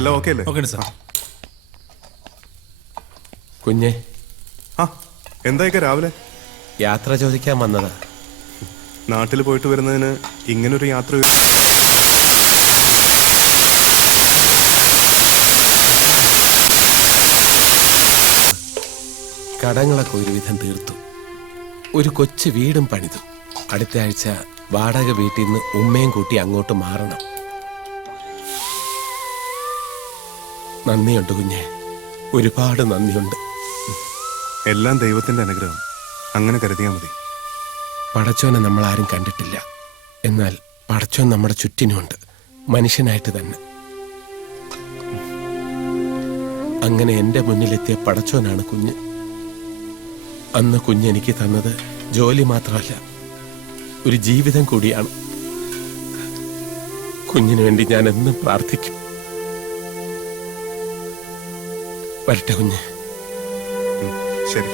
എല്ലാം ഓക്കെ അല്ലേ? Okay sir. കുഞ്ഞെ, ആ എന്തായിക്കാ രാവിലെ? യാത്ര ചോദിക്കാൻ വന്നതാ. നാട്ടിൽ പോയിട്ട് വരുന്നതിന് ഇങ്ങനൊരു യാത്ര കടങ്ങളൊക്കെ ഒരുവിധം തീർത്തു. ഒരു കൊച്ചു വീടും പണിതു. അടുത്ത ആഴ്ച വാടക വീട്ടിൽ നിന്ന് ഉമ്മയും കൂട്ടി അങ്ങോട്ട് മാറണം. നന്ദിയുണ്ട് കുഞ്ഞെ, ഒരുപാട് നന്ദിയുണ്ട്. എല്ലാം ദൈവത്തിന്റെ അനുഗ്രഹം, അങ്ങനെ കരുതിയാൽ മതി. പടച്ചോനെ നമ്മൾ ആരും കണ്ടിട്ടില്ല, എന്നാൽ പടച്ചോൻ നമ്മുടെ ചുറ്റിനുമുണ്ട്, മനുഷ്യനായിട്ട് തന്നെ. അങ്ങനെ എന്റെ മുന്നിലെത്തിയ പടച്ചോനാണ് കുഞ്ഞ്. അന്ന് കുഞ്ഞെനിക്ക് തന്നത് ജോലി മാത്രമല്ല, ഒരു ജീവിതം കൂടിയാണ്. കുഞ്ഞിനു വേണ്ടി ഞാൻ എന്നും പ്രാർത്ഥിക്കും. വരട്ടെ കുഞ്ഞ്. ശരി.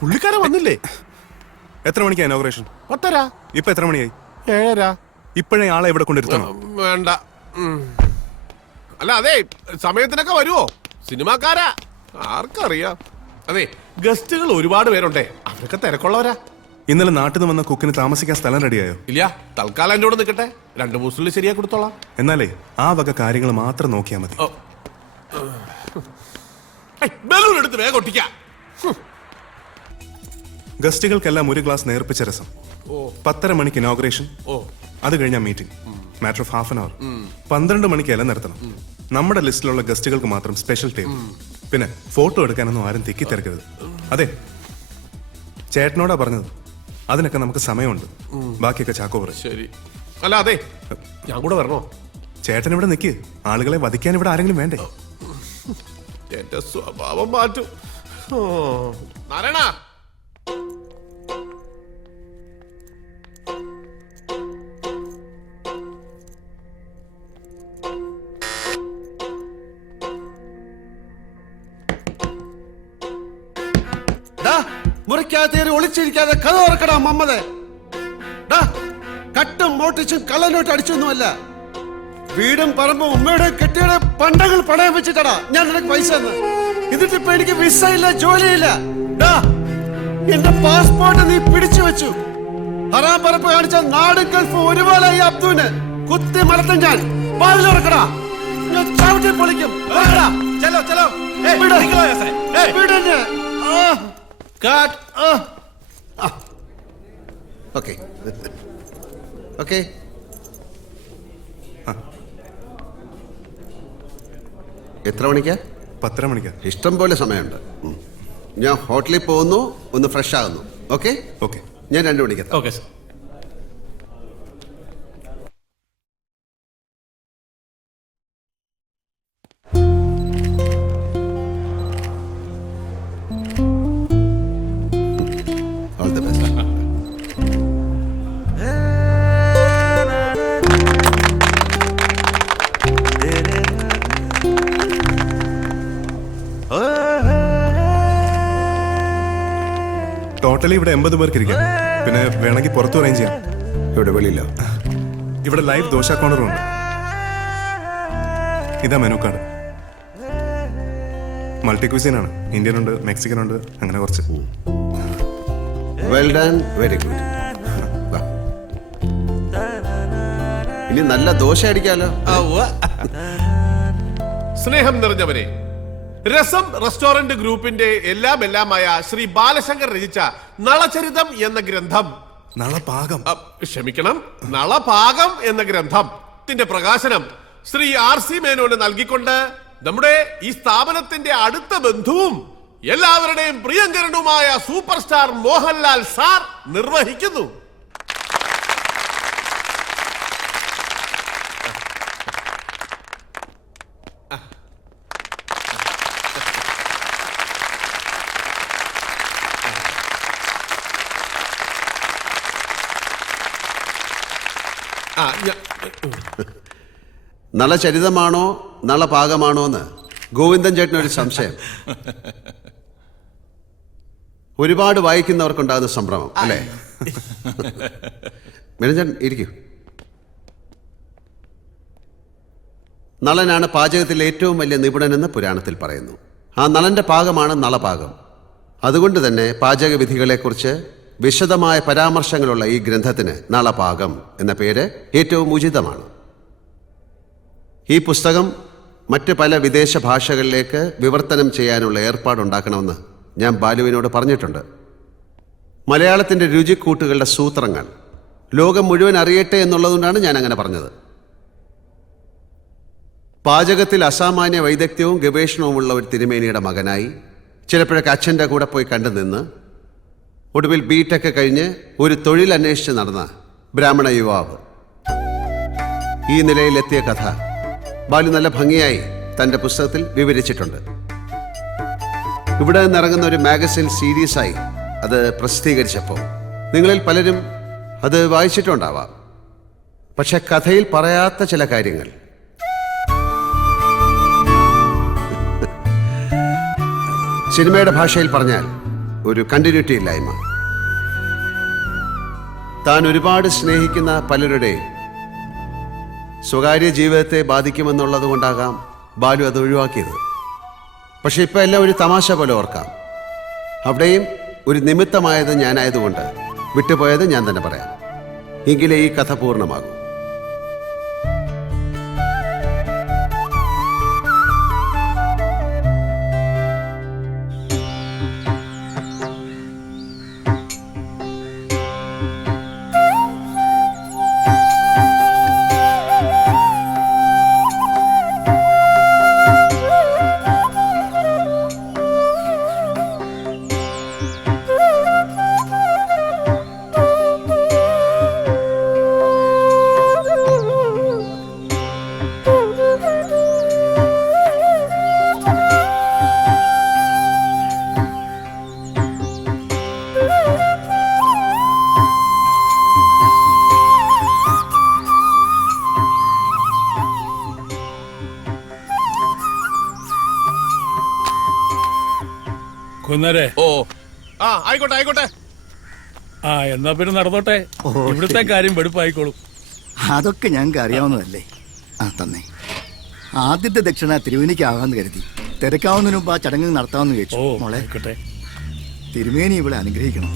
പുള്ളിക്കാരൻ വന്നില്ലേ? എത്ര മണിക്കാ ഇനോഗ്രേഷൻ? 10:30. ഇപ്പൊ എത്ര മണിയായി? 7:30. ഇപ്പോഴേ ആളെ ഇവിടെ കൊണ്ടിരുത്തണം. വേണ്ട. അല്ല അതെ, സമയത്തിനൊക്കെ വരുവോ? സിനിമാക്കാരാ, ആർക്കറിയാം. അതെ, ഗസ്റ്റുകൾ ഒരുപാട് പേരുണ്ടേ, അവരൊക്കെ തിരക്കുള്ളവരാ. ഇന്നലെ നാട്ടിൽ നിന്ന് വന്ന കുക്കിന് താമസിക്കാൻ സ്ഥലം റെഡിയായോ? ഇല്ല, തൽക്കാലം എൻ്റെ കൂടെ നിൽക്കട്ടെ. 2 ദിവസത്തിനുള്ളിൽ ശരിയാക്കി കൊടുത്തോളാം. എന്നാലേ ആ വക കാര്യങ്ങൾ മാത്രം നോക്കിയാൽ മതി. ബലൂൺ എടുത്ത് വേഗം ഒട്ടിക്കാം. ഗസ്റ്റുകൾക്കെല്ലാം ഒരു ഗ്ലാസ് നേർപ്പിച്ച രസം. 10:30 മണിക്ക് ഇനോഗ്രേഷൻ, അത് കഴിഞ്ഞാൽ meeting, matter of half an hour. 12 മണിക്ക് ഇല നിർത്തണം. നമ്മുടെ ലിസ്റ്റിലുള്ള ഗസ്റ്റുകൾക്ക് മാത്രം സ്പെഷ്യൽ ടേബിൾ. പിന്നെ ഫോട്ടോ എടുക്കാനൊന്നും ആരും തിക്കി തിരക്കരുത്. അതെ, ചേട്ടനോടാ പറഞ്ഞത്. അതിനൊക്കെ നമുക്ക് സമയമുണ്ട്. ബാക്കിയൊക്കെ ചാക്കോ പറയും. ശരി. അല്ല അതെ, ഞാൻ കൂടെ വരണോ? ചേട്ടൻ ഇവിടെ നിൽക്ക്. ആളുകളെ വധിക്കാൻ ഇവിടെ ആരെങ്കിലും വേണ്ടേ? എന്റെ സ്വഭാവം മാറ്റും. നാരായണ, മുറിക്കകത്തേറി ഒളിച്ചിരിക്കാതെ കഥ ഓർക്കടാ മമ്മതെ. കട്ടും മോട്ടിച്ചും കള്ളനോട്ട് അടിച്ചൊന്നുമല്ല. വീടും പറമ്പും ഉമ്മയുടെ കെട്ടിയുടെ പണ്ടങ്ങൾ പണയം വെച്ചിട്ടടാ ഞാൻ നിനക്ക് പൈസ തന്നു. എന്നിട്ടിപ്പോ എനിക്ക് വിസ ഇല്ല, ജോലിയില്ല. എന്റെ പാസ്പോർട്ട് നീ പിടിച്ചു വെച്ചു. ഹറാം പറപ്പ് കാണിച്ച നാടും ഗൾഫും ഒരുപോലെ ഈ അബ്ദുവിന് കുത്തി മലത്തും ഞാൻ. പാതിലോർക്കടാ, ഞാൻ ചവിട്ടി പൊളിക്കും. Okay okay. എത്ര മണിക്കാ? 10:30 മണിക്കാ. ഇഷ്ടം പോലെ സമയമുണ്ട്. ഞാൻ ഹോട്ടലിൽ പോകുന്നു, ഒന്ന് ഫ്രഷ് ആകുന്നു. Okay okay. ഞാൻ 2 മണിക്ക് എത്താം. Okay sir. All the best. Totally ഇവിടെ 80 പേർക്ക് ഇരിക്കാം. പിന്നെ വേണമെങ്കിൽ പുറത്തു അറേഞ്ച് ചെയ്യാം. ഇവിടെ വെളിയില്ല. ഇവിടെ ലൈവ് ദോശ കോർണറും ഉണ്ട്. ഇതാ മെനു കാർഡ്. മൾട്ടി ക്വിസിൻ ആണ്. ഇന്ത്യൻ ഉണ്ട്, മെക്സിക്കൻ ഉണ്ട്, അങ്ങനെ കുറച്ച്. Well done, very good. ഇനി നല്ല ദോശ അടിക്കാലോ. സ്നേഹം നിറഞ്ഞവരെ, രസം റെസ്റ്റോറന്റ് ഗ്രൂപ്പിന്റെ എല്ലാമായ ശ്രീ ബാലശങ്കർ രചിച്ച നളചരിതം എന്ന ഗ്രന്ഥം, നളപാകം, ക്ഷമിക്കണം, നളപാകം എന്ന ഗ്രന്ഥത്തിന്റെ പ്രകാശനം ശ്രീ RC മേനോന് നൽകിക്കൊണ്ട് നമ്മുടെ ഈ സ്ഥാപനത്തിന്റെ അടുത്ത ബന്ധുവും എല്ലാവരുടെയും പ്രിയങ്കരനുമായ സൂപ്പർ സ്റ്റാർ മോഹൻലാൽ സാർ നിർവഹിക്കുന്നു. നളചരിതമാണോ നളപാകമാണോ എന്ന് ഗോവിന്ദൻ ചേട്ടനൊരു സംശയം. ഒരുപാട് വായിക്കുന്നവർക്കുണ്ടാകുന്ന സംഭ്രമം അല്ലേ? നിരഞ്ജൻ ഇരിക്കൂ. നളനാണ് പാചകത്തിൽ ഏറ്റവും വലിയ നിപുണനെന്ന് പുരാണത്തിൽ പറയുന്നു. ആ നളന്റെ പാകമാണ് നളപാകം. അതുകൊണ്ട് തന്നെ പാചക വിധികളെക്കുറിച്ച് വിശദമായ പരാമർശങ്ങളുള്ള ഈ ഗ്രന്ഥത്തിന് നളപാകം എന്ന പേര് ഏറ്റവും ഉചിതമാണ്. ഈ പുസ്തകം മറ്റ് പല വിദേശ ഭാഷകളിലേക്ക് വിവർത്തനം ചെയ്യാനുള്ള ഏർപ്പാടുണ്ടാക്കണമെന്ന് ഞാൻ ബാലുവിനോട് പറഞ്ഞിട്ടുണ്ട്. മലയാളത്തിൻ്റെ രുചിക്കൂട്ടുകളുടെ സൂത്രങ്ങൾ ലോകം മുഴുവൻ അറിയട്ടെ എന്നുള്ളതുകൊണ്ടാണ് ഞാൻ അങ്ങനെ പറഞ്ഞത്. പാചകത്തിൽ അസാമാന്യ വൈദഗ്ധ്യവും ഗവേഷണവുമുള്ള ഒരു തിരുമേനിയുടെ മകനായി ചിലപ്പോഴൊക്കെ അച്ഛൻ്റെ കൂടെ പോയി കണ്ടു നിന്ന് ഒടുവിൽ ബിടെക് കഴിഞ്ഞ് ഒരു തൊഴിൽ അന്വേഷിച്ച് നടന്ന ബ്രാഹ്മണ യുവാവ് ഈ നിലയിലെത്തിയ കഥ ബാലു നല്ല ഭംഗിയായി തൻ്റെ പുസ്തകത്തിൽ വിവരിച്ചിട്ടുണ്ട്. ഇവിടെ നിന്നിറങ്ങുന്ന ഒരു മാഗസിൻ സീരീസായി അത് പ്രസിദ്ധീകരിച്ചപ്പോൾ നിങ്ങളിൽ പലരും അത് വായിച്ചിട്ടുണ്ടാവാം. പക്ഷെ കഥയിൽ പറയാത്ത ചില കാര്യങ്ങൾ സിനിമയുടെ ഭാഷയിൽ പറഞ്ഞാൽ ഒരു കണ്ടിന്യൂറ്റി ഇല്ലായ്മ. താൻ ഒരുപാട് സ്നേഹിക്കുന്ന പലരുടെയും സ്വകാര്യ ജീവിതത്തെ ബാധിക്കുമെന്നുള്ളത് കൊണ്ടാകാം ബാലു അത് ഒഴിവാക്കിയത്. പക്ഷെ ഇപ്പം എല്ലാം ഒരു തമാശ പോലെ ഓർക്കാം. അവിടെയും ഒരു നിമിത്തമായത് ഞാനായതുകൊണ്ട് വിട്ടുപോയത് ഞാൻ തന്നെ പറയാം. എങ്കിലേ ഈ കഥ പൂർണ്ണമാകും. കുന്നരെ ഓ ആ ആയിക്കോട്ടെ ആയിക്കോട്ടെ. ആ എന്നാ പിന്നെ നടന്നോട്ടെ. ഇവിടുത്തെ കാര്യം വെടുപ്പായിക്കോളും. അതൊക്കെ ഞങ്ങൾക്ക് അറിയാവുന്നതല്ലേ. ആ തന്നെ. ആദ്യത്തെ ദക്ഷിണ തിരുവേനിക്കാകാന്ന് കരുതി തിരക്കാവുന്നതിന് മുമ്പ് ആ ചടങ്ങ് നടത്താമെന്ന് ഓ ചോദിച്ചു. മോളെ ആയിക്കോട്ടെ. തിരുമേനി ഇവിടെ അനുഗ്രഹിക്കണം.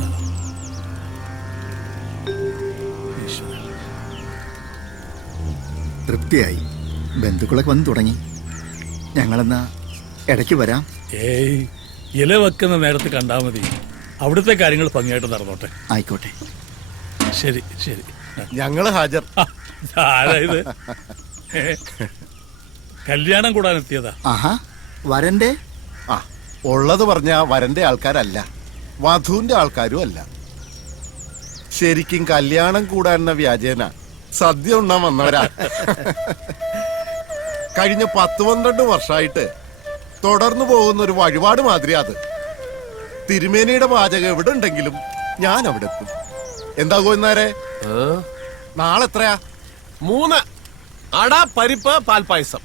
തൃപ്തിയായി. ബന്ധുക്കളൊക്കെ വന്ന് തുടങ്ങി. ഞങ്ങളെന്നാ ഇടയ്ക്ക് വരാം. ഏയ് ഇല വെക്കുന്ന നേരത്ത് കണ്ടാ മതി. അവിടുത്തെ കാര്യങ്ങൾ ഭംഗിയായിട്ട് നടന്നോട്ടെ. ആയിക്കോട്ടെ. ശരി ശരി. ഞങ്ങള് ഹാജർ. ആരായത്? കല്യാണം കൂടാൻ എത്തിയതാ. ആഹാ, വരന്റെ ആ ഉള്ളത് പറഞ്ഞ വരന്റെ ആൾക്കാരല്ല, വധുവിന്റെ ആൾക്കാരും അല്ല. ശരിക്കും കല്യാണം കൂടാനെന്ന വ്യാജേന സദ്യ ഉണ്ണാൻ വന്നവരാ. കഴിഞ്ഞ 10-12 വർഷമായിട്ട് തുടർന്നു പോകുന്ന ഒരു വഴിപാട് മാതിരി അത്. തിരുമേനിയുടെ പാചകം എവിടെ ഉണ്ടെങ്കിലും ഞാൻ അവിടെ എത്തും. എന്താകോ എന്നാരെ നാളെ എത്രയാ? 3 അട പരിപ്പ് പാൽപ്പായസം.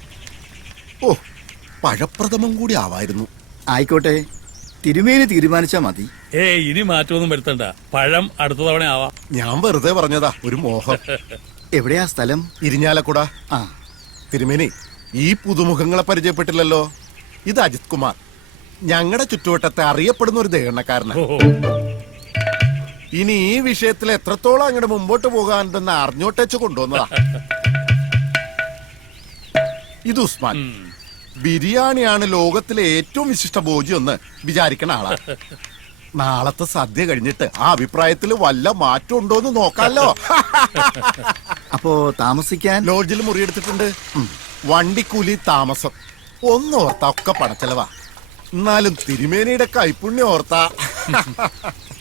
ഓ, പഴപ്രഥമം കൂടി ആവായിരുന്നു. ആയിക്കോട്ടെ. തിരുമേനി തീരുമാനിച്ചാ മതി. ഏയ് ഇനി മാറ്റമൊന്നും വരുത്തണ്ട. പഴം അടുത്ത തവണ ആവാം. ഞാൻ വെറുതെ പറഞ്ഞതാ, ഒരു മോഹം. എവിടെയാ സ്ഥലം? ഇരിഞ്ഞാലക്കുട. ആ, തിരുമേനി ഈ പുതുമുഖങ്ങളെ പരിചയപ്പെട്ടില്ലല്ലോ. ഇത് അജിത് കുമാർ, ഞങ്ങളുടെ ചുറ്റുവട്ടത്തെ അറിയപ്പെടുന്ന ഒരു ദേഹണ്ണക്കാരനാണ്. ഓഹോ. ഇനി ഈ വിഷയത്തിൽ എത്രത്തോളം അങ്ങോട്ട് മുമ്പോട്ട് പോകാനുണ്ടെന്ന് അറിഞ്ഞോട്ടേച്ച് കൊണ്ടുവന്നതാ. ഇത് ഉസ്മാൻ. ബിരിയാണിയാണ് ലോകത്തിലെ ഏറ്റവും വിശിഷ്ട ഭോജ്യം എന്ന് വിചാരിക്കണ ആളാ. നാളത്തെ സദ്യ കഴിഞ്ഞിട്ട് ആ അഭിപ്രായത്തിൽ വല്ല മാറ്റം ഉണ്ടോന്ന് നോക്കാലോ. അപ്പോ താമസിക്കാൻ ലോഡ്ജിൽ മുറിയെടുത്തിട്ടുണ്ട്. വണ്ടിക്കൂലി, താമസം ഒന്നോർത്ത ഒക്കെ പണച്ചെലവാ. എന്നാലും തിരുമേനിയുടെ കൈപ്പുണ്യം ഓർത്താ.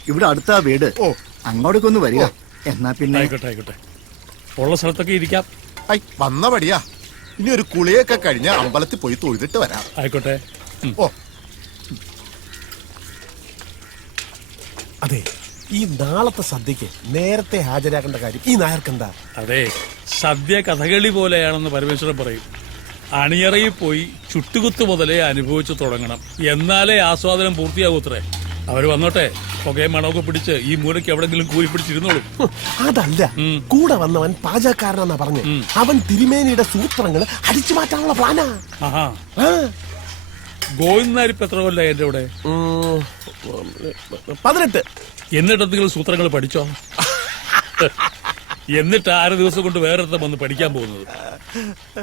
ഇവിടെ അടുത്ത വീട്. ഓ. അങ്ങോട്ടേക്കൊന്ന് വരിക. എന്നാ പിന്നെ ആയിക്കോട്ടെ ആയിക്കോട്ടെ, ഉള്ള സ്ഥലത്തൊക്കെ ഇരിക്കാം. ഐ വന്ന പടിയാ. ഇനി ഒരു കുളിയൊക്കെ കഴിഞ്ഞ് അമ്പലത്തിൽ പോയി തൊഴുതിട്ട് വരാം. ആയിക്കോട്ടെ. ഓ. അതെ, ഈ നാളത്തെ സദ്യക്ക് നേരത്തെ ഹാജരാക്കേണ്ട കാര്യം ഈ നായർക്കെന്താ? അതെ, സദ്യ കഥകളി പോലെയാണെന്ന് പരമേശ്വരൻ പറയും. അണിയറയിൽ പോയി ചുട്ടുകുത്ത് മുതലേ അനുഭവിച്ചു തുടങ്ങണം, എന്നാലേ ആസ്വാദനം പൂർത്തിയാകൂത്രേ. അവര് വന്നോട്ടെ, പുകയും മണമൊക്കെ പിടിച്ച് ഈ മൂലയ്ക്ക് എവിടെങ്കിലും കൂലി പിടിച്ചിരുന്നോളും. അതല്ല, കൂടെ വന്നവൻ പാചകക്കാരനാന്നാ പറഞ്ഞു. അവൻ തിരുമേനിയുടെ സൂത്രങ്ങൾ അടിച്ചു മാറ്റാനുള്ള പ്ലാനാ. ആഹാ, ഗോവിന്ദാരിപ്പ് എത്ര കൊല്ലായി എന്റെ ഇവിടെ? 18. എന്നിട്ട് എന്തെങ്കിലും സൂത്രങ്ങൾ പഠിച്ചോ? എന്നിട്ട് 6 ദിവസം കൊണ്ട് വേറൊരുത്തം വന്ന് പഠിക്കാൻ പോകുന്നത്.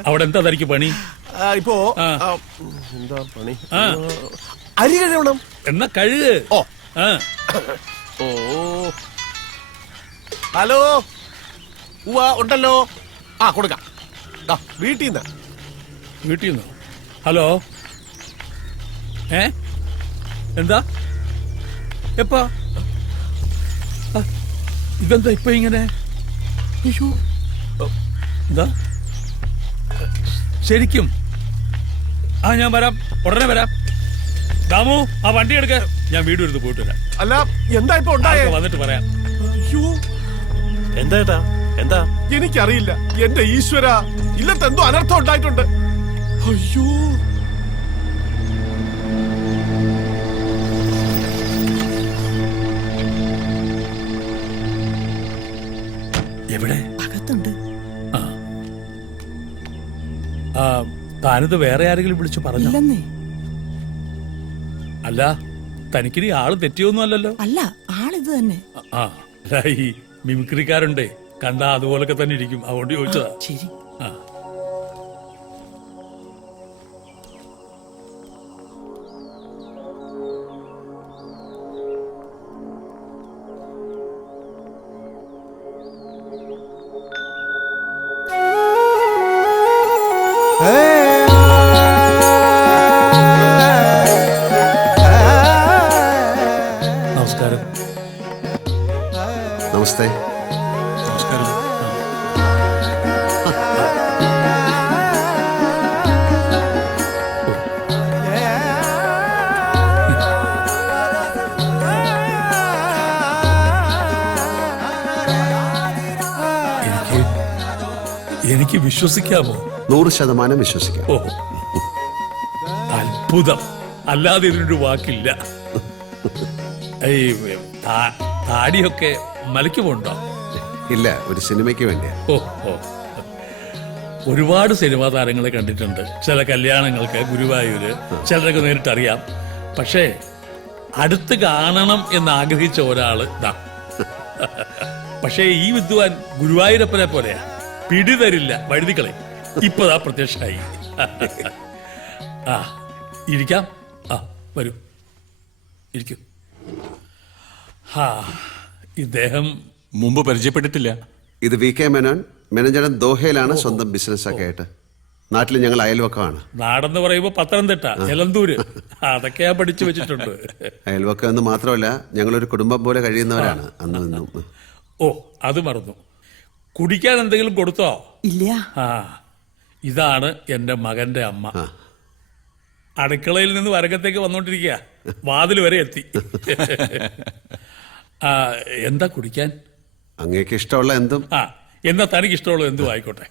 അവിടെ എന്താ തനിക്ക് പണി? ഇപ്പോ ആ. എന്താ പണി? ആ, അരി കഴിയണം. എന്നാ കഴുക്. ഓ. ആ, ഓ, ഹലോ. ഉണ്ടല്ലോ. ആ, കൊടുക്കാം. വീട്ടിൽ നിന്ന്. വീട്ടിൽ നിന്നോ? ഹലോ, എന്താ എപ്പാ? ഇതെന്താ ഇപ്പൊ ഇങ്ങനെ? അയ്യോ, എന്താ ശരിക്കും? ആ, ഞാൻ വരാം, ഉടനെ വരാം. ദാമു, ആ വണ്ടി എടുക്ക, ഞാൻ വീട് എടുത്ത് പോയിട്ട് വരാം. അല്ല, എന്താ ഇപ്പൊ ഉണ്ടായേ? വന്നിട്ട് പറയാം. അയ്യോ, എന്താ എന്താ? എനിക്കറിയില്ല. എന്റെ ഈശ്വര, ഇല്ലത്തെ എന്തോ അനർത്ഥം ഉണ്ടായിട്ടുണ്ട്. അയ്യോ, എവിടെ? അകത്തുണ്ട്. ആ, താനിത് വേറെ ആരെങ്കിലും വിളിച്ചു പറഞ്ഞു? ഇല്ലെന്നേ. അല്ല, തനിക്കിനി ആള് തെറ്റിയൊന്നും അല്ലല്ലോ? അല്ല, ആളിത് തന്നെ. ആ, അല്ല, ഈ മിമിക്രിക്കാരുണ്ടേ, കണ്ടാ അതുപോലൊക്കെ തന്നെ ഇരിക്കും, അതുകൊണ്ട് ചോദിച്ചതാ. ശരി. ആ, നമസ്കാരം. നമസ്തേ. നമസ്കാരം. എനിക്ക് വിശ്വസിക്കാമോ? 100% വിശ്വസിക്കാം. ഓ, അത്ഭുതം, അല്ലാതെ ഇതിനൊരു വാക്കില്ല. ഈ താടിയൊക്കെ മലയ്ക്കുമുണ്ടോ? ഇല്ല, ഒരു സിനിമയ്ക്ക് വേണ്ടിയാ. ഓ ഓ, ഒരുപാട് സിനിമാ താരങ്ങളെ കണ്ടിട്ടുണ്ട്. ചില കല്യാണങ്ങൾക്ക് ഗുരുവായൂര്, ചിലരൊക്കെ നേരിട്ടറിയാം. പക്ഷേ അടുത്ത് കാണണം എന്ന് ആഗ്രഹിച്ച ഒരാള് ദാ. പക്ഷേ ഈ വിദ്വാൻ ഗുരുവായൂരപ്പനെ പോലെയാ, പിടിതരില്ല, വഴുതിക്കളെ. ഇപ്പതാ പ്രത്യക്ഷമായി. ആ, ഇരിക്കാം. ആ, വരൂ, ഇരിക്കൂ. ഹാ, ഇദ്ദേഹം മുമ്പ് പരിചയപ്പെട്ടിട്ടില്ല. ഇത് വി കെ മേനോൻ. മേനോൻ ദോഹയിലാണ് സ്വന്തം ബിസിനസ് ഒക്കെ ആയിട്ട്. നാട്ടിൽ ഞങ്ങൾ അയൽവക്കമാണ്. നാടെന്ന് പറയുമ്പോ പത്തനംതിട്ട, എലന്തൂര്, അതൊക്കെ ഞാൻ പഠിച്ചു വെച്ചിട്ടുണ്ട്. അയൽവക്കം എന്ന് മാത്രമല്ല, ഞങ്ങളൊരു കുടുംബം പോലെ കഴിയുന്നവരാണ് അന്നും ഇന്നും. ഓ, അത് മറന്നു. കുടിക്കാൻ എന്തെങ്കിലും കൊടുത്തോ? ഇല്ല. ആ, ഇതാണ് എന്റെ മകന്റെ അമ്മ. അടുക്കളയിൽ നിന്ന് വരകത്തേക്ക് വന്നോണ്ടിരിക്കുക, വാതിൽ വരെ എത്തി. ആ, എന്താ കുടിക്കാൻ? അങ്ങേക്ക് ഇഷ്ടമുള്ള എന്തും. ആ, എന്നാ തനിക്ക് ഇഷ്ടമുള്ളത് എന്തും ആയിക്കോട്ടെ.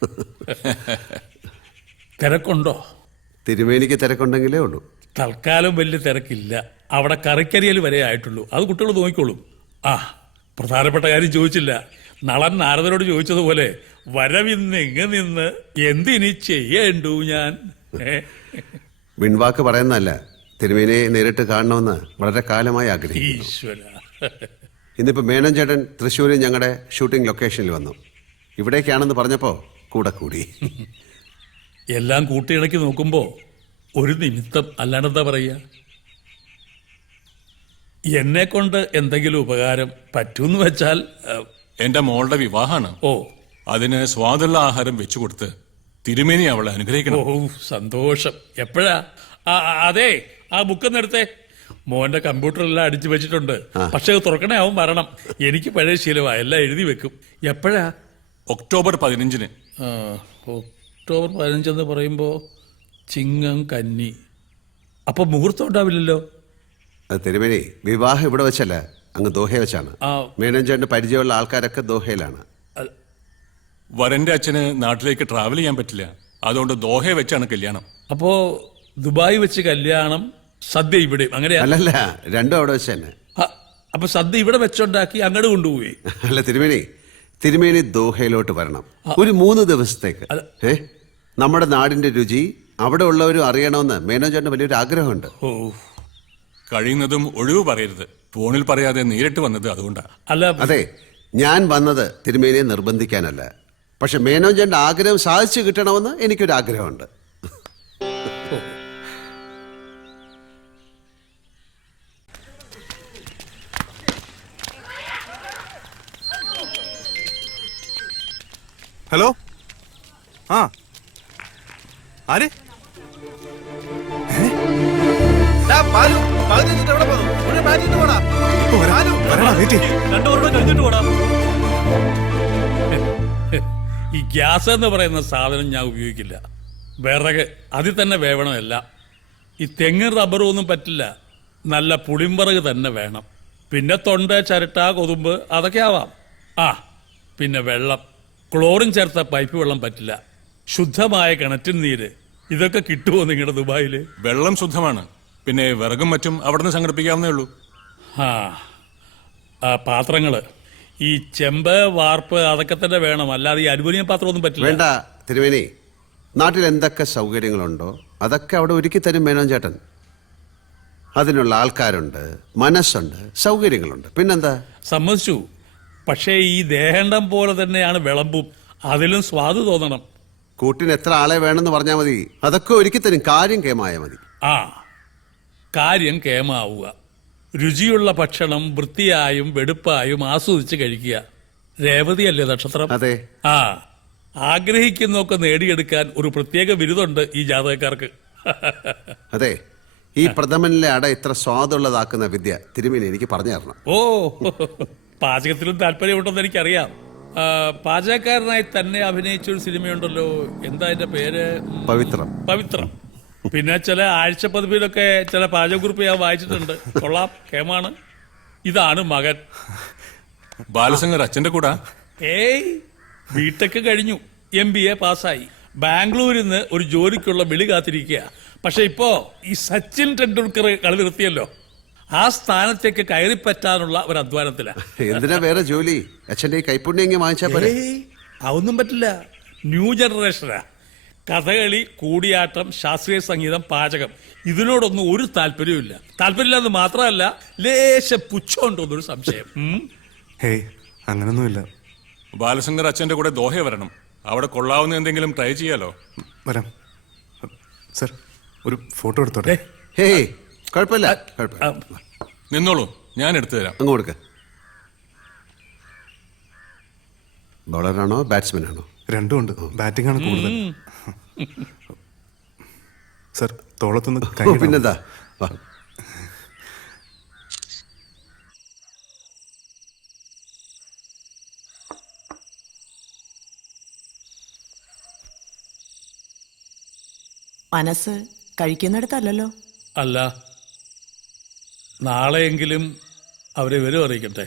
തിരക്കുണ്ടോ? തിരുമേനിക്ക് തിരക്കുണ്ടെങ്കിലേ ഉള്ളൂ. തൽക്കാലം വലിയ തിരക്കില്ല. അവിടെ കറിക്കരിയൽ വരെ ആയിട്ടുള്ളൂ, അത് കുട്ടികൾ നോക്കിക്കോളും. ആ, പ്രധാനപ്പെട്ട കാര്യം ചോദിച്ചില്ല. നളൻ നാരദരോട് ചോദിച്ചതുപോലെ, വരവിന്ന് എങ്ങ് നിന്ന് എന്തിനി ചെയ്യേണ്ടു ഞാൻ? വിൺവാക്ക് പറയുന്നതല്ല, തിരുമേനിയെ നേരിട്ട് കാണണമെന്ന് വളരെ കാലമായി ആഗ്രഹിക്കുന്നു. ഈശ്വര. ഇന്നിപ്പോ മേനോൻ ചേട്ടൻ തൃശ്ശൂരിൽ ഞങ്ങളുടെ ഷൂട്ടിംഗ് ലൊക്കേഷനിൽ വന്നു. ഇവിടേക്കാണെന്ന് പറഞ്ഞപ്പോ കൂടെ കൂടി. എല്ലാം കൂട്ടിയിണക്കി നോക്കുമ്പോ ഒരു നിമിത്തം, അല്ലാണ്ടെന്താ പറയുക? എന്നെ കൊണ്ട് എന്തെങ്കിലും ഉപകാരം പറ്റൂന്ന് വെച്ചാൽ, എന്റെ മോളുടെ വിവാഹമാണ്. ഓ, അതിന് സ്വാദുള്ള ആഹാരം വെച്ചു കൊടുത്ത് തിരുമേനി അവളെ അനുഗ്രഹിക്കണം. ഓ, സന്തോഷം. എപ്പോഴാ? അതെ, ആ ബുക്കൊന്ന് എടുത്തേ. മോന്റെ കമ്പ്യൂട്ടറെല്ലാം അടിച്ചു വെച്ചിട്ടുണ്ട്. പക്ഷെ അത് തുറക്കണേ, അവൻ വരണം. എനിക്ക് പഴയ ശീലമാ, എല്ലാം എഴുതി വെക്കും. എപ്പോഴാ? ഒക്ടോബർ 15-ന്. ഒക്ടോബർ 15 പറയുമ്പോ ചിങ്ങം കന്നി. അപ്പൊ മുഹൂർത്തം ഉണ്ടാവില്ലല്ലോ. തിരുമേനി, വിവാഹം ഇവിടെ വെച്ചല്ല, അങ്ങ് ദോഹ വെച്ചാണ്. മേനോൻ ചേട്ടന് പരിചയമുള്ള ആൾക്കാരൊക്കെ ദോഹയിലാണ്. വരന്റെ അച്ഛന് നാട്ടിലേക്ക് ട്രാവൽ ചെയ്യാൻ പറ്റില്ല, അതുകൊണ്ട് ദോഹ വെച്ചാണ് കല്യാണം. അപ്പോ ദുബായ് വെച്ച് കല്യാണം, സദ്യ ഇവിടെ, അങ്ങനെയാ? അല്ലല്ല, രണ്ടും അവിടെ വെച്ച് തന്നെ. അപ്പൊ സദ്യ ഇവിടെ വെച്ചുണ്ടാക്കി അങ്ങോട്ട് കൊണ്ടുപോയി. അല്ല തിരുമേനി ദോഹയിലോട്ട് വരണം ഒരു 3 ദിവസത്തേക്ക്. നമ്മുടെ നാടിന്റെ രുചി അവിടെ ഉള്ളവരും അറിയണമെന്ന് മേനോൻ ചേട്ടന് വലിയൊരു ആഗ്രഹമുണ്ട്. കഴിയുന്നതും ഒഴിവ് പറയരുത്. ഫോണിൽ പറയാതെ നേരിട്ട് വന്നത് അതുകൊണ്ടാ. അതെ, ഞാൻ വന്നത് തിരുമേനിയെ നിർബന്ധിക്കാനല്ല, പക്ഷെ മേനോൻ ചേട്ടന്റെ ആഗ്രഹം സാധിച്ചു കിട്ടണമെന്ന് എനിക്കൊരു ആഗ്രഹമുണ്ട്. ഹലോ, ആ ആര്? ഈ ഗ്യാസ് എന്ന് പറയുന്ന സാധനം ഞാൻ ഉപയോഗിക്കില്ല. വിറക് അതിൽ തന്നെ വേവണമല്ല. ഈ തെങ്ങും റബ്ബറും ഒന്നും പറ്റില്ല, നല്ല പുളിമ്പറക് തന്നെ വേണം. പിന്നെ തൊണ്ട, ചിരട്ട, കൊതുമ്പ് അതൊക്കെ ആവാം. പിന്നെ വെള്ളം, ക്ലോറിൻ ചേർത്ത പൈപ്പ് വെള്ളം പറ്റില്ല. ശുദ്ധമായ കിണറ്റിൻ നീര്, ഇതൊക്കെ കിട്ടുമോ നിങ്ങളുടെ ദുബായില്? വെള്ളം ശുദ്ധമാണ്, പിന്നെ വിറകും മറ്റും അവിടെ നിന്ന് സംഘടിപ്പിക്കാവുന്നേ ഉള്ളൂ. പാത്രങ്ങള് ഈ ചെമ്പ്, വാർപ്പ് അതൊക്കെ തന്നെ വേണം, അല്ലാതെ ഈ അലുമിനിയം പാത്രം ഒന്നും പറ്റില്ല. വേണ്ട തിരുമേനി, നാട്ടിൽ എന്തൊക്കെ സൗകര്യങ്ങളുണ്ടോ അതൊക്കെ അവിടെ ഒരുക്കി തരും മേനോൻ ചേട്ടൻ. അതിനുള്ള ആൾക്കാരുണ്ട്, മനസ്സുണ്ട്, സൗകര്യങ്ങളുണ്ട്, പിന്നെന്താ. സമ്മതിച്ചു. പക്ഷേ ഈ ദേഹണ്ഡം പോലെ തന്നെയാണ് വിളമ്പും, അതിലും സ്വാദ് തോന്നണം. കൂട്ടിന് എത്ര ആളെ വേണമെന്ന് പറഞ്ഞാൽ മതി, അതൊക്കെ ഒരുക്കി തരും. കാര്യം കേമായ മതി. കാര്യം കേമാവുക. രുചിയുള്ള ഭക്ഷണം വൃത്തിയായും വെടുപ്പായും ആസ്വദിച്ച് കഴിക്കുക. രേവതിയല്ലേ നക്ഷത്രം? അതെ. ആഗ്രഹിക്കുന്നൊക്കെ നേടിയെടുക്കാൻ ഒരു പ്രത്യേക ബിരുദമുണ്ട് ഈ ജാതകക്കാർക്ക്. അതെ, ഈ പ്രഥമനിലെ അട ഇത്ര സ്വാദുള്ളതാക്കുന്ന വിദ്യ തിരുമേനി എനിക്ക് പറഞ്ഞു തരണം. പാചകത്തിലും താല്പര്യമുണ്ടെന്ന് എനിക്കറിയാം. പാചകക്കാരനായി തന്നെ അഭിനയിച്ചൊരു സിനിമയുണ്ടല്ലോ, എന്താ അതിന്റെ പേര്? പവിത്രം. പിന്നെ ചില ആഴ്ചപ്പതിപ്പിലൊക്കെ ചില പാചകക്കുറിപ്പ് ഞാൻ വായിച്ചിട്ടുണ്ട്. കൊള്ളാം, കേമാണ്. ഇതാണ് മകൻ ബാലശങ്കർ. അച്ഛന്റെ കൂടെ ബിടെക് കഴിഞ്ഞു, MBA പാസ്സായി, ബാംഗ്ലൂരിൽ നിന്ന് ഒരു ജോലിക്കുള്ള വിളി കാത്തിരിക്കുക. പക്ഷെ ഇപ്പോ ഈ സച്ചിൻ ടെണ്ടുൽക്കർ കളി നിർത്തിയല്ലോ, ആ സ്ഥാനത്തേക്ക് കയറിപ്പറ്റാനുള്ള ഒരു അധ്വാനത്തിലാണ്. എന്തിനാ വേറെ ജോലി? അച്ഛൻ്റെ കൈപ്പുണ്യം വാങ്ങിച്ചാൽ അതൊന്നും പറ്റില്ല. ന്യൂ ജനറേഷനാ. കഥകളി, കൂടിയാട്ടം, ശാസ്ത്രീയ സംഗീതം, പാചകം, ഇതിനോടൊന്നും ഒരു താല്പര്യമില്ല. താല്പര്യമില്ലെന്ന് മാത്രമല്ല, ലേശ പുച്ഛമുണ്ടോന്നൊരു സംശയം. ഹേയ്, അങ്ങനൊന്നുമില്ല. ബാലശങ്കർ അച്ഛന്റെ കൂടെ ദോഹ വരണം, അവിടെ കൊള്ളാവുന്ന എന്തെങ്കിലും ട്രൈ ചെയ്യാലോ. വരാം സർ, ഒരു ഫോട്ടോ എടുത്തോട്ടെ? ഹേയ്, കുഴപ്പമില്ല. നിന്നോളൂ, ഞാൻ എടുത്തു തരാം. അങ്ങ് കൊടുക്ക. ബോളറാണോ ബാറ്റ്സ്മാൻ ആണോ? രണ്ടും ഉണ്ട്, ബാറ്റിംഗ് ആണ് കൂടുതൽ. സർ, തോളത്തൊന്ന് കൈ. പിന്നെന്താ. മനസ്സ് കഴിക്കുന്നിടത്തല്ലോ. അല്ല, നാളെയെങ്കിലും അവരെ വിവരം അറിയിക്കട്ടെ.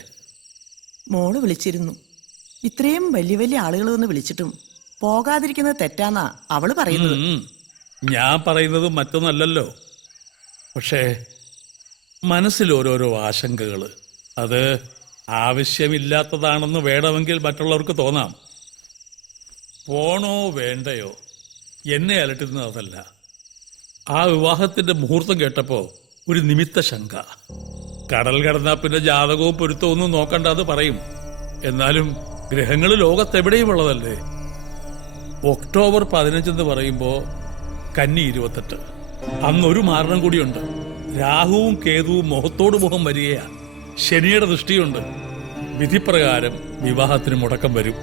മോള് വിളിച്ചിരുന്നു. ഇത്രയും വലിയ വലിയ ആളുകൾ ഒന്ന് വിളിച്ചിട്ടും പോകാതിരിക്കുന്നത് തെറ്റാന്നാ അവള് പറയുന്നത്. ഞാൻ പറയുന്നത് മറ്റൊന്നല്ലല്ലോ, പക്ഷേ മനസ്സിൽ ഓരോരോ ആശങ്കകൾ. അത് ആവശ്യമില്ലാത്തതാണെന്ന് വേണമെങ്കിൽ മറ്റുള്ളവർക്ക് തോന്നാം. പോണോ വേണ്ടയോ എന്നെ അലട്ടുന്നത് അതല്ല. ആ വിവാഹത്തിന്റെ മുഹൂർത്തം കേട്ടപ്പോ ഒരു നിമിത്ത ശങ്ക. കടൽ കടന്നാ പിന്നെ ജാതകവും പൊരുത്തവും ഒന്നും നോക്കണ്ട അത് പറയും. എന്നാലും ഗ്രഹങ്ങൾ ലോകത്തെവിടെയും ഉള്ളതല്ലേ. ഒക്ടോബർ 15 എന്ന് പറയുമ്പോ കന്നി 28. അന്നൊരു മാരണം കൂടിയുണ്ട്. രാഹുവും കേതുവും മുഖത്തോട് മുഖം വരികയാണ്. ശനിയുടെ ദൃഷ്ടിയുണ്ട്. വിധിപ്രകാരം വിവാഹത്തിന് മുടക്കം വരും.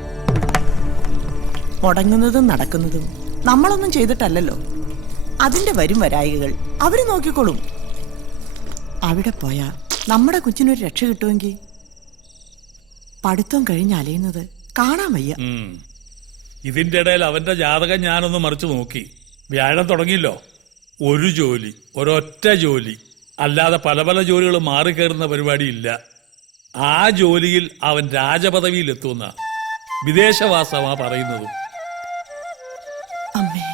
മുടങ്ങുന്നതും നടക്കുന്നതും നമ്മളൊന്നും ചെയ്തിട്ടല്ലല്ലോ. അതിന്റെ വരും വരായികൾ അവര് നോക്കിക്കോളും. അവിടെ പോയാ നമ്മുടെ കൊച്ചിനൊരു രക്ഷ കിട്ടുമെങ്കിൽ പഠിത്തം കഴിഞ്ഞ് അലയുന്നത് കാണാൻ വയ്യ. ഇതിന്റെ ഇടയിൽ അവന്റെ ജാതകം ഞാനൊന്ന് മറിച്ച് നോക്കി. വ്യാഴം തുടങ്ങിയല്ലോ. ഒരു ജോലി, ഒരൊറ്റ ജോലി, അല്ലാതെ പല പല ജോലികൾ മാറിക്കയറുന്ന പരിപാടിയില്ല. ആ ജോലിയിൽ അവൻ രാജപദവിയിൽ എത്തുന്ന വിദേശവാസമാ പറയുന്നതും. അമ്മേ,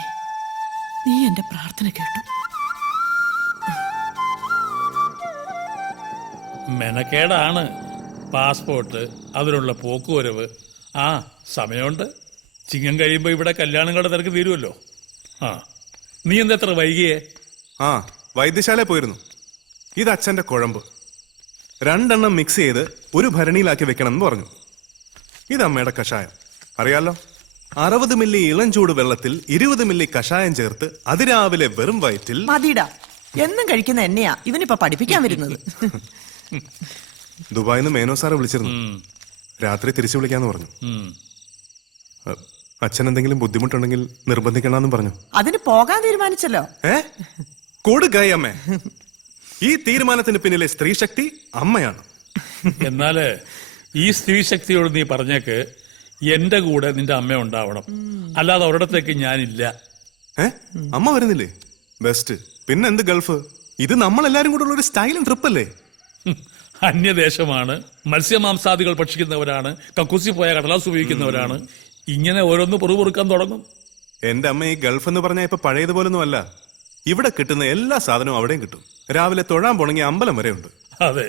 നീ എന്റെ പ്രാർത്ഥന കേട്ടു. മെനക്കേടാണ് പാസ്പോർട്ട്, അതിനുള്ള പോക്കുവരവ്. ആ സമയമുണ്ട്. ചിങ്ങം കഴിയുമ്പോ ഇവിടെ കല്യാണങ്ങളുടെ തിരക്ക് തീരുമല്ലോ. ആ നീ എന്തെത്ര വൈകിയേ? ആ വൈദ്യശാല പോയിരുന്നു. ഇത് അച്ഛന്റെ കുഴമ്പ്. 2 എണ്ണം മിക്സ് ചെയ്ത് ഒരു ഭരണിയിലാക്കി വെക്കണം എന്ന് പറഞ്ഞു. ഇത് അമ്മയുടെ കഷായം അറിയാലോ. 60 മില്ലി ഇളം ചൂട് വെള്ളത്തിൽ 20 മില്ലി കഷായം ചേർത്ത് അതിരാവിലെ വെറും വയറ്റിൽ. മതിടാ, എന്നും കഴിക്കുന്ന എന്നെയാ ഇവനിപ്പോ പഠിപ്പിക്കാൻ വരുന്നത്. ദുബായിൽ നിന്ന് മേനോ സാറ് വിളിച്ചിരുന്നു. രാത്രി തിരിച്ചു വിളിക്കാന്ന് പറഞ്ഞു. അച്ഛൻ എന്തെങ്കിലും ബുദ്ധിമുട്ടുണ്ടെങ്കിൽ നിർബന്ധിക്കണമെന്നും പറഞ്ഞു. അതിന് പോകാൻ തീരുമാനിച്ചല്ലോ. കൊടുക്കായി അമ്മേ. ഈ തീരുമാനത്തിന് പിന്നിലെ സ്ത്രീ ശക്തി അമ്മയാണ്. എന്നാല് ഈ സ്ത്രീ ശക്തിയോട് നീ പറഞ്ഞേക്ക് എന്റെ കൂടെ നിന്റെ അമ്മ ഉണ്ടാവണം, അല്ലാതെ ഒരിടത്തേക്ക് ഞാനില്ല. അമ്മ വരുന്നില്ലേ? ബെസ്റ്റ്. പിന്നെ എന്ത് ഗൾഫ്? ഇത് നമ്മളെല്ലാരും കൂടെ ഉള്ള ഒരു സ്റ്റൈലും ട്രിപ്പ് അല്ലേ? അന്യദേശമാണ്, മത്സ്യമാംസാദികൾ ഭക്ഷിക്കുന്നവരാണ്, കക്കൂസി പോയ കടലാസ് ഉപയോഗിക്കുന്നവരാണ്. ഇങ്ങനെ ഓരോന്ന് പൊറുപൊറുക്കാൻ തുടങ്ങും. എന്റെ അമ്മ ഈ ഗൾഫ് എന്ന് പറഞ്ഞാൽ ഇപ്പൊ പഴയതുപോലൊന്നും അല്ല. ഇവിടെ കിട്ടുന്ന എല്ലാ സാധനവും അവിടെയും കിട്ടും. രാവിലെ തൊഴാൻ പോണെങ്കിൽ അമ്പലം വരെ ഉണ്ട്. അതെ,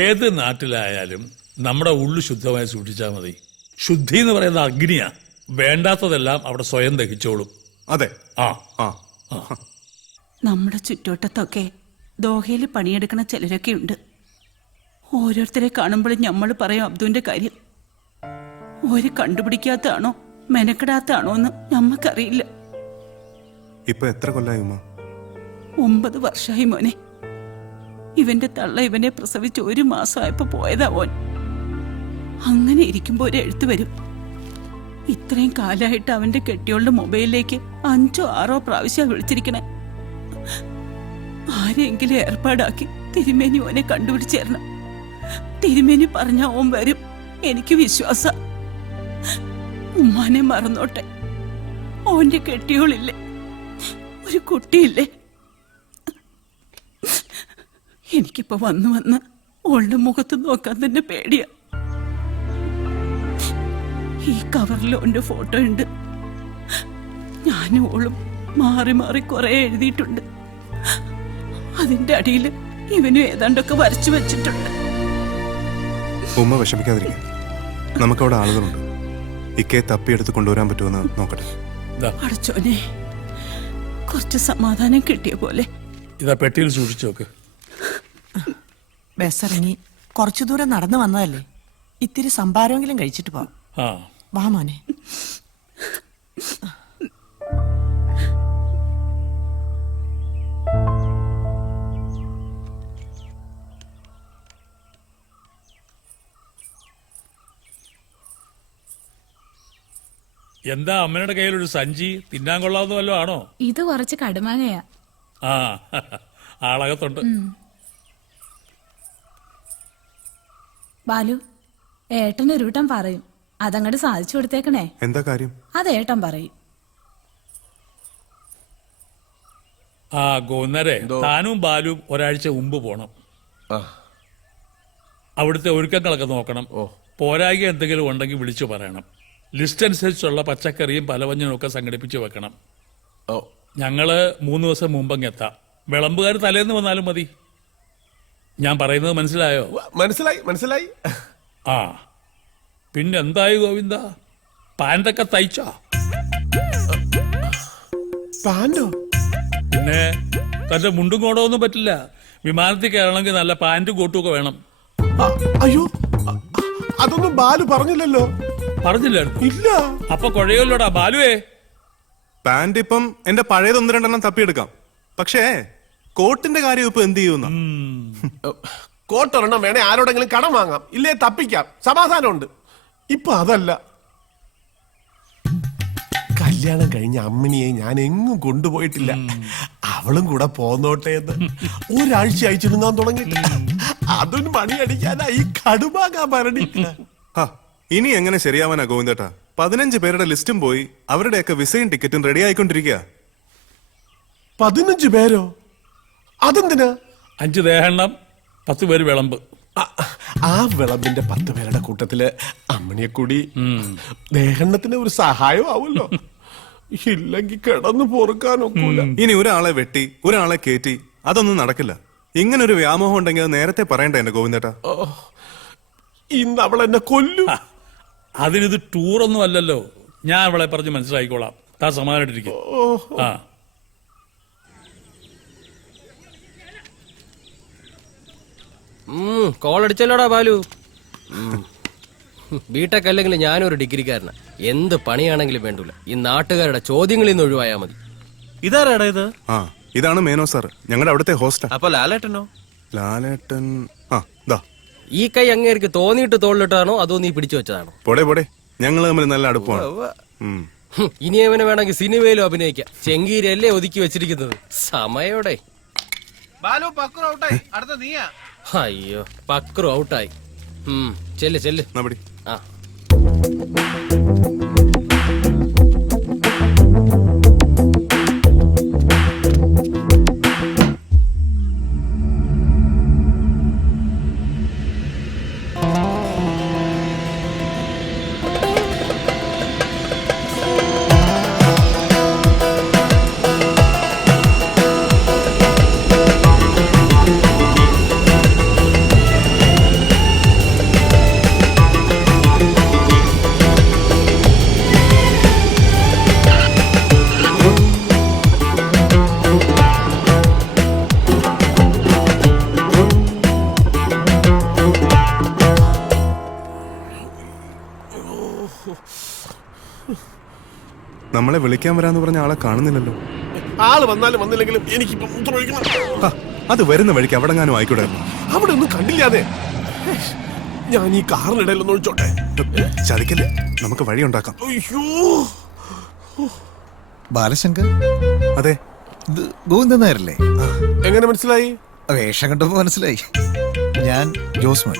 ഏത് നാട്ടിലായാലും നമ്മുടെ ഉള്ളു ശുദ്ധമായി സൂക്ഷിച്ചാൽ മതി. ശുദ്ധി എന്ന് പറയുന്ന അഗ്നിയാ. വേണ്ടാത്തതെല്ലാം അവിടെ സ്വയം ദഹിച്ചോളും. അതെ. ആ ആ നമ്മുടെ ചുറ്റോട്ടത്തൊക്കെ ദോഹയിൽ പണിയെടുക്കണ ചിലരൊക്കെ ഉണ്ട്. ഓരോരുത്തരെ കാണുമ്പോഴും നമ്മൾ പറയും അബ്ദുവിന്റെ കാര്യം. ഒരു കണ്ടുപിടിക്കാത്താണോ മെനക്കെടാത്താണോ എന്ന് നമ്മക്കറിയില്ല. ഇപ്പൊ എത്ര കൊല്ലായി ഉമ്മ? 9 വർഷമായി മോനെ. ഇവന്റെ തള്ള ഇവനെ പ്രസവിച്ച് 1 മാസമായപ്പോ പോയതാ ഓൻ. അങ്ങനെ ഇരിക്കുമ്പോ ഒരു എഴുത്ത് വരും. ഇത്രയും കാലമായിട്ട് അവന്റെ കെട്ടിയോളുടെ മൊബൈലിലേക്ക് 5ഓ 6ഓ പ്രാവശ്യം വിളിച്ചിരിക്കണേ. ആരെങ്കിലും ഏർപ്പാടാക്കി തിരുമേനി ഓനെ കണ്ടുപിടിച്ചേരണം. തിരുമേനി പറഞ്ഞ ഓൻ വരും, എനിക്ക് വിശ്വാസ. ഉമ്മാനെ മറന്നോട്ടെ. ഓന്റെ കെട്ടിയോളില്ലേ, ഒരു കുട്ടിയില്ലേ. എനിക്കിപ്പോ വന്ന് വന്ന് ഓളുടെ മുഖത്ത് നോക്കാൻ തന്നെ പേടിയാ. ഈ കവറിൽ ഓന്റെ ഫോട്ടോ ഉണ്ട്. ഞാനും ഓളും മാറി മാറി കുറെ എഴുതിയിട്ടുണ്ട്. അതിന്റെ അടിയിൽ ഇവനും ഏതാണ്ടൊക്കെ വരച്ചു വെച്ചിട്ടുണ്ട്. ഉമ്മ വിഷമിക്കാതിരിക്കുക. നമുക്കവിടെ ആളുകളുണ്ട്. ഇക്കയെ തപ്പിയെടുത്ത് കൊണ്ടുവരാൻ പറ്റുമെന്ന് നോക്കട്ടെ. അടച്ചോനെ, കുറച്ച് സമാധാനം കിട്ടിയ പോലെ. ഇതാ പെട്ടിയിൽ സൂക്ഷിച്ചു നോക്ക്. ബസ് ഇറങ്ങി കുറച്ചു ദൂരം നടന്നു വന്നതല്ലേ, ഇത്തിരി സംഭാരമെങ്കിലും കഴിച്ചിട്ട് പോവാം. വാ മോനെ. എന്താ അമ്മയുടെ കയ്യിലൊരു സഞ്ചി? തിന്നാൻ കൊള്ളാവുന്ന വല്ലതും ആണോ? ഇത് കുറച്ച് കടുമാങ്ങയാ. ആ ആളകത്തുണ്ട്. ബാലു, ഏട്ടൻ ഒരു വട്ടം പറയും, അതങ്ങോട്ട് സാധിച്ചു കൊടുത്തേക്കണേ. എന്താ കാര്യം? അത് ഏട്ടൻ പറയും. ആ ഗോന്നരെ, താനും ബാലും ഒരാഴ്ച മുമ്പ് പോണം. അവിടുത്തെ ഒരുക്കങ്ങളൊക്കെ നോക്കണം. പോരായ്ക എന്തെങ്കിലും ഉണ്ടെങ്കിൽ വിളിച്ചു പറയണം. ലിസ്റ്റ് അനുസരിച്ചുള്ള പച്ചക്കറിയും പലവഞ്ഞനും ഒക്കെ സംഘടിപ്പിച്ചു വെക്കണം. ഞങ്ങള് 3 ദിവസം മുമ്പങ്ങ് എത്താം. വിളമ്പുകാർ തലേന്ന് വന്നാലും മതി. ഞാൻ പറയുന്നത് മനസ്സിലായോ? മനസ്സിലായി മനസ്സിലായി. ആ പിന്നെന്തായി ഗോവിന്ദ, പാൻറ്റൊക്കെ തയ്ച്ചോ? പാൻറ്റോ? പിന്നെ തന്റെ മുണ്ടും കോടൊന്നും പറ്റില്ല. വിമാനത്തിൽ കയറണമെങ്കിൽ നല്ല പാൻറ്റും കോട്ടും ഒക്കെ വേണം. അയ്യോ, അതൊന്നും ബാലു പറഞ്ഞില്ലല്ലോ. പറഞ്ഞില്ലായിരുന്നു? ഇല്ല. അപ്പൊ കുഴയല്ലോടാ ബാലുവേ. പാന്റ് ഇപ്പം എന്റെ പഴയത് 1-2 എണ്ണം തപ്പിയെടുക്കാം. പക്ഷേ കോട്ടിന്റെ കാര്യം ഇപ്പൊ എന്ത് ചെയ്യുന്ന? കോട്ടൊരെണ്ണം വേണേ ആരോടെങ്കിലും കടം വാങ്ങാം, ഇല്ലേ തപ്പിക്കാം. സമാധാനമുണ്ട്. ഇപ്പൊ അതല്ല, കല്യാണം കഴിഞ്ഞ അമ്മിണിയെ ഞാൻ എങ്ങും കൊണ്ടുപോയിട്ടില്ല. അവളും കൂടെ പോന്നോട്ടെ എന്ന് ഒരാഴ്ച അയച്ചിരുന്നാൻ തുടങ്ങിയിട്ടില്ല. അതിന് മണി അടിക്കാനായി കടുമാകാൻ ഭരണി. ഇനി എങ്ങനെ ശരിയാവാനാ ഗോവിന്ദേട്ടാ? 15 പേരുടെ ലിസ്റ്റും പോയി, അവരുടെയൊക്കെ വിസയും ടിക്കറ്റും റെഡി ആയിക്കൊണ്ടിരിക്കുക. 15 പേരോ? അതെന്തിനാ? 5 ദേഹെണ്ണം, 10 പേര് വിളമ്പ്. ആ വിളമ്പിന്റെ 10 പേരുടെ കൂട്ടത്തില് അമ്മണിയെ കൂടി ദേഹണ്ണത്തിന് ഒരു സഹായം ആവുമല്ലോ. ഇല്ലെങ്കിൽ കിടന്നു പൊറുക്കാനൊക്കൂല. ഇനി ഒരാളെ വെട്ടി ഒരാളെ കേറ്റി അതൊന്നും നടക്കില്ല. ഇങ്ങനൊരു വ്യാമോഹം ഉണ്ടെങ്കിൽ അത് നേരത്തെ പറയണ്ടേ എന്റെ ഗോവിന്ദേട്ടാ? ഇന്ന് അവൾ എന്നെ കൊല്ലും. അതിനിത് ടൂറൊന്നും അല്ലല്ലോ. ഞാൻ അവളെ പറഞ്ഞ് മനസ്സിലാക്കിക്കോളാം. താ സമാധാനായിട്ടിരിക്കും. ആ കോളടിച്ചല്ലോടാ ബാലു. ബിടെക് അല്ലെങ്കിൽ ഞാനൊരു ഡിഗ്രിക്കാരനാ. എന്ത് പണിയാണെങ്കിലും വേണ്ടൂല, ഈ നാട്ടുകാരുടെ ചോദ്യങ്ങളിൽ നിന്ന് ഒഴിവായാ മതി. ഇതാരാടാ ഇത്? ഇതാണ് മേനോ സാർ, ഞങ്ങളുടെ അവിടുത്തെ ഹോസ്റ്റൽ. അപ്പൊ ലാലേട്ടനോ? ലാലേട്ടൻ ഈ കൈ അങ്ങേർക്ക് തോന്നിയിട്ട് തോളിലിട്ടാണോ അതോ നീ പിടിച്ചു വെച്ചതാണോ? പോടെ ഞങ്ങൾ തമ്മിൽ നല്ല അടുപ്പമാണ്. ഇനി അവനെ വേണമെങ്കിൽ സിനിമയിലും അഭിനയിക്കാം. ചെങ്കീരല്ലേ ഒതുക്കി വെച്ചിരിക്കുന്നത്. സമയോടെ. അയ്യോ, പക്രു ഔട്ടായി. ചെല്ല്. ആ നമ്മളെ വിളിക്കാൻ വരാന്ന് പറഞ്ഞ ആളെ കാണുന്നില്ലല്ലോ. ആള് വന്നാലും വന്നില്ലെങ്കിലും എനിക്കിപ്പോ മൂത്രമൊഴിക്കണം. അത് വരുന്ന വഴിക്ക് അവിടെങ്ങാനും ആയിക്കൂടായിരുന്നു. അവിടെ ഒന്നും കണ്ടില്ലാതെ. ഞാൻ ഈ കാറിനിടയിലൊന്നും ഒഴിച്ചോട്ടെ. ചതിക്കല്ലേ, നമുക്ക് വഴി ഉണ്ടാക്കാം. അയ്യോ, ബാലശങ്കർ? അതെ. ഗോവിന്ദൻ നായരല്ലേ? എങ്ങനെ മനസ്സിലായി? വേഷം കണ്ടപ്പോ മനസ്സിലായി. ഞാൻ ജോസ്മോൻ.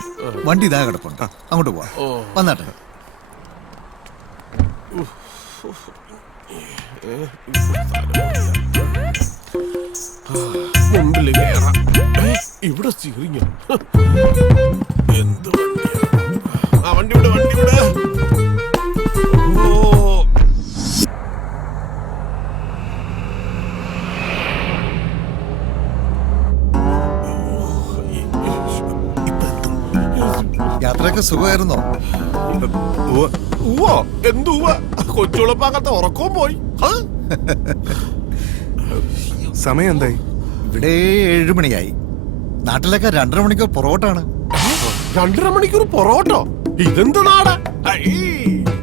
വണ്ടി ഇതാ കിടപ്പുണ്ട്, അങ്ങോട്ട് പോവാ. വന്നാട്ടെ. മുമ്പിൽ കയറാം. ഇവിടെ സ്റ്റിയറിംഗ്. എന്ത് വണ്ടിയാ? വണ്ടി വിട്. യാത്രയൊക്കെ സുഖമായിരുന്നോ? എന്തുവാ, കൊച്ചുളപ്പാകത്തെ ഉറക്കവും പോയി. സമയം എന്തായി? ഇവിടെ 7 മണിയായി. നാട്ടിലൊക്കെ 2.5 മണിക്കൂർ പൊറോട്ടാണ്. 2.5 മണിക്കൂർ പൊറോട്ടോ? ഇതെന്ത് നാടാ?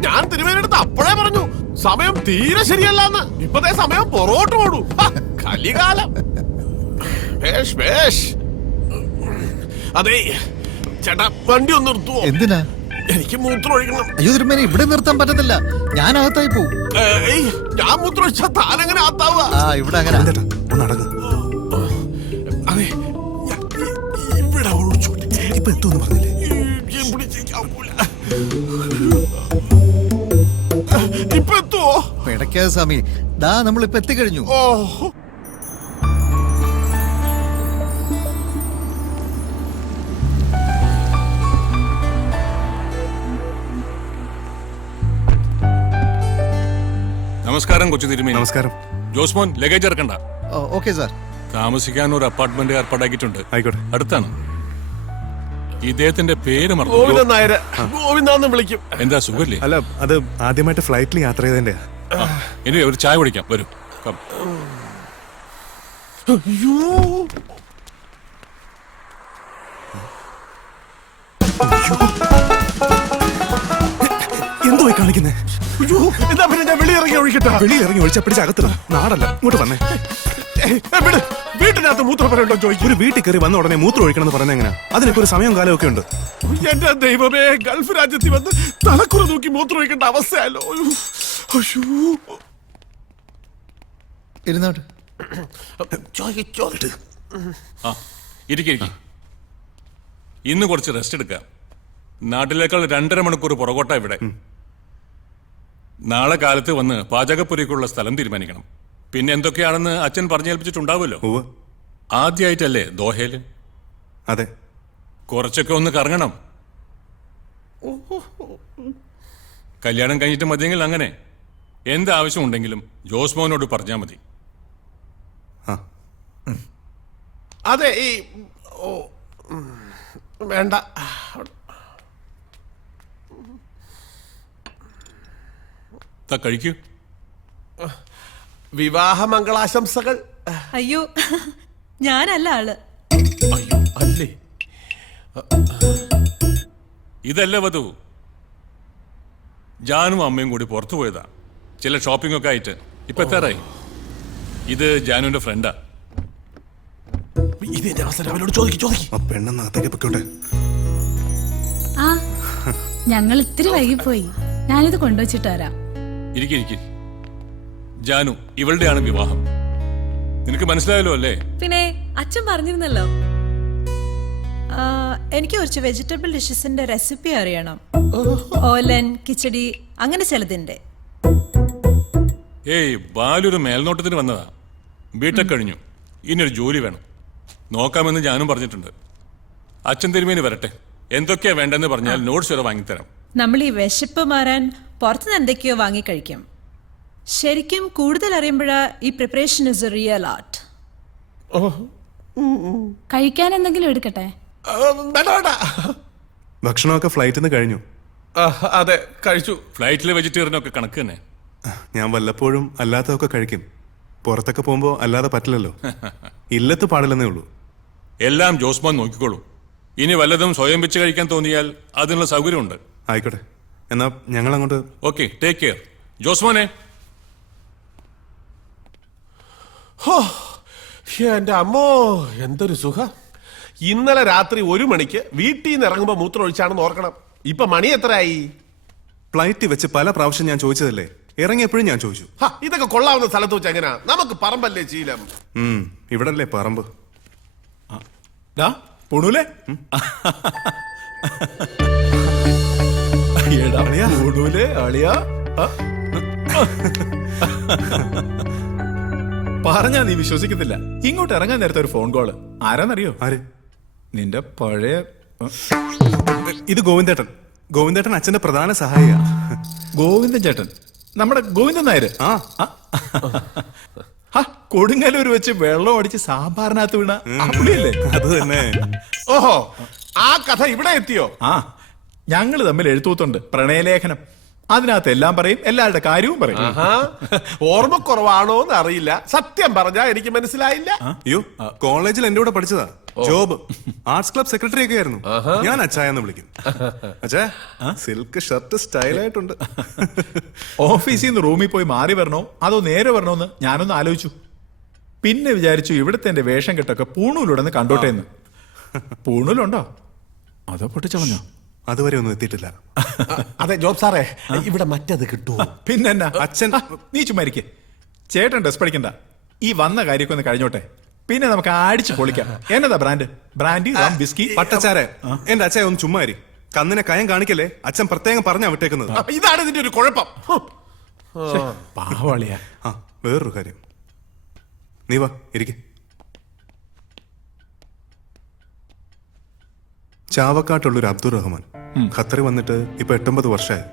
ഞാൻ തിരുവേനടുത്ത് അപ്പോഴേ പറഞ്ഞു സമയം തീരെ ശരിയല്ലെന്ന്. ഇപ്പത്തെ സമയം പൊറോട്ട ഓടൂ. കലികാലം. അതെ ചേട്ടാ, വണ്ടി ഒന്ന് നിർത്തുവോ? എന്തിനാ? എനിക്ക് മൂത്രം ഒഴിക്കണം. അയ്യോ തിരുമേനി, ഇവിടെ നിർത്താൻ പറ്റത്തില്ല. ഞാൻ അകത്തായി പോവും. ഞാൻ മൂത്രം ഒഴിച്ചാ താനെങ്ങനെ ആത്താവുക? ഇവിടെ അങ്ങനെ നടന്നു. അതെ, ഇവിടെ ഒഴിച്ചോട്ടെ. ഇപ്പൊ എത്തുമെന്ന് പറഞ്ഞില്ലേ? ഇപ്പൊ എത്തുവോ? പിടയ്ക്കാതെ സ്വാമി, ദാ നമ്മളിപ്പോ എത്തിക്കഴിഞ്ഞു. നമസ്കാരം കൊച്ചു തിരുമേനി. നമസ്കാരം. ജോസ്മോൻ, ലഗേജ് ഇറക്കണ്ട. Okay sir. താമസിക്കാൻ ഒരു അപ്പാർട്ട്മെന്റ് ഏർപ്പാടാക്കിയിട്ടുണ്ട്. ആയിക്കോട്ടെ. അടുത്താണ്. ഇദ്ദേഹത്തിന്റെ പേര് ഗോവിന്ദൻ നായർ. ഗോവിന്ദാന്ന് വിളിക്കും. എന്താ, സുഖല്ലേ? അല്ല, അത് ആദ്യമായിട്ട് ഫ്ലൈറ്റിൽ യാത്ര ചെയ്തതിന്റെ. ഇനി ഒരു ചായ കുടിക്കാം, വരൂ. എന്തോ കാണിക്കുന്നേ? എന്താ പിന്നെ ഞാൻ വെളിയിറങ്ങി ഒഴിക്കട്ടെ? വെളിയിറങ്ങി ഒഴിച്ച പിടിച്ച് അകത്തില്ല. നാടല്ല, ഇങ്ങോട്ട് വന്നേ. വീട്ടിനകത്ത് മൂത്രപ്പുരണ്ടോ ചോദിക്കും. ഒരു വീട്ടിൽ കയറി വന്ന ഉടനെ മൂത്രം ഒഴിക്കണം പറഞ്ഞ എങ്ങനെ? അതിനൊക്കെ ഒരു സമയവും കാലവും ഒക്കെ ഉണ്ട്. എന്റെ ദൈവമേ, ഗൾഫ് രാജ്യത്തിൽ വന്ന് തലക്കുറ നോക്കി മൂത്രം ഒഴിക്കേണ്ട അവസ്ഥയല്ലോ. ഇരുന്നോട്ട്. ആ ഇരിക്കും. ഇന്ന് കുറച്ച് റെസ്റ്റ് എടുക്കാം. നാട്ടിലേക്കാൾ 2.5 മണിക്കൂർ പുറകോട്ടാ ഇവിടെ. നാളെ കാലത്ത് വന്ന് പാചകപ്പുരയ്ക്കുള്ള സ്ഥലം തീരുമാനിക്കണം. പിന്നെ എന്തൊക്കെയാണെന്ന് അച്ഛൻ പറഞ്ഞേൽപ്പിച്ചിട്ടുണ്ടാവുമല്ലോ. ആദ്യമായിട്ടല്ലേ ദോഹയില്? അതെ. കുറച്ചൊക്കെ ഒന്ന് കറങ്ങണം. കല്യാണം കഴിഞ്ഞിട്ട് മതിയെങ്കിൽ അങ്ങനെ. എന്താവശ്യമുണ്ടെങ്കിലും ജോസ്മോനോട് പറഞ്ഞാൽ മതി. അതെ, ഈ വേണ്ട. കഴിക്കൂ. വിവാഹ മംഗളാശംസകൾ. അയ്യോ, ഞാനല്ല ആള്. അയ്യോ അല്ലേ, ഇതല്ല വധു. ജാനും അമ്മയും കൂടി പുറത്തു പോയതാ ചില ഷോപ്പിംഗ് ഒക്കെ ആയിട്ട്. ഇപ്പൊ എത്താറായി. ഇത് ജാനുവിന്റെ ഫ്രണ്ടാ. ആ ഞങ്ങൾ ഇത്തിരി വൈകിപ്പോയി. ഞാനിത് കൊണ്ടുവച്ചിട്ട് വരാം. ഇരിക്കെ. ജാനു, ഇവളുടെയാണ് വിവാഹം. നിനക്ക് മനസ്സിലായല്ലോ അല്ലേ? പിന്നെ അച്ഛൻ പറഞ്ഞിരുന്നല്ലോ. എനിക്ക് കുറച്ച് വെജിറ്റബിൾ ഡിഷസിന്റെ റെസിപ്പി അറിയണം. ഓലൻ, കിച്ചടി, അങ്ങനെ ചിലതിന്റെ. ഏയ്, ബാലൊരു മേൽനോട്ടത്തിന് വന്നതാ. ബിടെക് കഴിഞ്ഞു. ഇനിയൊരു ജോലി വേണം. നോക്കാമെന്ന് ഞാനും പറഞ്ഞിട്ടുണ്ട്. അച്ഛൻ തിരുമേനി വരട്ടെ. എന്തൊക്കെയാ വേണ്ടെന്ന് പറഞ്ഞാൽ നോട്ട്സ് വരെ വാങ്ങിത്തരാം. നമ്മൾ ഈ വിശപ്പ് മാറാൻ പുറത്തുനിന്ന് എന്തൊക്കെയോ വാങ്ങിക്കഴിക്കും. ശരിക്കും കൂടുതൽ അറിയുമ്പോഴാ ഈ preparation is A real art. കഴിക്കാൻ എന്തെങ്കിലും എടുക്കട്ടെ? ഭക്ഷണമൊക്കെ ഫ്ലൈറ്റിൽ നിന്ന് കഴിഞ്ഞു. അതെ, കഴിച്ചു. ഫ്ലൈറ്റിലെ വെജിറ്റേറിയനൊക്കെ കണക്ക് തന്നെ. ഞാൻ വല്ലപ്പോഴും അല്ലാത്തതൊക്കെ കഴിക്കും. പുറത്തൊക്കെ പോകുമ്പോ അല്ലാതെ പറ്റില്ലല്ലോ. ഇല്ലത്ത് പാടില്ലെന്നേ ഉള്ളൂ. എല്ലാം ജോസ്മാൻ നോക്കിക്കോളൂ. ഇനി വല്ലതും സ്വയം വെച്ച് കഴിക്കാൻ തോന്നിയാൽ അതിനുള്ള സൗകര്യമുണ്ട്. ആയിക്കോട്ടെ, എന്നാ ഞങ്ങൾ അങ്ങോട്ട്. Okay, take care. ജോസ്മാനെ. എന്റെ അമ്മോ, എന്തൊരു സുഖം. ഇന്നലെ രാത്രി 1 മണിക്ക് വീട്ടിൽ നിന്ന് ഇറങ്ങുമ്പോ മൂത്രം ഒഴിച്ചാണെന്ന് ഓർക്കണം. ഇപ്പൊ മണി എത്രയായി? ഫ്ലൈറ്റിൽ വെച്ച് പല പ്രാവശ്യം ഞാൻ ചോദിച്ചതല്ലേ, ഇറങ്ങിയപ്പോഴും ഞാൻ ചോദിച്ചു. ഇതൊക്കെ കൊള്ളാവുന്ന സ്ഥലത്ത് വെച്ച് എങ്ങനെയാ? നമുക്ക് പറമ്പല്ലേ ശീലം. ഇവിടല്ലേ പറമ്പ്. പൊണൂലേ? പറഞ്ഞാ നീ വിശ്വസിക്കത്തില്ല. ഇങ്ങോട്ട് ഇറങ്ങാൻ നേരത്തെ ഒരു ഫോൺ കോള്. ആരാന്നറിയോ? ആര്? നിന്റെ പഴയ ഇത് ഗോവിന്ദേട്ടൻ. ഗോവിന്ദേട്ടൻ അച്ഛന്റെ പ്രധാന സഹായിയാ. ഗോവിന്ദൻ ചേട്ടൻ, നമ്മുടെ ഗോവിന്ദൻ നായര്. കൊടുങ്ങല്ലൂർ വെച്ച് വെള്ളം അടിച്ച് സാമ്പാറിനകത്ത് വീണ പുള്ളിയല്ലേ? അത് തന്നെ. ഓഹോ, ആ കഥ ഇവിടെ എത്തിയോ? ഞങ്ങള് തമ്മിൽ എഴുത്തൂത്തുണ്ട്, പ്രണയലേഖനം. അതിനകത്ത് എല്ലാം പറയും, എല്ലാവരുടെ കാര്യവും പറയും. ഓർമ്മക്കുറവാണോ എന്ന് അറിയില്ല. സത്യം പറഞ്ഞാ എനിക്ക് മനസ്സിലായില്ല. അയ്യോ, കോളേജിൽ എന്റെ കൂടെ പഠിച്ചതാ. ജോബ് ആർട്സ് ക്ലബ് സെക്രട്ടറി ഒക്കെ ആയിരുന്നു. ഞാൻ അച്ചായെന്ന് വിളിക്കും. അച്ഛാ, സിൽക്ക് ഷർട്ട് സ്റ്റൈലായിട്ടുണ്ട്. ഓഫീസിൽ നിന്ന് റൂമിൽ പോയി മാറി വരണോ അതോ നേരെ വരണോന്ന് ഞാനൊന്ന് ആലോചിച്ചു. പിന്നെ വിചാരിച്ചു ഇവിടുത്തെ എന്റെ വേഷം കെട്ടൊക്കെ പൂണൂലുടന്ന് കണ്ടോട്ടെ എന്ന്. പൂണൂലുണ്ടോ അതോ പൊട്ടിച്ചളഞ്ഞോ? അതുവരെ ഒന്നും എത്തിയിട്ടില്ല. അതെ ജോബ് സാറേ, ഇവിടെ മറ്റത് കിട്ടുമോ? പിന്നെന്നാ അച്ഛൻ, നീ ചുമ്മാരിക്കേ. ചേട്ടൻ ഡ്രസ് പഠിക്കണ്ട. ഈ വന്ന കാര്യമൊക്കെ ഒന്ന് കഴിഞ്ഞോട്ടെ, പിന്നെ നമുക്ക് അടിച്ച് പൊളിക്കാം. എന്നതാ ബ്രാൻഡ്? ബ്രാൻഡി, റം, വിസ്കി, പട്ടച്ചാരെ. എന്റെ അച്ഛൻ ഒന്ന് ചുമ്മാരി. കന്നിനെ കയം കാണിക്കല്ലേ. അച്ഛൻ പ്രത്യേകം പറഞ്ഞാ വിട്ടേക്കുന്നത്. ഇതാണ് ഇതിന്റെ ഒരു കുഴപ്പം. പാവളിയാ. വേറൊരു കാര്യം, നീ വാ ഇരിക്കെ. ചാവക്കാട്ടുള്ളൊരു അബ്ദുൾ റഹ്മാൻ ഖത്തറിൽ വന്നിട്ട് ഇപ്പൊ 8-9 വർഷമായി.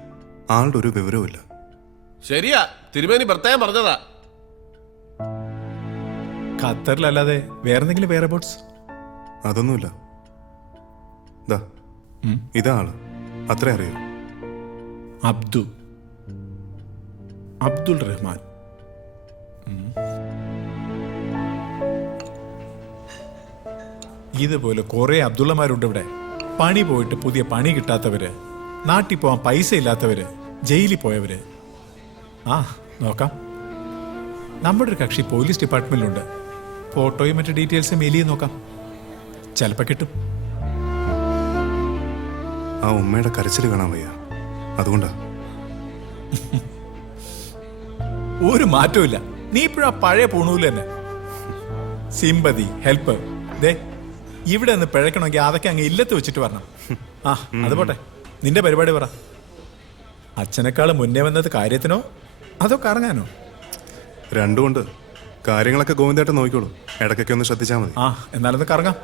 ആളുടെ ഒരു വിവരവും ഇല്ല. ശരിയാ, തിരുമേനി പ്രത്യേകം പറഞ്ഞതാ. ഖത്തറിലല്ലാതെ വേറെന്തെങ്കിലും വേറെ ബോട്ട്സ്? അതൊന്നുമില്ല. ഇതാ ആള്, അത്രേ അറിയൂ. അബ്ദുൾ റഹ്മാൻ. ഇതുപോലെ കുറെ അബ്ദുള്ളമാരുണ്ട് ഇവിടെ. പണി പോയിട്ട് പുതിയ പണി കിട്ടാത്തവര്, നാട്ടിൽ പോവാൻ പൈസ ഇല്ലാത്തവര്, ജയിലിൽ പോയവര്. നോക്കാം. നമ്മുടെ ഒരു കക്ഷി പോലീസ് ഡിപ്പാർട്ട്മെന്റിലുണ്ട്. ഫോട്ടോയും മറ്റു ഡീറ്റെയിൽസും മെയിൽ ചെയ്ത് നോക്കാം, ചിലപ്പോ കിട്ടും. ആ ഉമ്മയുടെ കരച്ചിൽ കാണാൻ വയ്യ, അതുകൊണ്ടാ. ഒരു മാറ്റവും ഇല്ല. നീ ഇപ്പോഴാ പഴയ പൂണൂല് തന്നെ. Sympathy, help. ദേ ഇവിടെ നിന്ന് പിഴക്കണമെങ്കിൽ അതൊക്കെ അങ്ങ് ഇല്ലത്ത് വെച്ചിട്ട് വരണം. ആ അത് പോട്ടെ, നിന്റെ പരിപാടി പറ. അച്ഛനേക്കാൾ മുന്നേ വന്നത് കാര്യത്തിനോ അതോ കറങ്ങാനോ? രണ്ടുമുണ്ട്. കാര്യങ്ങളൊക്കെ ഗോവിന്ദേട്ടൻ നോക്കിക്കോളൂ, ഇടയ്ക്കൊക്കെ ഒന്ന് ശ്രദ്ധിച്ചാൽ മതി. ആ എന്നാലൊന്ന് കറങ്ങാം.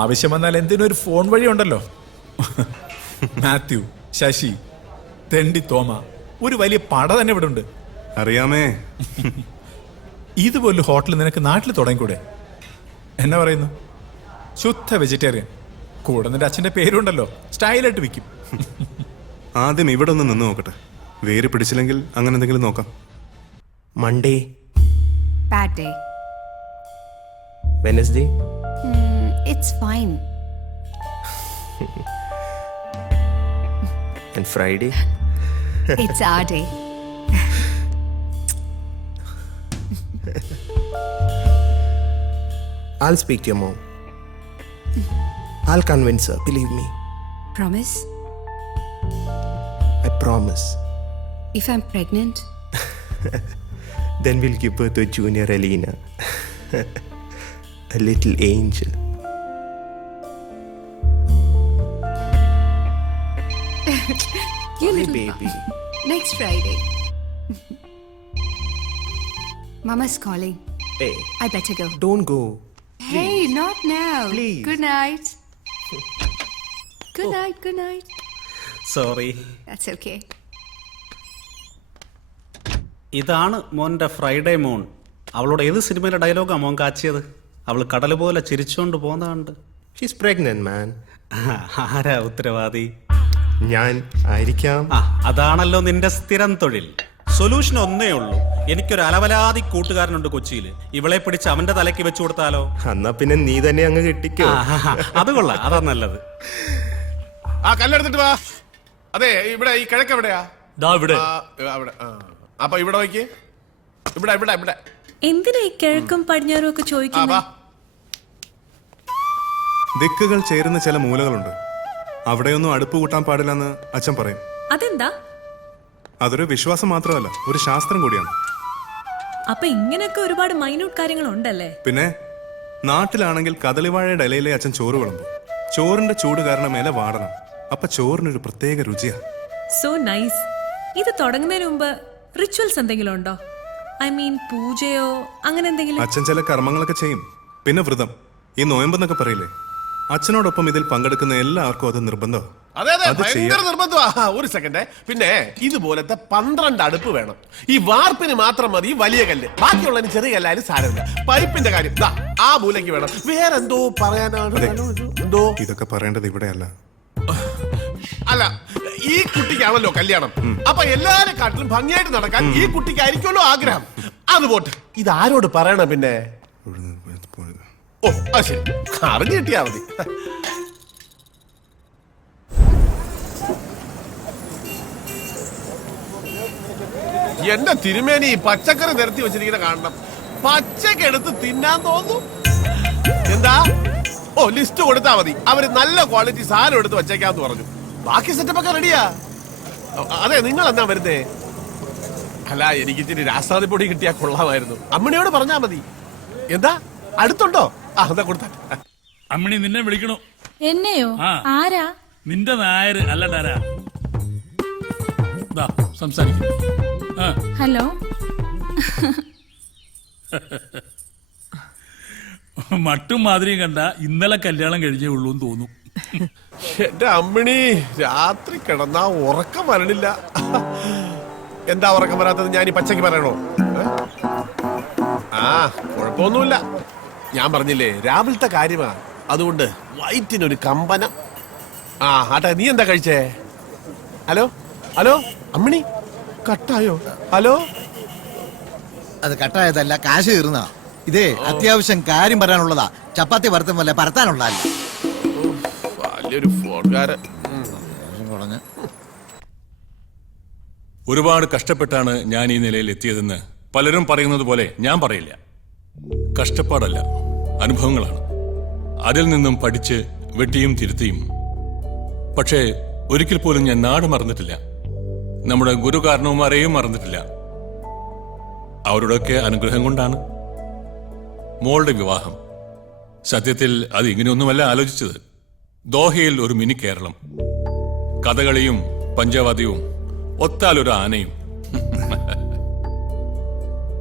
ആവശ്യം വന്നാൽ എന്തിനും ഒരു ഫോൺ വഴി ഉണ്ടല്ലോ. മാത്യു, ശശി, തെണ്ടി തോമ, ഒരു വലിയ പട തന്നെ ഇവിടെ ഉണ്ട്. അറിയാമേ. ഇതുപോലൊരു ഹോട്ടൽ നിനക്ക് നാട്ടിൽ തുടങ്ങിക്കൂടെ? എന്നാ പറയുന്നു? ശുദ്ധ വെജിറ്റേറിയൻ. കൂടെ നിന്റെ അച്ഛന്റെ പേരുണ്ടല്ലോ, സ്റ്റൈലായിട്ട് വിൽക്കും. ആദ്യം ഇവിടെ ഒന്ന് നിന്ന് നോക്കട്ടെ. വേര് പിടിച്ചില്ലെങ്കിൽ അങ്ങനെ എന്തെങ്കിലും നോക്കാം. Monday, Bad day. Wednesday, It's fine. and Friday. It's our day. I'll speak to your mom. I'll convince her, believe me. Promise? I promise. If I'm pregnant? Then we'll give birth to a junior Alina. A little angel. You Hi, little baby. Next Friday. Mama's calling. Hey, I better go. don't go. Hey, not now. Please. Good night. Good night, good night. Sorry. That's okay. ഇതാണ് മോൻ്റെ Friday മോൺ. അവളോട് ഏത് സിനിമയിലെ ഡയലോഗാ മോൻ കാച്ചിയത്? അവൾ കടൽ പോലെ ചിരിച്ചുകൊണ്ട് പോകുന്നതുണ്ട്. She's pregnant, man. ആരാ ഉത്തരവാദി? ഞാൻ ആയിരിക്കാം. ആ അതാണല്ലോ നിന്റെ സ്ഥിരം തൊഴിൽ. സൊല്യൂഷൻ ഒന്നേ ഉള്ളൂ. എനിക്കൊരു അലവലാതി കൂട്ടുകാരനുണ്ട് കൊച്ചിയിൽ. ഇവളെ പിടിച്ച് അവന്റെ തലയ്ക്ക് വെച്ചു കൊടുത്താലോ? എന്നാ പിന്നെ നീ തന്നെ അങ്ങ് കെട്ടിക്കോ. അത് കൊള്ളാം, അതാ നല്ലത്. ആ കല്ലെടുത്തിട്ട് വാ. അതെ, ഇവിടെ ഈ കിഴക്ക് എവിടെയാ? ഇവിടെ. അവിടെ. അപ്പൊ ഇവിടെ നോക്കി. ഇവിടെ ഇവിടെ ഇവിടെ. എന്തിനാ ഈ കിഴക്കും പടിഞ്ഞാറും ഒക്കെ ചോദിക്കുന്നത്? ദിക്കുകൾ ചേരുന്ന ചില മൂലകളുണ്ട്. അവിടെയൊന്നും അടുപ്പ് കൂട്ടാൻ പാടില്ലെന്ന് അച്ഛൻ പറയും. അതെന്താ? അതൊരു വിശ്വാസം മാത്രമല്ല, ഒരു ശാസ്ത്രം കൂടിയാണ്. അപ്പൊ ഇങ്ങനെയൊക്കെ ഒരുപാട് മൈന്യൂട്ട് കാര്യങ്ങൾ ഉണ്ടല്ലേ? പിന്നെ നാട്ടിലാണെങ്കിൽ കദളിവാഴയുടെ ഇലയിലെ അച്ഛൻ ചോറ് വിളമ്പും. ചോറിന്റെ ചൂട് കാരണം ഇല വാടണം. അപ്പൊ ചോറിനൊരു പ്രത്യേക രുചിയാ. So nice. ഇത് തുടങ്ങുന്നതിന് മുമ്പ് റിച്വൽസ് എന്തെങ്കിലും ഉണ്ടോ? ഐ മീൻ പൂജയോ അങ്ങനെ എന്തെങ്കിലും? അച്ഛൻ ചില കർമ്മങ്ങളൊക്കെ ചെയ്യും. പിന്നെ വ്രതം, ഈ നോയമ്പെന്നൊക്കെ പറയില്ലേ, അച്ഛനോടൊപ്പം ഇതിൽ പങ്കെടുക്കുന്ന എല്ലാവർക്കും അത് നിർബന്ധം. അതെ ഭയങ്കര നിർബന്ധമാ. ഒരു സെക്കൻഡ്. പിന്നെ ഇതുപോലത്തെ 12 അടുപ്പ് വേണം. ഈ വാർപ്പിന് മാത്രം മതി വലിയ കല്ല്, ബാക്കിയുള്ളതിന് ചെറിയ കല്ലായാലും സാരമില്ല. പൈപ്പിന്റെ കാര്യം ദാ ആ മൂലയ്ക്ക് വേണം. വേറെന്തോ പറയാനാണ്. എന്തോ ഇതൊക്കെ പറയേണ്ടത് ഇവിടെയല്ല. അല്ല, ഈ കുട്ടിക്കാണല്ലോ കല്യാണം. അപ്പൊ എല്ലാരെ കാട്ടിലും ഭംഗിയായിട്ട് നടക്കാൻ ഈ കുട്ടിക്കായിരിക്കുമല്ലോ ആഗ്രഹം. അത് പോട്ട്, ഇത് ആരോട് പറയണം? പിന്നെ ഓ അത് ശരി, അറിഞ്ഞു കിട്ടിയാ മതി. എന്റെ തിരുമേനി പച്ചക്കറി നിരത്തി വെച്ചിരിക്കുന്ന കാണണം. പച്ചക്ക് എടുത്ത് തിന്നാൻ തോന്നുന്നു. എന്താ? ഓ ലിസ്റ്റ് കൊടുത്താ മതി, അവര് നല്ല ക്വാളിറ്റി സാധനം എടുത്ത് വച്ചേക്കാന്ന് പറഞ്ഞു. ബാക്കി സെറ്റപ്പ് ഒക്കെ റെഡിയാ. അതെ, നിങ്ങൾ എന്നാ വരുന്നേ? അല്ല, എനിക്ക് ഇച്ചിരി രാസാദിപ്പൊടി കിട്ടിയാ കൊള്ളാമായിരുന്നു. അമ്മിണിയോട് പറഞ്ഞാ മതി. എന്താ അടുത്തുണ്ടോ? ആ എന്താ കൊടുത്ത. അമ്മിണി നിന്നെ വിളിക്കണോ? എന്നെയോ? ആരാ? നിന്റെ നായര് അല്ലടാരാ. സംസാരിക്കും. ഹലോ. മട്ടും മാതിരിയും കണ്ട ഇന്നലെ കല്യാണം കഴിഞ്ഞേ ഉള്ളൂ എന്ന് തോന്നും. എന്റെ അമ്മിണി രാത്രി കിടന്നാ ഉറക്കം വരണില്ല. എന്താ ഉറക്കം വരാത്തത്? ഞാൻ ഈ പച്ചക്ക് പറയണോ? ആ കുഴപ്പമൊന്നുമില്ല. ഞാൻ പറഞ്ഞില്ലേ രാവിലത്തെ കാര്യമാ, അതുകൊണ്ട് വയറ്റിനൊരു കമ്പനം. ആ ആട്ടെ, നീ എന്താ കഴിച്ചേ? ഹലോ ഹലോ അമ്മിണി, കട്ടായോ? ഹലോ. അത് കട്ടായതല്ല, കാശ് തീർന്ന. ഇതേ അത്യാവശ്യം കാര്യം പറയാനുള്ളതാ. ചപ്പാത്തി പരത്തുമല്ല, പരത്താനുള്ളതല്ല. വലിയൊരു ഫോൺകാരൻ. ഒരുപാട് കഷ്ടപ്പെട്ടാണ് ഞാൻ ഈ നിലയിൽ എത്തിയതെന്ന് പലരും പറയുന്നത് പോലെ ഞാൻ പറയില്ല. കഷ്ടപ്പാടല്ല, അനുഭവങ്ങളാണ്. അതിൽ നിന്നും പഠിച്ച് വെട്ടിയും തിരുത്തിയും. പക്ഷേ ഒരിക്കൽ പോലും ഞാൻ നാട് മറന്നിട്ടില്ല, നമ്മുടെ ഗുരു കാരണവന്മാരെയും മറന്നിട്ടില്ല. അവരുടെയൊക്കെ അനുഗ്രഹം കൊണ്ടാണ്. മോളുടെ വിവാഹം സത്യത്തിൽ അത് ഇങ്ങനെയൊന്നുമല്ല ആലോചിച്ചത്. ദോഹയിൽ ഒരു മിനി കേരളം, കഥകളിയും പഞ്ചവാദ്യവും, ഒത്താലൊരു ആനയും.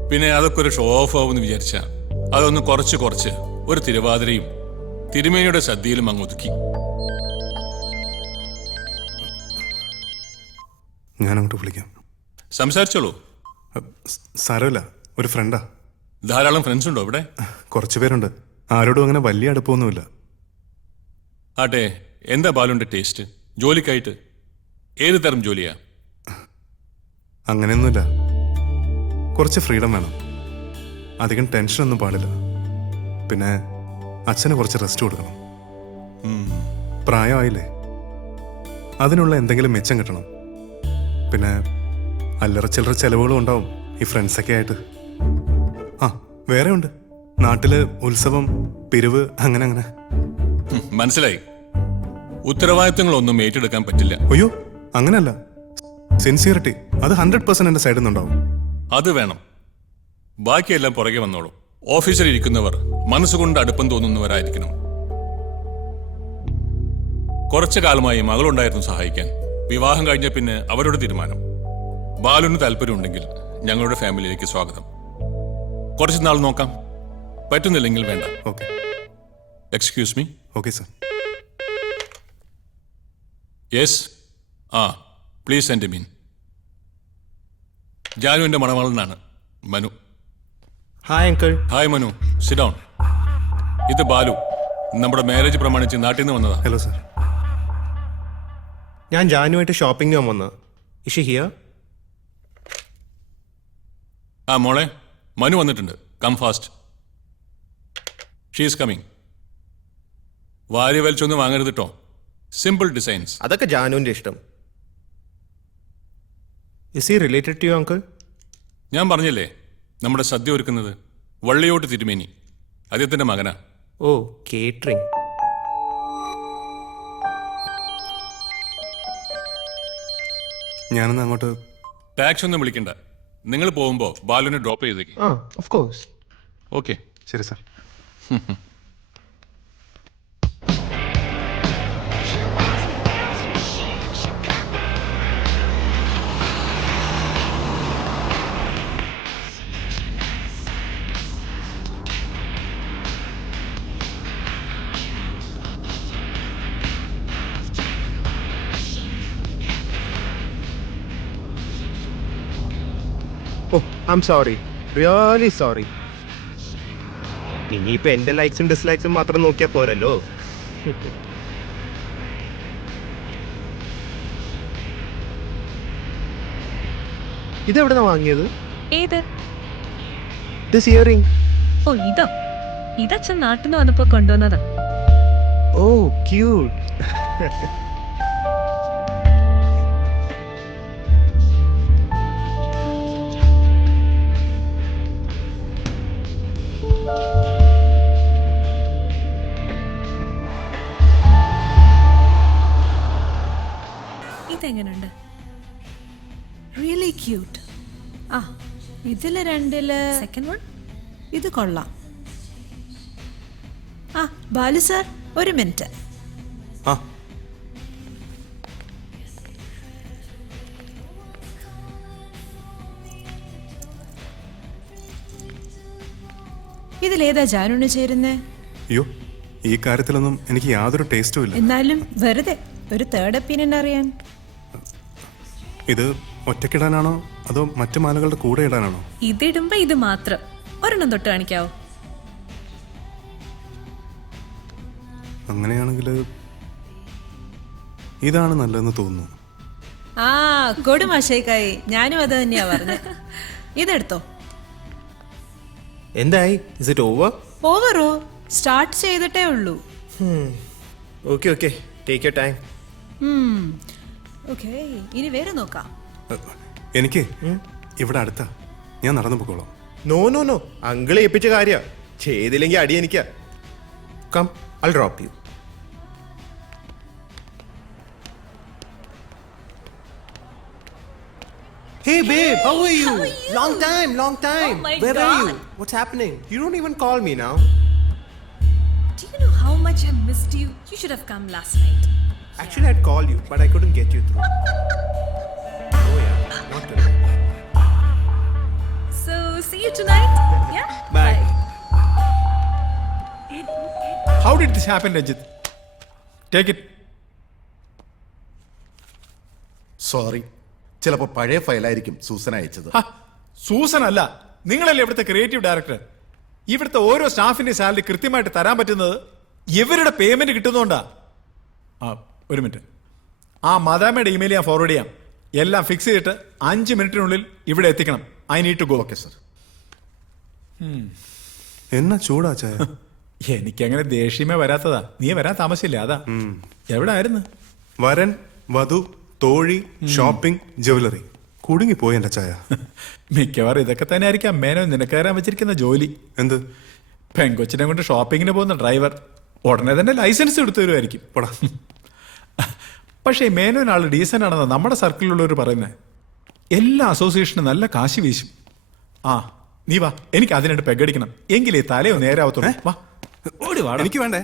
പിന്നെ അതൊക്കെ ഒരു ഷോ ഓഫ് ആവുമെന്ന് വിചാരിച്ച അതൊന്ന് കുറച്ച് ഒരു തിരുവാതിരയും തിരുമേനിയുടെ സദ്യയിലും അങ്ങ് ഒതുക്കി. ഞാനങ്ങോട്ട് വിളിക്കാം. സംസാരിച്ചോളൂ. സാരമില്ല, ഒരു ഫ്രണ്ടാ. ധാരാളം ഫ്രണ്ട്സ് ഉണ്ടോ ഇവിടെ? കുറച്ചു പേരുണ്ട്. ആരോടും അങ്ങനെ വലിയ അടുപ്പമൊന്നുമില്ല. ആട്ടെ, എന്താ ബാലുവിന്റെ ടേസ്റ്റ്? ജോലിക്കായിട്ട് ഏത് തരം ജോലിയാ? അങ്ങനെയൊന്നുമില്ല, കുറച്ച് ഫ്രീഡം വേണം. അധികം ടെൻഷനൊന്നും പാടില്ല. പിന്നെ അച്ഛന് കുറച്ച് റെസ്റ്റ് കൊടുക്കണം. പ്രായമായില്ലേ, അതിനുള്ള എന്തെങ്കിലും മെച്ചം കിട്ടണം. പിന്നെ അല്ലറ ചില്ലറ ചെലവുകളും ഉണ്ടാവും ഈ ഫ്രണ്ട്സൊക്കെ ആയിട്ട്. ആ, വേറെ ഉണ്ട്, നാട്ടില് ഉത്സവം, പിരിവ്, അങ്ങനെ അങ്ങനെ. മനസ്സിലായി. ഉത്തരവാദിത്തങ്ങളൊന്നും ഏറ്റെടുക്കാൻ പറ്റില്ല. അയ്യോ, അങ്ങനെയല്ല. സിൻസിയറിറ്റി അത് 100% എന്റെ സൈഡിൽ നിന്നുണ്ടാവും. അത് വേണം. ബാക്കിയെല്ലാം പുറകെ വന്നോളൂ. ഓഫീസിൽ ഇരിക്കുന്നവർ മനസ്സുകൊണ്ട് അടുപ്പം തോന്നുന്നവരായിരിക്കണം. കുറച്ചു കാലമായി മകളുണ്ടായിരുന്നു സഹായിക്കാൻ. വിവാഹം കഴിഞ്ഞ പിന്നെ അവരുടെ തീരുമാനം. ബാലുവിന് താല്പര്യമുണ്ടെങ്കിൽ ഞങ്ങളുടെ ഫാമിലിയിലേക്ക് സ്വാഗതം. കുറച്ച് നാൾ നോക്കാം, പറ്റുന്നില്ലെങ്കിൽ വേണ്ട. Okay. Excuse me. Okay sir. Yes. Please send me. ജാനുവിന്റെ മണവാളനാണ് Manu. Hi uncle. Hi Manu, sit down. ഇത് ബാലു, നമ്മുടെ മാരേജ് പ്രമാണിച്ച് നാട്ടിൽ നിന്ന് വന്നതാ. ഹലോ സർ. ഞാൻ ജാനുമായിട്ട് ഷോപ്പിംഗ് ചെയ്യാൻ വന്ന. ഇഷ് ഷി ഹിയർ? മോളെ, മനു വന്നിട്ടുണ്ട്. Come fast. She is coming. വാരി വലിച്ചൊന്നും വാങ്ങരുത് കേട്ടോ. Simple designs. അതൊക്കെ ജാനുവിന്റെ ഇഷ്ടം. Is he related to you uncle? ഞാൻ പറഞ്ഞില്ലേ, നമ്മുടെ സദ്യ ഒരുക്കുന്നത് വള്ളിയോട്ട് തിരുമേനി, അദ്ദേഹത്തിന്റെ മകനാ. ഓ, കേറ്ററിംഗ്. ഞാനൊന്ന് അങ്ങോട്ട്. ടാക്സ് ഒന്നും വിളിക്കണ്ട. നിങ്ങൾ പോകുമ്പോ ബാലുവിനെ ഡ്രോപ്പ് ചെയ്തേക്ക്. Of course. ഓക്കെ. ശരി സാർ. ഓ, I'm sorry, really sorry. ഇനിയിപ്പോ എന്റെ ലൈക്സും ഡിസ്ലൈക്സും മാത്രം നോക്കിയാൽ പോരല്ലോ. ഇതെവിടെന്നാ വാങ്ങിയത്? ഏത്? This earring. ഓ, ഇതോ? ഇതച്ഛൻ നാട്ടിൽ നിന്ന് വന്നപ്പോ കൊണ്ടുവന്നതാ. Oh, cute. ഇതെങ്ങനെയുണ്ട്? Really cute. ഇതില് രണ്ടില് സെക്കൻഡ് വൺ ഇത് കൊള്ളാം. ബാലു സാർ, ഒരു മിനിറ്റ്. ഇതിലേതാ ജാനുവിന് ചേരുന്നേ? അയ്യോ, ഈ കാര്യത്തിലൊന്നും എനിക്ക് യാതൊരു ടേസ്റ്റും ഇല്ല. എന്നാലും വെറുതെ ഒരു തേർഡ് ഒപ്പീനിയൻ അറിയാൻ. ഇത് ഒറ്റക്കിടാനാണോ അതോ മറ്റു മാലകളുടെ കൂടെ ഇടാനാണോ? ഇതിടുമ്പോ ഇത് മാത്രം ഒരെണ്ണം തൊട്ട് കാണിക്കാവോ? അങ്ങനെയാണെങ്കിൽ ഇതാണ് നല്ലതെന്ന് തോന്നുന്നു. കൊടുമാശേക്കായി, ഞാനും അത് തന്നെയാ പറഞ്ഞത്. ഇതെടുത്തോ. എന്തായി? Is it over? ഓവറോ? സ്റ്റാർട്ട് ചെയ്തിട്ടേ ഉള്ളൂ. Okay okay, take your time. Okay, ഇനി വേറെ നോക്കാം. എനിക്ക് ഇവിടെ അടുത്താ, ഞാൻ നടന്നു പോക്കോളാം. നോ നോ നോ, അങ്കിളെ ഏൽപ്പിച്ച കാര്യ. ചെയ്തില്ലെങ്കിൽ അടി എനിക്കാ. Come, I drop you. Hey babe, how are you? Long time, long time. Oh my Where are you? God. What's happening? You don't even call me now. Do you know how much I missed you? You should have come last night. Actually, I'd call you, but I couldn't get you through. Oh yeah, not today. So, see you tonight? Yeah? Bye. How did this happen, Ranjit? Take it. Sorry, ചിലപ്പോ പഴയ ഫയലായിരിക്കും Susan അയച്ചത്. Susan അല്ല, നിങ്ങളല്ലേ ഇവിടുത്തെ creative director. ഇവിടുത്തെ ഓരോ സ്റ്റാഫിന്റെ salary കൃത്യമായിട്ട് തരാൻ പറ്റുന്നത് ഇവരുടെ പേയ്മെന്റ് കിട്ടുന്നോണ്ടാ. ഒരു മിനിറ്റ്, ആ മദാമയുടെ ഇമെയിൽ ഞാൻ ഫോർവേഡ് ചെയ്യാം. എല്ലാം ഫിക്സ് ചെയ്തിട്ട് 5 മിനിറ്റിനുള്ളിൽ ഇവിടെ എത്തിക്കണം. I need to go. Okay sir. എന്നാ ചൂടാ ചായ? എനിക്കങ്ങനെ ദേഷ്യമേ വരാത്തതാ. നീ വരാൻ താമസിച്ചില്ല, അതാ. എവിടെ ആയിരുന്നു? വരൻ, വധു, തോഴി, ഷോപ്പിംഗ്, ജ്വല്ലറി. കുടുങ്ങിപ്പോയി എന്റെ ചായ. മിക്കവാറും ഇതൊക്കെ തന്നെ ആയിരിക്കാം മേനോ നിനക്ക് തരാൻ വെച്ചിരിക്കുന്ന ജോലി. എന്ത്? പെങ്കൊച്ചിനെ കൊണ്ട് ഷോപ്പിങ്ങിന് പോകുന്ന ഡ്രൈവർ ഉടനെ തന്നെ ലൈസൻസ് എടുത്തു തരുമായിരിക്കും. പക്ഷേ മേനോനാൾ ഡീസൻ്റ് ആണെന്ന് നമ്മുടെ സർക്കിളിലുള്ളവർ പറയുന്നത്. എല്ലാ അസോസിയേഷനും നല്ല കാശ് വീശും. നീ വാ, എനിക്ക് അതിനായിട്ട് പെഗടിക്കണം, എങ്കിലേ തലയോ നേരാവത്തുള്ളൂ. വാ, ഓടി വാ. എനിക്ക് വേണ്ടേ?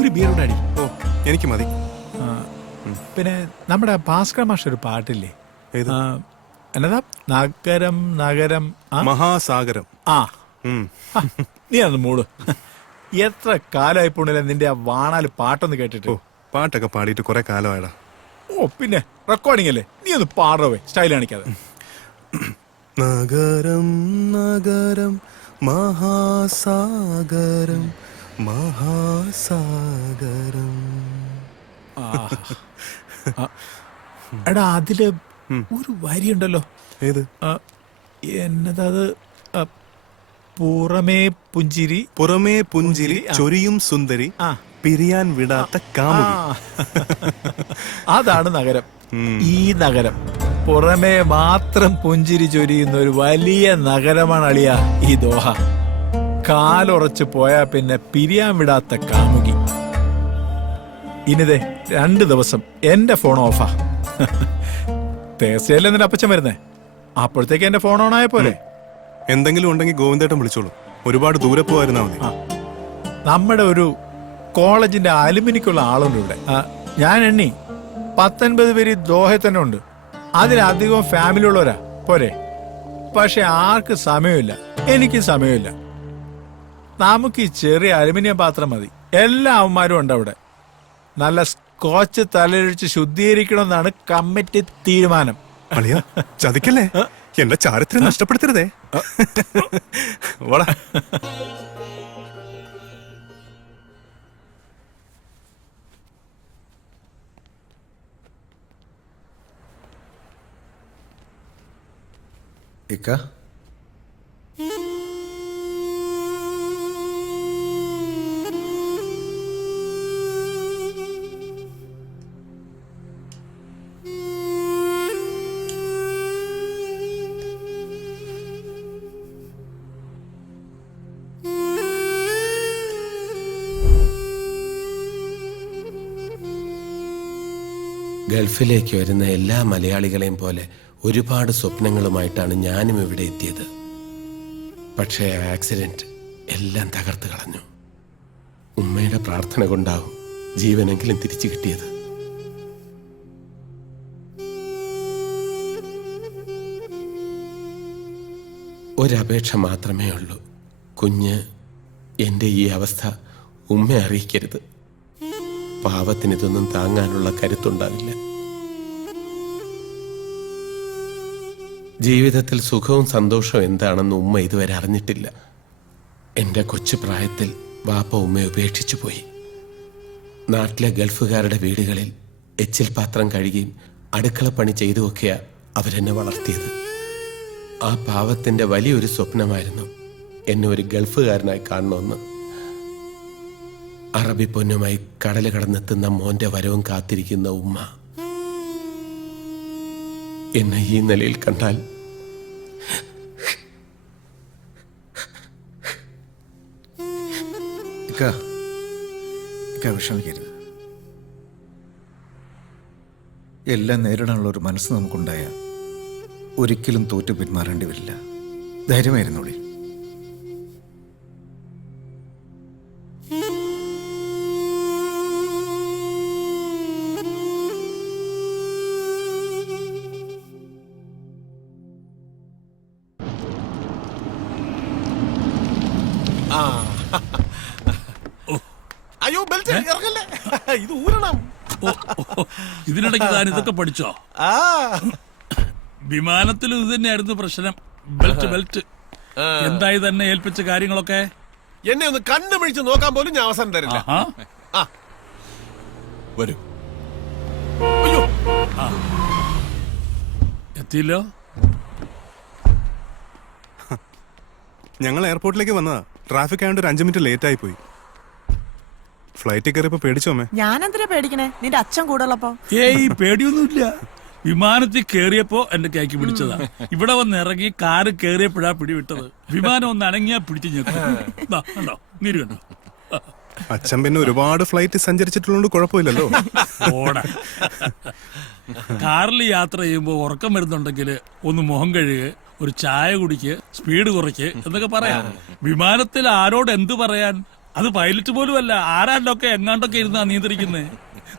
ഒരു ബിയറുടെ അടി. ഓ, എനിക്ക് മതി. പിന്നെ നമ്മുടെ ഭാസ്കർ മാഷ് ഒരു പാട്ടില്ലേ, എന്നതാ? നഗരം നഗരം മഹാസാഗരം. നീ അന്ന് മൂട്. എത്ര കാലമായിപ്പോണില്ല നിന്റെ ആ വാണാല് പാട്ടൊന്ന് കേട്ടിട്ട്. പാട്ടൊക്കെ പാടിയിട്ട് കുറെ കാലമായടാ. ഓ പിന്നെ റെക്കോർഡിംഗ് അല്ലേ, നീ ഒന്ന് പാടവേ, സ്റ്റൈൽ കാണിക്കാതെ. നഗരം നഗരം മഹാസാഗരം മഹാസാഗരം. എടാ അതില് ഒരു വരിയുണ്ടല്ലോ. ഏത്? എന്നതത്? പുറമേ പുഞ്ചിരി, പുറമേ പുഞ്ചിരി ചൊരിയും സുന്ദരി, പിരിയാൻ വിടാത്ത കാമുകി. അതാണ് നഗരം. ഈ നഗരം പുറമേ മാത്രം പുഞ്ചിരി ചൊരിയുന്ന ഒരു വലിയ നഗരമാണ് അളിയ ഈ ദോഹ. കാലുറച്ച് പോയാ പിന്നെ പിരിയാൻ വിടാത്ത കാമുകി. ഇനിതേ 2 ദിവസം എന്റെ ഫോൺ ഓഫാ. തേഴ്സ്ഡേയിൽ എന്നിട്ട് അപ്പച്ചൻ വരുന്നേ, അപ്പോഴത്തേക്ക് എന്റെ ഫോൺ ഓൺ ആയ പോലെ. എന്തെങ്കിലും ഉണ്ടെങ്കിൽ ഗോവിന്ദേട്ടൻ വിളിച്ചോളൂ. ഒരുപാട് ദൂരെ പോവായിരുന്നാ മതി. നമ്മുടെ ഒരു കോളേജിന്റെ അലുമിനിക്കുള്ള ആളുണ്ട് ഇവിടെ. ഞാൻ എണ്ണി 19 പേര് ദോഹയിൽ തന്നെ ഉണ്ട്. അതിലധികം ഫാമിലി ഉള്ളവരാ പോരെ. പക്ഷെ ആർക്ക് സമയമില്ല, എനിക്ക് സമയമില്ല. നമുക്ക് ഈ ചെറിയ അലുമിനിയം പാത്രം മതി. എല്ലാ അവന്മാരും ഉണ്ട് അവിടെ. നല്ല സ്കോച്ച് തലയൊഴിച്ച് ശുദ്ധീകരിക്കണമെന്നാണ് കമ്മിറ്റി തീരുമാനം. ചതിക്കല്ലേ, എന്റെ ചാരിത്രം നഷ്ടപ്പെടുത്തരുതേ. ഇക്ക, ഗൾഫിലേക്ക് വരുന്ന എല്ലാ മലയാളികളെയും പോലെ ഒരുപാട് സ്വപ്നങ്ങളുമായിട്ടാണ് ഞാനും ഇവിടെ എത്തിയത്. പക്ഷേ ആക്സിഡന്റ് എല്ലാം തകർത്ത് കളഞ്ഞു. ഉമ്മയുടെ പ്രാർത്ഥന കൊണ്ടാവും ജീവനെങ്കിലും തിരിച്ചു കിട്ടിയത്. ഒരപേക്ഷ മാത്രമേ ഉള്ളൂ. കുഞ്ഞ് എൻ്റെ ഈ അവസ്ഥ ഉമ്മയെ അറിയിക്കരുത്. പാവത്തിന് ഇതൊന്നും താങ്ങാനുള്ള കരുത്തുണ്ടാവില്ല. ജീവിതത്തിൽ സുഖവും സന്തോഷവും എന്താണെന്ന് ഉമ്മ ഇതുവരെ അറിഞ്ഞിട്ടില്ല. എൻ്റെ കൊച്ചു പ്രായത്തിൽ വാപ്പ ഉമ്മയെ ഉപേക്ഷിച്ചു പോയി. നാട്ടിലെ ഗൾഫുകാരുടെ വീടുകളിൽ എച്ചിൽ പാത്രം കഴുകിയും അടുക്കളപ്പണി ചെയ്തുമൊക്കെയാ അവരെന്നെ വളർത്തിയത്. ആ പാവത്തിൻ്റെ വലിയൊരു സ്വപ്നമായിരുന്നു എന്നെ ഒരു ഗൾഫുകാരനായി കാണണമെന്ന്. അറബി പൊന്നുമായി കടല് കടന്നെത്തുന്ന മോന്റെ വരവും കാത്തിരിക്കുന്ന ഉമ്മ എന്നെ ഈ നിലയിൽ കണ്ടാൽ വിഷമിക്കരുത്. എല്ലാം നേരിടാനുള്ള ഒരു മനസ്സ് നമുക്കുണ്ടായ ഒരിക്കലും തോറ്റു പിന്മാറേണ്ടി വരില്ല. ധൈര്യമായിരുന്നോളി. അയ്യോ ബെൽറ്റ് ഇറങ്ങല്ലേ, ഇത് ഊരണം. ഇതിനിടയ്ക്ക് താൻ ഇതൊക്കെ പഠിച്ചോ? വിമാനത്തിലും ഇത് തന്നെയായിരുന്നു പ്രശ്നം. Belt belt. എന്തായി തന്നെ ഏൽപ്പിച്ച കാര്യങ്ങളൊക്കെ? എന്നെ ഒന്ന് കണ്ണുമിഴിച്ച് നോക്കാൻ പോലും ഞാൻ അവസരം തരില്ല. വരൂ. അയ്യോ എത്തിയില്ലോ. ഞങ്ങൾ എയർപോർട്ടിലേക്ക് വന്നതാ. ട്രാഫിക് ആയതുകൊണ്ട് ഒരു 5 മിനിറ്റ് ലേറ്റ് ആയി പോയി. ഫ്ലൈറ്റിൽ കയറിയപ്പോ പേടിച്ചോമേ? ഞാനെന്തിനാ പേടിക്കണേ? നിന്റെ അച്ഛൻ കൂടെ ഉള്ളപ്പോ? ഏയ് പേടിയൊന്നുമില്ല. വിമാനത്തിൽ കേറിയപ്പോ എന്റെ കൈക്ക് പിടിച്ചതാ. ഇവിടെ വന്ന് ഇറങ്ങി കാറ് കേറിയപ്പോഴാ പിടിവിട്ടത്. വിമാനം ഒന്ന് അനങ്ങിയാ പിടിച്ചു ഞെക്കോ. നീര് കണ്ടോ? അച്ഛൻ പിന്നെ ഒരുപാട് ഫ്ലൈറ്റ് സഞ്ചരിച്ചിട്ടുള്ളതുകൊണ്ട് കുഴപ്പമില്ലല്ലോ. ഓടാ. കാറിൽ യാത്ര ചെയ്യുമ്പോ ഉറക്കം വരുന്നുണ്ടെങ്കിൽ ഒന്ന് മുഖം കഴുകുക, ഒരു ചായ കുടിക്ക്, സ്പീഡ് കുറയ്ക്ക് എന്നൊക്കെ പറയാം. വിമാനത്തിൽ ആരോട് എന്ത് പറയാൻ? അത് പൈലറ്റ് പോലും അല്ല, ആരാണ്ടൊക്കെ എങ്ങാണ്ടൊക്കെ ഇരുന്നാ നിയന്ത്രിക്കുന്നേ.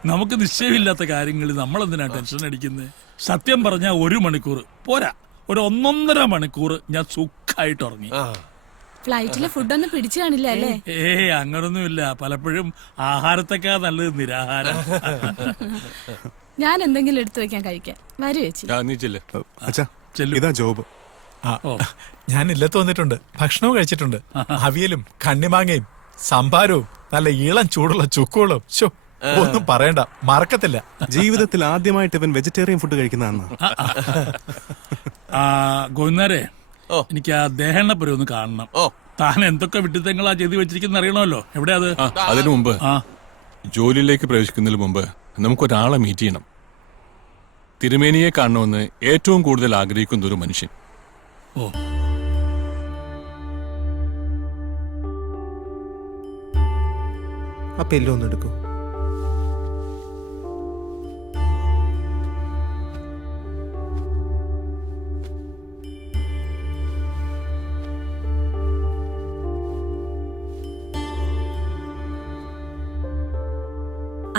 നമുക്ക് നിശ്ചയമില്ലാത്ത കാര്യങ്ങളിൽ നമ്മൾ എന്തിനാ ടെൻഷൻ അടിക്കുന്നത്? സത്യം പറഞ്ഞ 1 മണിക്കൂർ പോരാ, ഒരു 1.5 മണിക്കൂർ ഞാൻ സുഖമായിട്ട് ഉറങ്ങി. ഫ്ലൈറ്റിലെ ഫുഡൊന്നും പിടിച്ചു കാണില്ല അല്ലേ? ഏയ് അങ്ങനൊന്നുമില്ല. പലപ്പോഴും ആഹാരത്തൊക്കെ നല്ലത് നിരാഹാരം. ഞാൻ എന്തെങ്കിലും എടുത്തു വെക്കാൻ കഴിക്കാൻ. വരൂ ചേച്ചി. അച്ഛാ ഇതാ ജോബ്. ഞാൻ ഇല്ലത്ത് വന്നിട്ടുണ്ട്. ഭക്ഷണവും കഴിച്ചിട്ടുണ്ട്. അവിയലും കണ്ണിമാങ്ങയും സംഭാരവും നല്ല ഈളം ചൂടുള്ള ചുക്കുകളും. ഒന്നും പറയണ്ട, മറക്കത്തില്ല. ജീവിതത്തിൽ ആദ്യമായിട്ട് ഇവൻ വെജിറ്റേറിയൻ ഫുഡ് കഴിക്കുന്നതാണ്. ഗോവിന്ദരെ, എനിക്ക് ആ ദേഹണ്ണപ്പുരം ഒന്ന് കാണണം. താൻ എന്തൊക്കെ വിഡിത്തങ്ങളാ ചെയ്തു വെച്ചിരിക്കുന്ന അറിയണമല്ലോ. എവിടെയാ അത്? അതിനു മുമ്പ്, ജോലിയിലേക്ക് പ്രവേശിക്കുന്നതിന് മുമ്പ് നമുക്കൊരാളെ മീറ്റ് ചെയ്യണം. തിരുമേനിയെ കാണണമെന്ന് ഏറ്റവും കൂടുതൽ ആഗ്രഹിക്കുന്ന ഒരു മനുഷ്യൻ. ഓ, ആ പെല്ലൊന്നും എടുക്കൂ.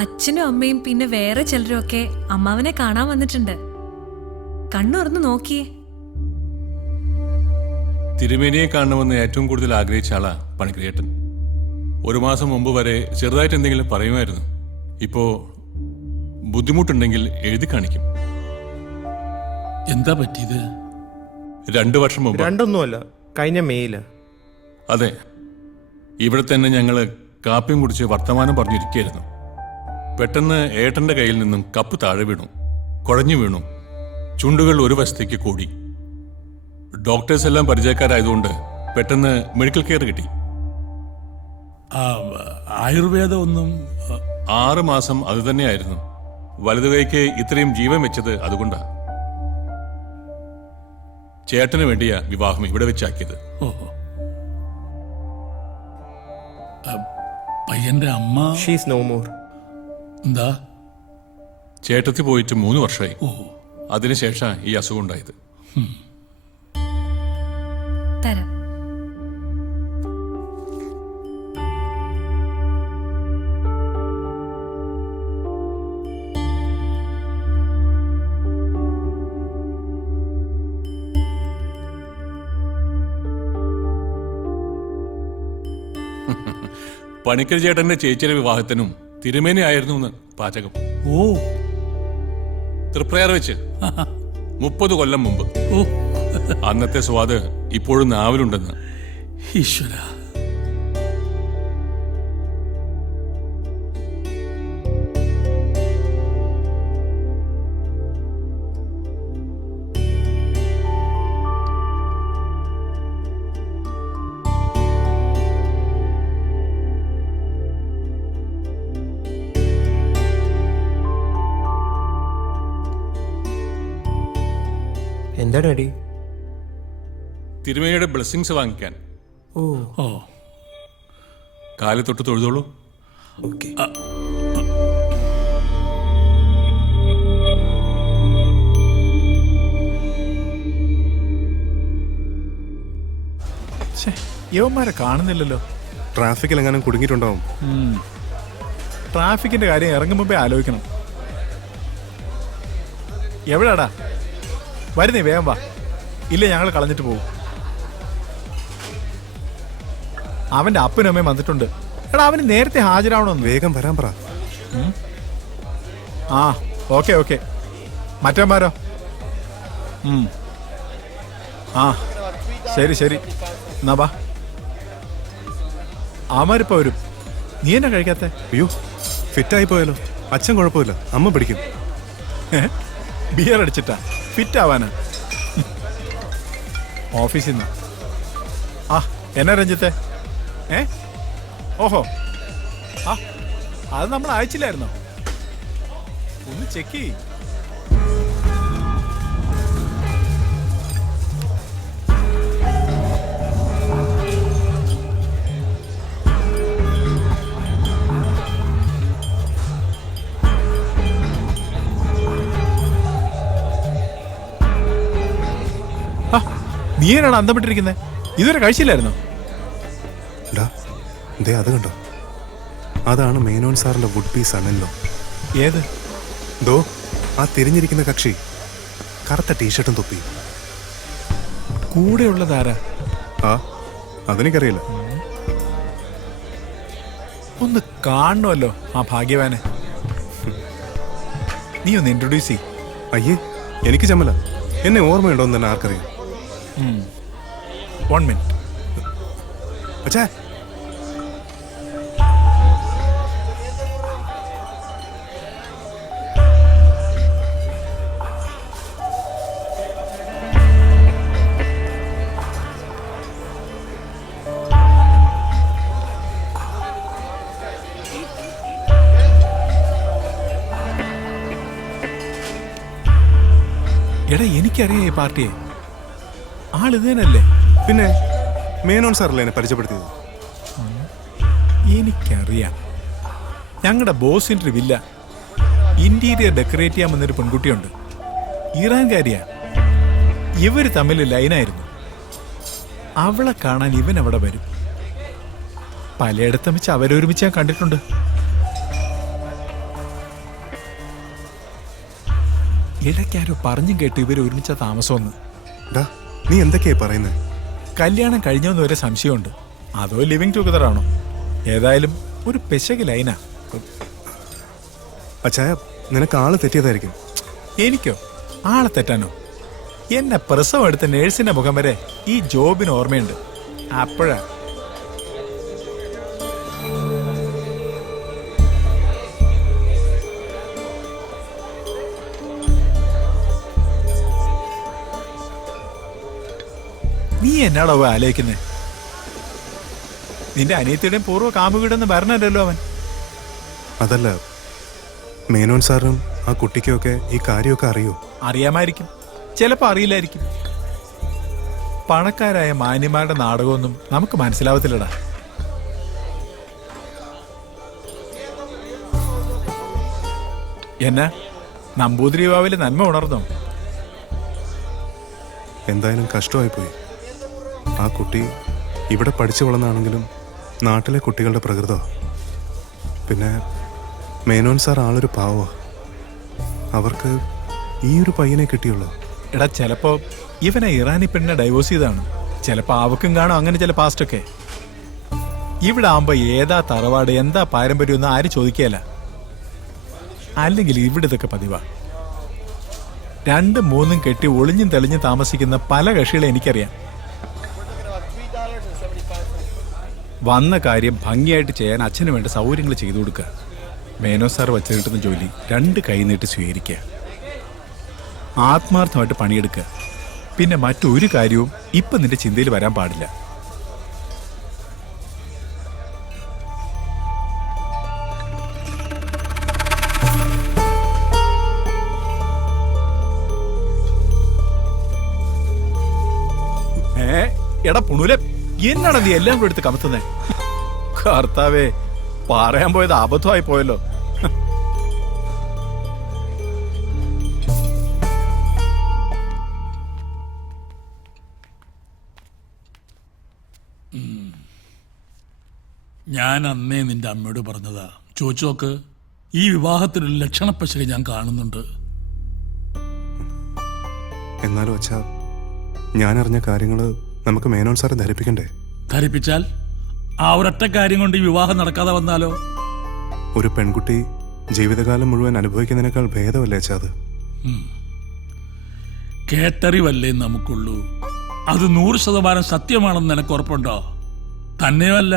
അച്ഛനും അമ്മയും പിന്നെ വേറെ ചിലരും ഒക്കെ അമ്മാവനെ കാണാൻ വന്നിട്ടുണ്ട്. കണ്ണുറന്ന് നോക്കിയേ. തിരുമേനിയെ കാണണമെന്ന് ഏറ്റവും കൂടുതൽ ആഗ്രഹിച്ച ആളാ പണിക്കരേട്ടൻ. 1 മാസം മുമ്പ് വരെ ചെറുതായിട്ട് എന്തെങ്കിലും പറയുമായിരുന്നു. ഇപ്പോ ബുദ്ധിമുട്ടുണ്ടെങ്കിൽ എഴുതി കാണിക്കും. എന്താ പറ്റിയത്? 2 വർഷം മുമ്പ്. 2 കഴിഞ്ഞ മെയില്. അതെ, ഇവിടെ തന്നെ ഞങ്ങള് കാപ്പിയും കുടിച്ച് വർത്തമാനം പറഞ്ഞിരിക്കുകയായിരുന്നു. പെട്ടെന്ന് ഏട്ടന്റെ കയ്യിൽ നിന്നും കപ്പ് താഴെ വീണു, കുഴഞ്ഞു വീണു. ചുണ്ടുകൾ ഒരു വശത്തേക്ക് കൂടി. ഡോക്ടേഴ്സ് എല്ലാം പരിചയക്കാരായതുകൊണ്ട് പെട്ടെന്ന് മെഡിക്കൽ കെയർ കിട്ടി. ആയുർവേദം ഒന്നും? 6 മാസം അത് തന്നെയായിരുന്നു. വലതു കൈക്ക് ഇത്രയും ജീവൻ വെച്ചത് അതുകൊണ്ടാ. ചേട്ടന് വേണ്ടിയാ വിവാഹം ഇവിടെ വെച്ചാക്കിയത്. പയ്യന്റെ അമ്മ? She's no more. എന്താ? ചേട്ടത്തി പോയിട്ട് 3 വർഷമായി. അതിനുശേഷം ഈ അസുഖം ഉണ്ടായത്. തരാം. പണിക്കർ ചേട്ടന്റെ ചേച്ചിയുടെ വിവാഹത്തിനും തിരുമേനി ആയിരുന്നു പാചകം. ഓ, തൃപ്രയാർ വെച്ച് 30 കൊല്ലം മുമ്പ്. അന്നത്തെ സ്വാദ് ഇപ്പോഴും നാവിലുണ്ടെന്ന്. ഈശ്വര. എന്താ ഡാഡി? തിരുമേനിയുടെ ബ്ലെസ്സിങ്സ് വാങ്ങിക്കാൻ. ഓ, കാല് തൊട്ട് തൊഴുതോളൂ. ഓക്കെ. യവന്മാരെ കാണുന്നില്ലല്ലോ. ട്രാഫിക്കിൽ എങ്ങാനും കുടുങ്ങിയിട്ടുണ്ടാവും. ട്രാഫിക്കിന്റെ കാര്യം ഇറങ്ങും മുമ്പേ ആലോചിക്കണം. എവിടാടാ? വരുന്നേ, വേഗം വാ, ഇല്ല ഞങ്ങൾ കളഞ്ഞിട്ട് പോകും. അവന്റെ അപ്പനും അമ്മയും വന്നിട്ടുണ്ട്. എടാ, അവന് നേരത്തെ ഹാജരാവണമെന്ന്. വേഗം വരാൻ പറ. ആ ഓക്കെ ഓക്കെ. മറ്റന്മാരോ? ആ ശരി ശരി, എന്നാ വാ. അവന്മാരിപ്പോ വരും. നീ എന്നാ കഴിക്കാത്ത? അയ്യോ, ഫിറ്റായി പോയാലോ? അച്ഛൻ കുഴപ്പമില്ല, അമ്മ പിടിക്കും. ബിയർ അടിച്ചിട്ടാ ഫിറ്റ് ആവാനാ? ഓഫീസിൽ നിന്ന്. ആ എന്നാ രഞ്ജിത്തെ? ഓഹോ, ആ അത് നമ്മൾ അയച്ചില്ലായിരുന്നോ? ഒന്ന് ചെക്ക് ചെയ്യ്. നീ എന്നാണ് അന്തപ്പെട്ടിരിക്കുന്നത്? ഇതുവരെ കഴിച്ചില്ലായിരുന്നോ? അത് കണ്ടോ? അതാണ് മേനോൻ സാറിന്റെ വുഡ് പീസ് സണ്ണല്ലോ. ഏത്? ദോ ആ തിരിഞ്ഞിരിക്കുന്ന കക്ഷി, കറുത്ത ടീഷർട്ടും തൊപ്പി. കൂടെയുള്ളതാരാ? ആ അതെനിക്കറിയില്ല. ഒന്ന് കാണണമല്ലോ ആ ഭാഗ്യവാനെ. നീ ഒന്ന് ഇൻട്രൊഡ്യൂസ് ചെയ്. അയ്യേ, എനിക്ക് ചമ്മല. എന്നെ ഓർമ്മയുണ്ടോ എന്ന് തന്നെ ആർക്കറിയാം. 1 മിനിറ്റ്. അച്ഛാ, എടാ, എനിക്കറിയാം ഈ പാർട്ടിയെ. ആളിത് തന്നെയല്ലേ? പിന്നെ മേനോൻ സാറല്ലേ എന്നെ പരിചയപ്പെടുത്തിയത്? എനിക്കറിയാം. ഞങ്ങളുടെ ബോസിൻ്റെ വില്ല ഇന്റീരിയർ ഡെക്കറേറ്റ് ചെയ്യാമെന്നൊരു പെൺകുട്ടിയുണ്ട്. ഇറാൻകാരിയാ. ഇവർ തമ്മിൽ ലൈനായിരുന്നു. അവളെ കാണാൻ ഇവൻ അവിടെ വരും. പലയിടത്തും വെച്ച് അവരൊരുമിച്ച് ഞാൻ കണ്ടിട്ടുണ്ട്. ഇടയ്ക്കാരോ പറഞ്ഞും കേട്ട് ഇവർ ഒരുമിച്ച താമസമെന്ന്. നീ എന്തൊക്കെയാ പറയുന്നത്? കല്യാണം കഴിഞ്ഞെന്ന് വരെ സംശയമുണ്ട്. അതോ ലിവിങ് ടുഗദർ ആണോ? ഏതായാലും ഒരു പെശക് ലൈനാ. അച്ഛായ, നിനക്ക് ആള് തെറ്റിയതായിരിക്കും. എനിക്കോ ആളെ തെറ്റാനോ? എന്നെ പ്രസവം എടുത്ത നേഴ്സിന്റെ മുഖം വരെ ഈ ജോബിന് ഓർമ്മയുണ്ട്. അപ്പോഴാ നീ എന്നാടോ ആലോചിക്കുന്നേ? നിന്റെ അനിയത്തിയുടെയും പൂർവ്വ കാമുകിടെന്ന് വരണല്ലോ അവൻ. അതല്ല, മേനോൻ സാറിനും ആ കുട്ടിക്കൊക്കെ ഈ കാര്യമൊക്കെ അറിയോ? അറിയാമായിരിക്കും, ചിലപ്പോൾ അറിയില്ലായിരിക്കും. പണക്കാരായ മാന്യന്മാരുടെ നാടകമൊന്നും നമുക്ക് മനസ്സിലാവത്തില്ലടാ. എന്നാ നമ്പൂതിരി ബാവിലെ നന്മ ഉണർന്നോ? എന്തായാലും കഷ്ടമായിപ്പോയി. ആ കുട്ടി ഇവിടെ പഠിച്ചു വളർന്നാണെങ്കിലും നാട്ടിലെ കുട്ടികളുടെ പ്രകൃതമാണ്. പിന്നെ മേനോൻ സാർ ആളൊരു പാവമാണ്. അവർക്ക് ഈ ഒരു പയ്യനെ കിട്ടിയുള്ളൂ. എടാ, ചിലപ്പോ ഇവനെ ഇറാനി പെണ്ണിനെ ഡൈവോഴ്സ് ചെയ്താണ്. ചിലപ്പോ അവക്കും കാണും അങ്ങനെ ചില പാസ്റ്റൊക്കെ. ഇവിടെ ആകുമ്പോ ഏതാ തറവാട്, എന്താ പാരമ്പര്യം ഒന്നും ആരും ചോദിക്കുകയല്ല. അല്ലെങ്കിൽ ഇവിടെ ഇതൊക്കെ പതിവാ. 2, 3 കെട്ടി ഒളിഞ്ഞും തെളിഞ്ഞും താമസിക്കുന്ന പല കക്ഷികളെ എനിക്കറിയാം. വന്ന കാര്യം ഭംഗിയായിട്ട് ചെയ്യാൻ അച്ഛന് വേണ്ട സൗകര്യങ്ങൾ ചെയ്തു കൊടുക്കുക. മേനോ സാർ വച്ചു കിട്ടുന്ന ജോലി 2 കൈ നീട്ടി സ്വീകരിക്കുക. ആത്മാർത്ഥമായിട്ട് പണിയെടുക്കുക. പിന്നെ മറ്റൊരു കാര്യവും ഇപ്പം നിന്റെ ചിന്തയിൽ വരാൻ പാടില്ല. എടാ പുണുലെ, എന്നാണ് നീ എല്ലാം കൂടെ എടുത്ത് കമത്തുന്നേ? കർത്താവേ, പറയാൻ പോയത് അബദ്ധമായി പോയല്ലോ. ഞാൻ അന്നേ നിന്റെ അമ്മയോട് പറഞ്ഞതാ. ചോദിച്ചു നോക്ക്. ഈ വിവാഹത്തിനൊരു ലക്ഷണപ്പശക് ഞാൻ കാണുന്നുണ്ട്. എന്നാലും അച്ഛാ, ഞാൻ അറിഞ്ഞ കാര്യങ്ങള് നമുക്ക് മേനോൻ സാറെ ധരിപ്പിക്കണ്ടേ? ധരിപ്പിച്ചാൽ ആ ഒരൊറ്റ കാര്യം കൊണ്ട് ഈ വിവാഹം നടക്കാതെ വന്നാലോ? ഒരു പെൺകുട്ടി ജീവിതകാലം മുഴുവൻ അനുഭവിക്കുന്നതിനേക്കാൾ ഭേദമല്ലേ അച്ഛാ അത്? കേട്ടറിവല്ലേ നമുക്കുള്ളൂ. അത് 100% സത്യമാണെന്ന് നിനക്ക് ഉറപ്പുണ്ടോ? തന്നെയുമല്ല,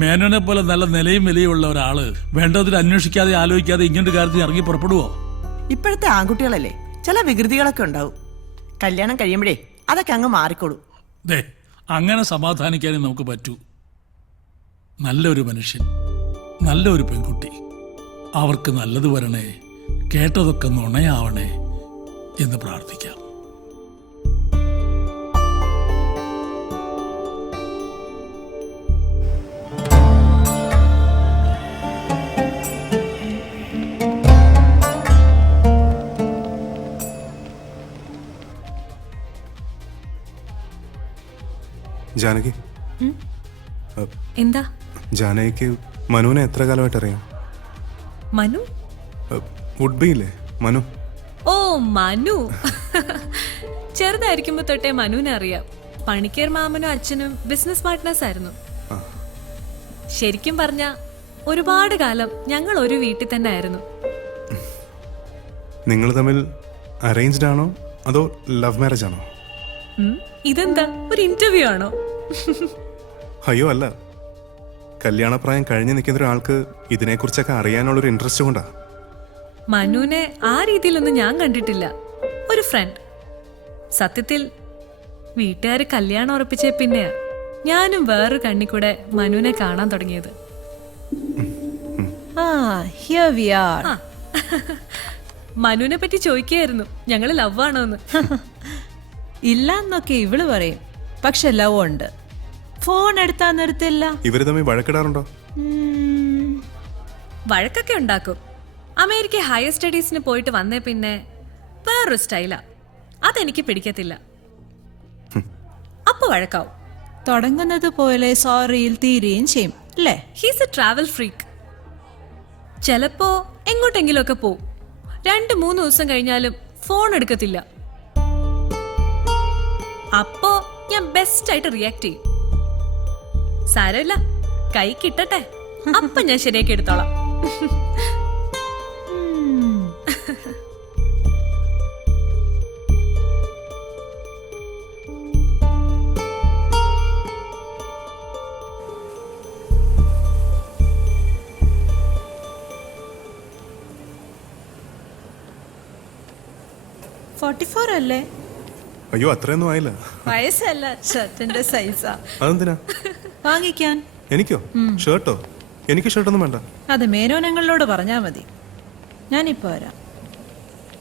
മേനോനെ പോലെ നല്ല നിലയും വിലയുള്ള ഒരാള് വേണ്ടതിൽ അന്വേഷിക്കാതെ ആലോചിക്കാതെ ഇങ്ങനൊരു കാര്യത്തിൽ ഇറങ്ങി പുറപ്പെടുവോ? ഇപ്പോഴത്തെ ആൺകുട്ടികളല്ലേ, ചില വികൃതികളൊക്കെ ഉണ്ടാവും. കല്യാണം കഴിയുമ്പോഴേ അതൊക്കെ അങ്ങ് മാറിക്കോളൂ. ദേ, അങ്ങനെ സമാധാനിക്കാനേ നമുക്ക് പറ്റൂ. നല്ലൊരു മനുഷ്യൻ, നല്ലൊരു പെൺകുട്ടി, അവർക്ക് നല്ലത് വരണേ, കേട്ടതൊക്കെ നുണയാവണേ എന്ന് പ്രാർത്ഥിക്കാം. ജാനകി, എന്താ? ജാനകിക്ക് മനുവിനെ എത്ര കാലമായിട്ട് അറിയാം? മനു? വുഡ് ബി ഇല്ലേ, മനു. ഓ, മനു. ചെറുതായിരിക്കുമ്പോ തൊട്ടേ മനുവിനെ അറിയാം. പണിക്കർ മാമനും അച്ഛനും ബിസിനസ് പാർട്ട്നേഴ്സ് ആയിരുന്നു. ശരിക്കും പറഞ്ഞ ഒരുപാട് കാലം ഞങ്ങൾ ഒരു വീട്ടിൽ തന്നെ ആയിരുന്നു. നിങ്ങൾ തമ്മിൽ അറേഞ്ച്ഡ് ആണോ അതോ ലവ് മാരേജ് ആണോ? ഇതെന്താ, ഒരു ഇന്റർവ്യൂ ആണോ? അയ്യോ അല്ല, കല്യാണപ്രായം കഴിഞ്ഞ് നിൽക്കുന്ന ഒരാൾക്ക് ഇതിനെക്കുറിച്ചൊക്കെ അറിയാനുള്ളൊരു ഇൻട്രസ്റ്റ് കൊണ്ടാ. മനുവിനെ ആ രീതിയിലൊന്നും ഞാൻ കണ്ടിട്ടില്ല. ഒരു ഫ്രണ്ട്. സത്യത്തിൽ വീട്ടുകാര് കല്യാണം ഉറപ്പിച്ച പിന്നെയാ ഞാനും വേറൊരു കണ്ണി കൂടെ മനുവിനെ കാണാൻ തുടങ്ങിയത്. മനുവിനെ പറ്റി ചോദിക്കായിരുന്നു, ഞങ്ങള് ലവ് ആണോന്ന്. ഇല്ലെന്നൊക്കെ ഇവള് പറയും, പക്ഷെ ലവ് ഉണ്ട്. ഫോൺ എടുത്താ നിർത്തില്ല. ഇവര് തമ്മിൽ വഴക്കിടാറുണ്ടോ? വഴക്കൊക്കെ ഉണ്ടാക്കും. അമേരിക്ക ഹയർ സ്റ്റഡീസിന് പോയിട്ട് വന്നേ പിന്നെ വേറൊരു സ്റ്റൈലാ. അതെനിക്ക് പിടിക്കത്തില്ല. അപ്പൊ വഴക്കാവും. തുടങ്ങുന്നത് പോലെ സോറിയിൽ തീരുകയും ചെയ്യും അല്ലേ? He's A travel freak. ചിലപ്പോ എങ്ങോട്ടെങ്കിലും ഒക്കെ പോവും. 2-3 ദിവസം കഴിഞ്ഞാലും ഫോൺ എടുക്കത്തില്ല. അപ്പോ ഞാൻ ബെസ്റ്റ് ആയിട്ട് റിയാക്ട് ചെയ്യും. സാരമില്ല, കൈ കിട്ടട്ടെ, അപ്പൊ ഞാൻ ശരിയാക്കി എടുത്തോളാം. അല്ലേ? അയ്യോ, അത്രയൊന്നും ആയില്ല. വയസ്സല്ല, ഷർട്ടിന്റെ സൈസാ. അതെന്തിനാ? വാങ്ങിക്കാൻ. എനിക്കോ? ഷർട്ടോ? എനിക്ക് ഷർട്ടൊന്നും വേണ്ട. അത് മേനോനങ്ങളോട് പറഞ്ഞാ മതി. ഞാനിപ്പോ വരാം.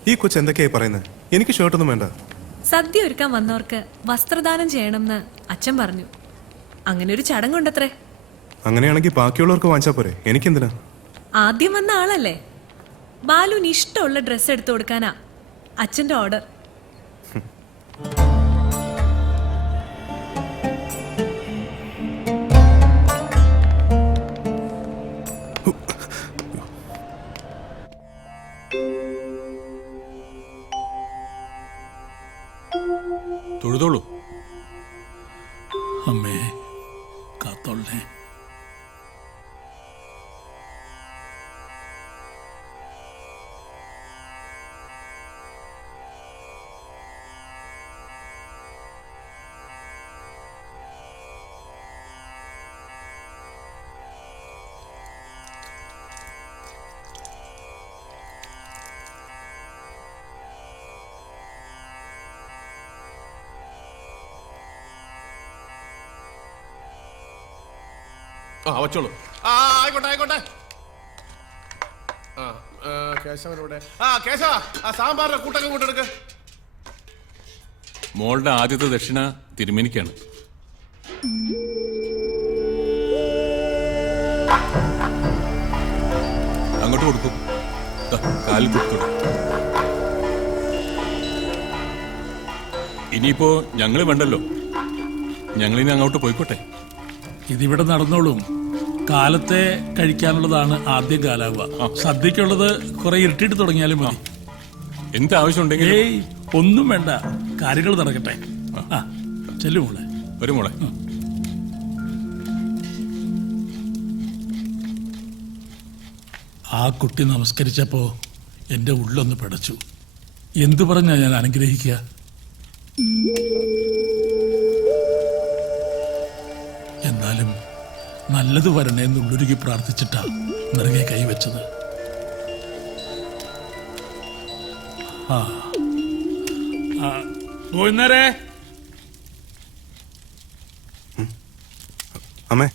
ഈ കൊച്ചു എന്തൊക്കെയായി പറയുന്നത്? എനിക്ക് ഷർട്ടൊന്നും വേണ്ട. സദ്യ ഒരുക്കാൻ വന്നവർക്ക് വസ്ത്രദാനം ചെയ്യണമെന്ന് അച്ഛൻ പറഞ്ഞു. അങ്ങനെ ഒരു ചടങ്ങുണ്ടത്രേ. അങ്ങനെയാണെങ്കിൽ ബാക്കിയുള്ളവർക്ക് വാങ്ങിച്ചാ പോരെ, എനിക്കെന്തിനാ? ആദ്യം വന്ന ആളല്ലേ, ബാലുവിന് ഇഷ്ടമുള്ള ഡ്രസ്സ് എടുത്തു കൊടുക്കാനാ അച്ഛന്റെ ഓർഡർ. തൊഴുതോളൂ. അമ്മേ കാത്തോളേ. വച്ചോളൂ. ആയിക്കോട്ടെ ആയിക്കോട്ടെ. കേശവനോടെ. കേശവ, സാമ്പാറിന്റെ കൂട്ടൊക്കെ കൂട്ടെടുക്ക. മോളുടെ ആദ്യത്തെ ദക്ഷിണ തിരുമേനിക്കാണ്. അങ്ങോട്ട് കൊടുക്കും. കാലിൽ കൊടുക്കും. ഇനിയിപ്പോ ഞങ്ങള് വേണ്ടല്ലോ, ഞങ്ങളിനി അങ്ങോട്ട് പോയിക്കോട്ടെ. ഇതിവിടെ നടന്നോളും. കാലത്തെ കഴിക്കാനുള്ളതാണ് ആദ്യം കാലാവുക. സദ്യക്കുള്ളത് കുറെ ഇരുട്ടിട്ട് തുടങ്ങിയാലും മതി. എന്താവശ്യമുണ്ടെങ്കിൽ ഏയ് ഒന്നും വേണ്ട, കാര്യങ്ങൾ നടക്കട്ടെ. ആ ചെല്ലു മോളെ. വരും മോളെ. ആ കുട്ടി നമസ്കരിച്ചപ്പോ എന്റെ ഉള്ളൊന്ന് പിടച്ചു. എന്തു പറഞ്ഞാ ഞാൻ അനുഗ്രഹിക്കുക? എന്നാലും നല്ലത് വരണേന്ന് ഉള്ളുരുകി പ്രാർത്ഥിച്ചിട്ടാ നിറകെ കൈവച്ചത്. ഗോവിന്ദരേ. അമ്മേ,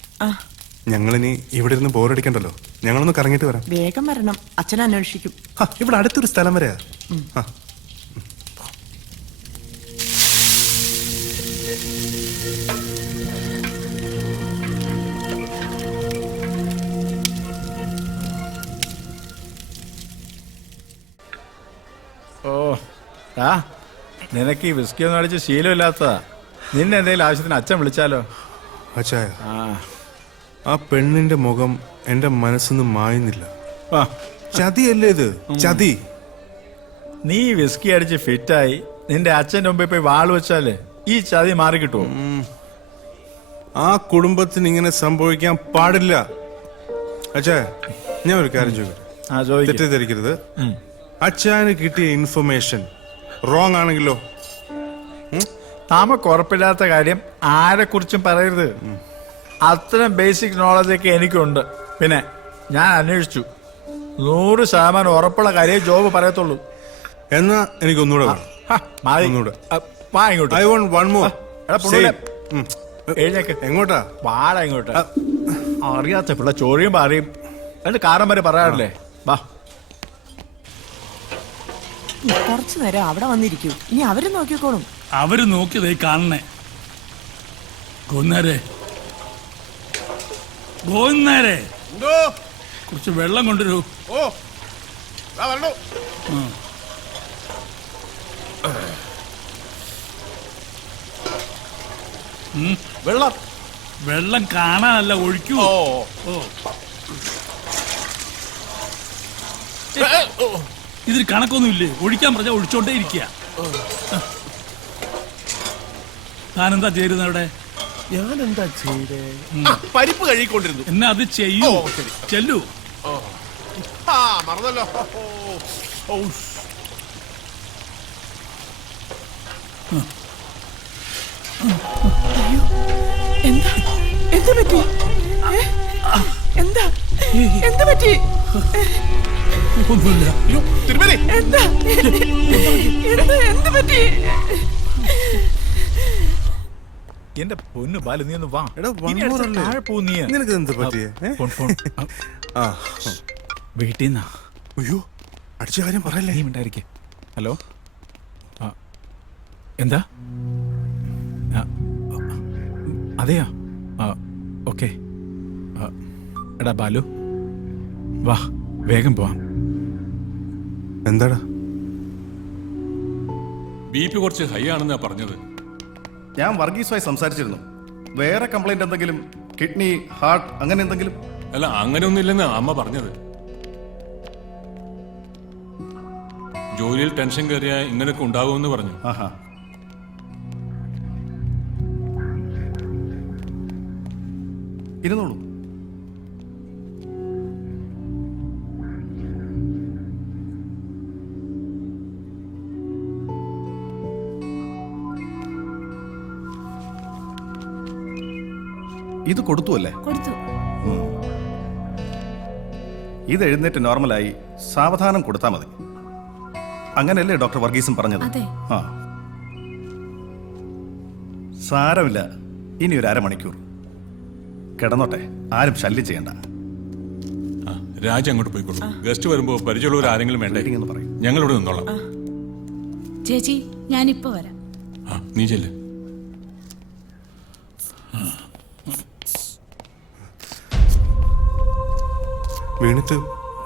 ഞങ്ങളിനി ഇവിടെ ഇരുന്ന് ബോറടിക്കണ്ടല്ലോ, ഞങ്ങളൊന്ന് കറങ്ങിയിട്ട് വരാം. വേഗം വരണം, അച്ഛൻ അന്വേഷിക്കും. ഇവിടെ അടുത്തൊരു സ്ഥലം വരെയാ. ഓ ആ നിനക്ക് ഈ വിസ്കി ഒന്നും അടിച്ച് ശീലമില്ലാത്തതാ. നിന്നെ എന്തെങ്കിലും ആവശ്യത്തിന് അച്ഛൻ വിളിച്ചാലോ? അച്ചായ, ആ പെണ്ണിന്റെ മുഖം എന്റെ മനസ്സിന്ന് മായുന്നില്ല. ചതിയല്ലേ ഇത്, ചതി. നീ വിസ്കി അടിച്ച് ഫിറ്റായി നിന്റെ അച്ഛൻ്റെ മുമ്പിൽ പോയി വാള് വെച്ചാല് ഈ ചതി മാറി കിട്ടുമോ? ആ കുടുംബത്തിന് ഇങ്ങനെ സംഭവിക്കാൻ പാടില്ല. അച്ചായ, ഞാൻ ഒരു കാര്യം ചോദിക്കട്ടെ, തെറ്റിദ്ധരിക്കരുത്. അച്ചായന് കിട്ടിയ ഇൻഫർമേഷൻ റോങ് ആണെങ്കിലോ? താമക്ക് ഉറപ്പില്ലാത്ത കാര്യം ആരെ കുറിച്ചും പറയരുത്. അത്തരം ബേസിക് നോളജ് ഒക്കെ എനിക്കുണ്ട്. പിന്നെ ഞാൻ അന്വേഷിച്ചു, 100% ഉറപ്പുള്ള കാര്യം ജോബ് പറയത്തുള്ളൂ. എന്നാ എനിക്ക് ഒന്നുകൂടെ എങ്ങോട്ടാ? വാടാ ഇങ്ങോട്ട്. അറിയാത്ത പിള്ള ചോറിയും പറയും എന്നിട്ട് കാരം വരെ പറയാറില്ലേ? വാ. കുറച്ചു നേരം അവിടെ വന്നിരിക്കൂ, ഇനി അവര് നോക്കിക്കോളും. അവര് നോക്കിയതേ കാണണേ. ഗോവിന്ദരേ, ഗോവിന്ദരേ, കുറച്ച് വെള്ളം കൊണ്ടുവരൂ. വെള്ളം വെള്ളം കാണാനല്ല, ഒഴിക്കൂ. ഇതിൽ കണക്കൊന്നുമില്ലേ? ഒഴിക്കാൻ പറഞ്ഞാൽ ഒഴിച്ചോണ്ടേ ഇരിക്കുക. താനെന്താ ചേരുന്നത് അവിടെ? ഞാൻ എന്താ ചെയ്തേ? പരിപ്പ് കഴുകിക്കൊണ്ടിരുന്നു. എന്നാ അത് ചെയ്യൂ. ചെല്ലു. മറന്നല്ലോ. എന്താ എന്ത് പറ്റി? എന്താ എന്ത് പറ്റി? ഒന്നുമില്ല. എന്താ എന്ത് പറ്റി? എന്റെ പൊന്നു ബാലു, നീ ഒന്ന് വാ. നിനക്ക് എന്ത് പറ്റിയേ? വീട്ടിൽ നിന്നാ. അയ്യോ, അടിച്ച കാര്യം പറയല്ലേ. നീ ഉണ്ടായിരിക്കേ. ഹലോ, എന്താ? അതെയോ? ഓക്കെ. എടാ ബാലു, വാ വേഗം പോവാം. എന്താടാ? BP കുറച്ച് ഹൈ ആണെന്നാ പറഞ്ഞത്. ഞാൻ വർഗീസുമായി സംസാരിച്ചിരുന്നു. വേറെ കംപ്ലൈന്റ് എന്തെങ്കിലും, കിഡ്നി, ഹാർട്ട് അങ്ങനെ എന്തെങ്കിലും? അല്ല, അങ്ങനെ ഒന്നുമില്ലെന്ന് അമ്മ പറഞ്ഞത്. ജോലിയിൽ ടെൻഷൻ കയറിയ ഇങ്ങനെയൊക്കെ ഉണ്ടാകുമെന്ന് പറഞ്ഞു. ആഹാ. ഇരുന്നോളൂ. ഇത് കൊടുത്തു അല്ലേ? കൊടുത്തു. ഇത് എഴുന്നേറ്റ് നോർമലായി സാവധാനം കൊടുത്താൽ മതി. അങ്ങനെയല്ലേ ഡോക്ടർ വർഗീസും പറഞ്ഞത്? ആ, സാരമില്ല. ഇനി ഒരു അരമണിക്കൂർ കിടന്നോട്ടെ, ആരും ശല്യം ചെയ്യണ്ട. രാജ അങ്ങോട്ട് പോയിക്കോളൂ. ഗസ്റ്റ് വരുമ്പോ പരിചയമുള്ളവർ ആരെങ്കിലും വേണ്ടേ? ഞങ്ങളിവിടെ നിന്നോളാം. ചേച്ചി, ഞാനിപ്പോ വരാം. നീ ചെല്ല്. വീണിട്ട്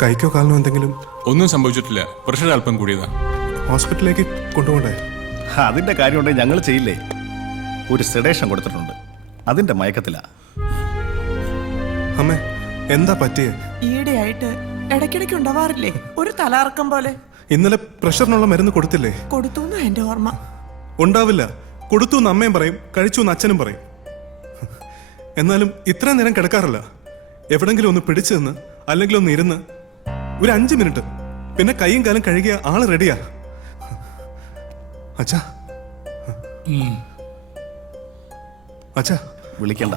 കൈക്കോ കാലിനോ എന്തെങ്കിലും? ഒന്നും സംഭവിച്ചിട്ടില്ല. പ്രഷർ അല്പം കൂടിയതാ. ഹോസ്പിറ്റലിലേക്ക് കൊണ്ടുപോകണ്ടേ? അതിന്റെ കാര്യമുണ്ടെങ്കിൽ ഞങ്ങൾ ചെയ്യില്ലേ? ഒരു സെഡേഷൻ കൊടുത്തിട്ടുണ്ട്, അതിന്റെ മയക്കത്തിലാ. അമ്മേ, എന്താ പറ്റിയേ? ഈയിടെയായിട്ട് ഇടയ്ക്കിടയ്ക്ക് ഉണ്ടാവാറില്ലേ ഒരു തലകറക്കം പോലെ? ഇന്നലെ പ്രഷറിനുള്ള മരുന്ന് കൊടുത്തില്ലേ? കൊടുത്തു എന്റെ ഓർമ്മ. ഉണ്ടാവില്ല. കൊടുത്തു എന്ന് അമ്മയും പറയും, കഴിച്ചു എന്ന് അച്ഛനും പറയും. എന്നാലും ഇത്രയും നേരം കിടക്കാറില്ല. എവിടെങ്കിലും ഒന്ന് പിടിച്ചു നിന്ന് അല്ലെങ്കിൽ ഒന്ന് ഇരുന്ന് ഒരു 5 മിനിറ്റ്, പിന്നെ കൈയും കാലും കഴുകിയ ആള് റെഡിയാ. അച്ഛാ അച്ഛാ വിളിക്കണ്ട,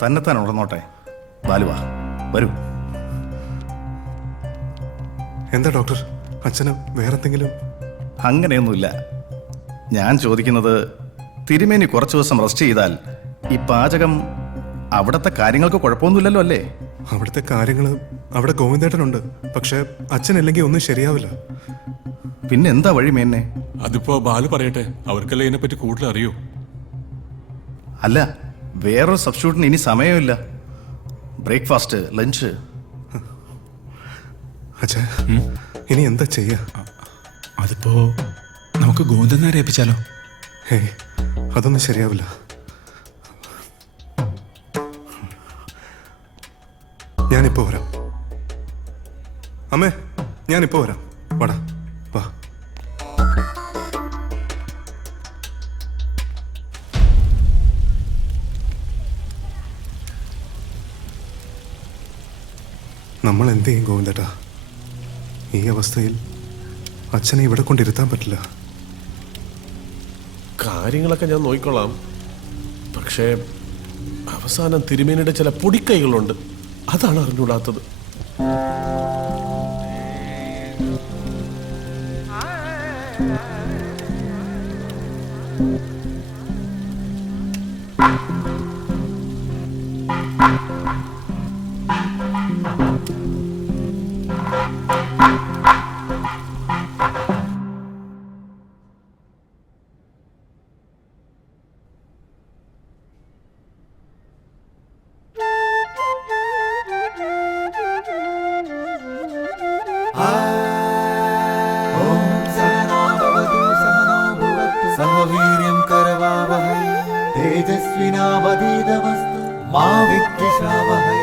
തന്നെത്താൻ ഉണർന്നോട്ടെ. ബാലുവാ വരൂ. എന്താ ഡോക്ടർ, അച്ഛന് വേറെന്തെങ്കിലും? അങ്ങനെയൊന്നുമില്ല. ഞാൻ ചോദിക്കുന്നത്, തിരുമേനി കുറച്ചു ദിവസം റെസ്റ്റ് ചെയ്താൽ ഈ പാചകം അവിടുത്തെ കാര്യങ്ങൾക്ക് കുഴപ്പമൊന്നുമില്ലല്ലോ അല്ലേ? അവിടുത്തെ കാര്യങ്ങൾ അവിടെ ഗോവിന്ദേട്ടനുണ്ട്. പക്ഷെ അച്ഛനില്ലെങ്കിൽ ഒന്നും ശരിയാവില്ല. പിന്നെ എന്താ വഴി മേന്നെ? അതിപ്പോ ബാലു പറയട്ടെ, അവർക്കല്ലേ ഇതിനെപ്പറ്റി കൂടുതൽ അറിയൂ. അല്ല, വേറൊരു സബ്സ്റ്റിറ്റ്യൂട്ടിന് ഇനി സമയമില്ല. Breakfast, lunch. അച്ഛാ ഇനി എന്താ ചെയ്യാ? അതിപ്പോ നമുക്ക് ഗോവിന്ദനാരെ ഏൽപ്പിച്ചാലോ? ഹേയ്, അതൊന്നും ശരിയാവില്ല. ഞാനിപ്പോ വരാം. അമ്മേ, ഞാനിപ്പോ വരാം. വാടാ, വാ. നമ്മൾ എന്ത് ചെയ്യും ഗോവിന്ദേട്ടാ? ഈ അവസ്ഥയിൽ അച്ഛനെ ഇവിടെ കൊണ്ടിരുത്താൻ പറ്റില്ല. കാര്യങ്ങളൊക്കെ ഞാൻ നോക്കിക്കൊള്ളാം. പക്ഷേ അവസാനം തിരുമേനിയുടെ ചില പൊടിക്കൈകളുണ്ട്, അതാണ് അറിഞ്ഞുകൂടാത്തത്. सहवीर्यं करवावहै तेजस्विनावधीतमस्तु मा विद्विषावहै।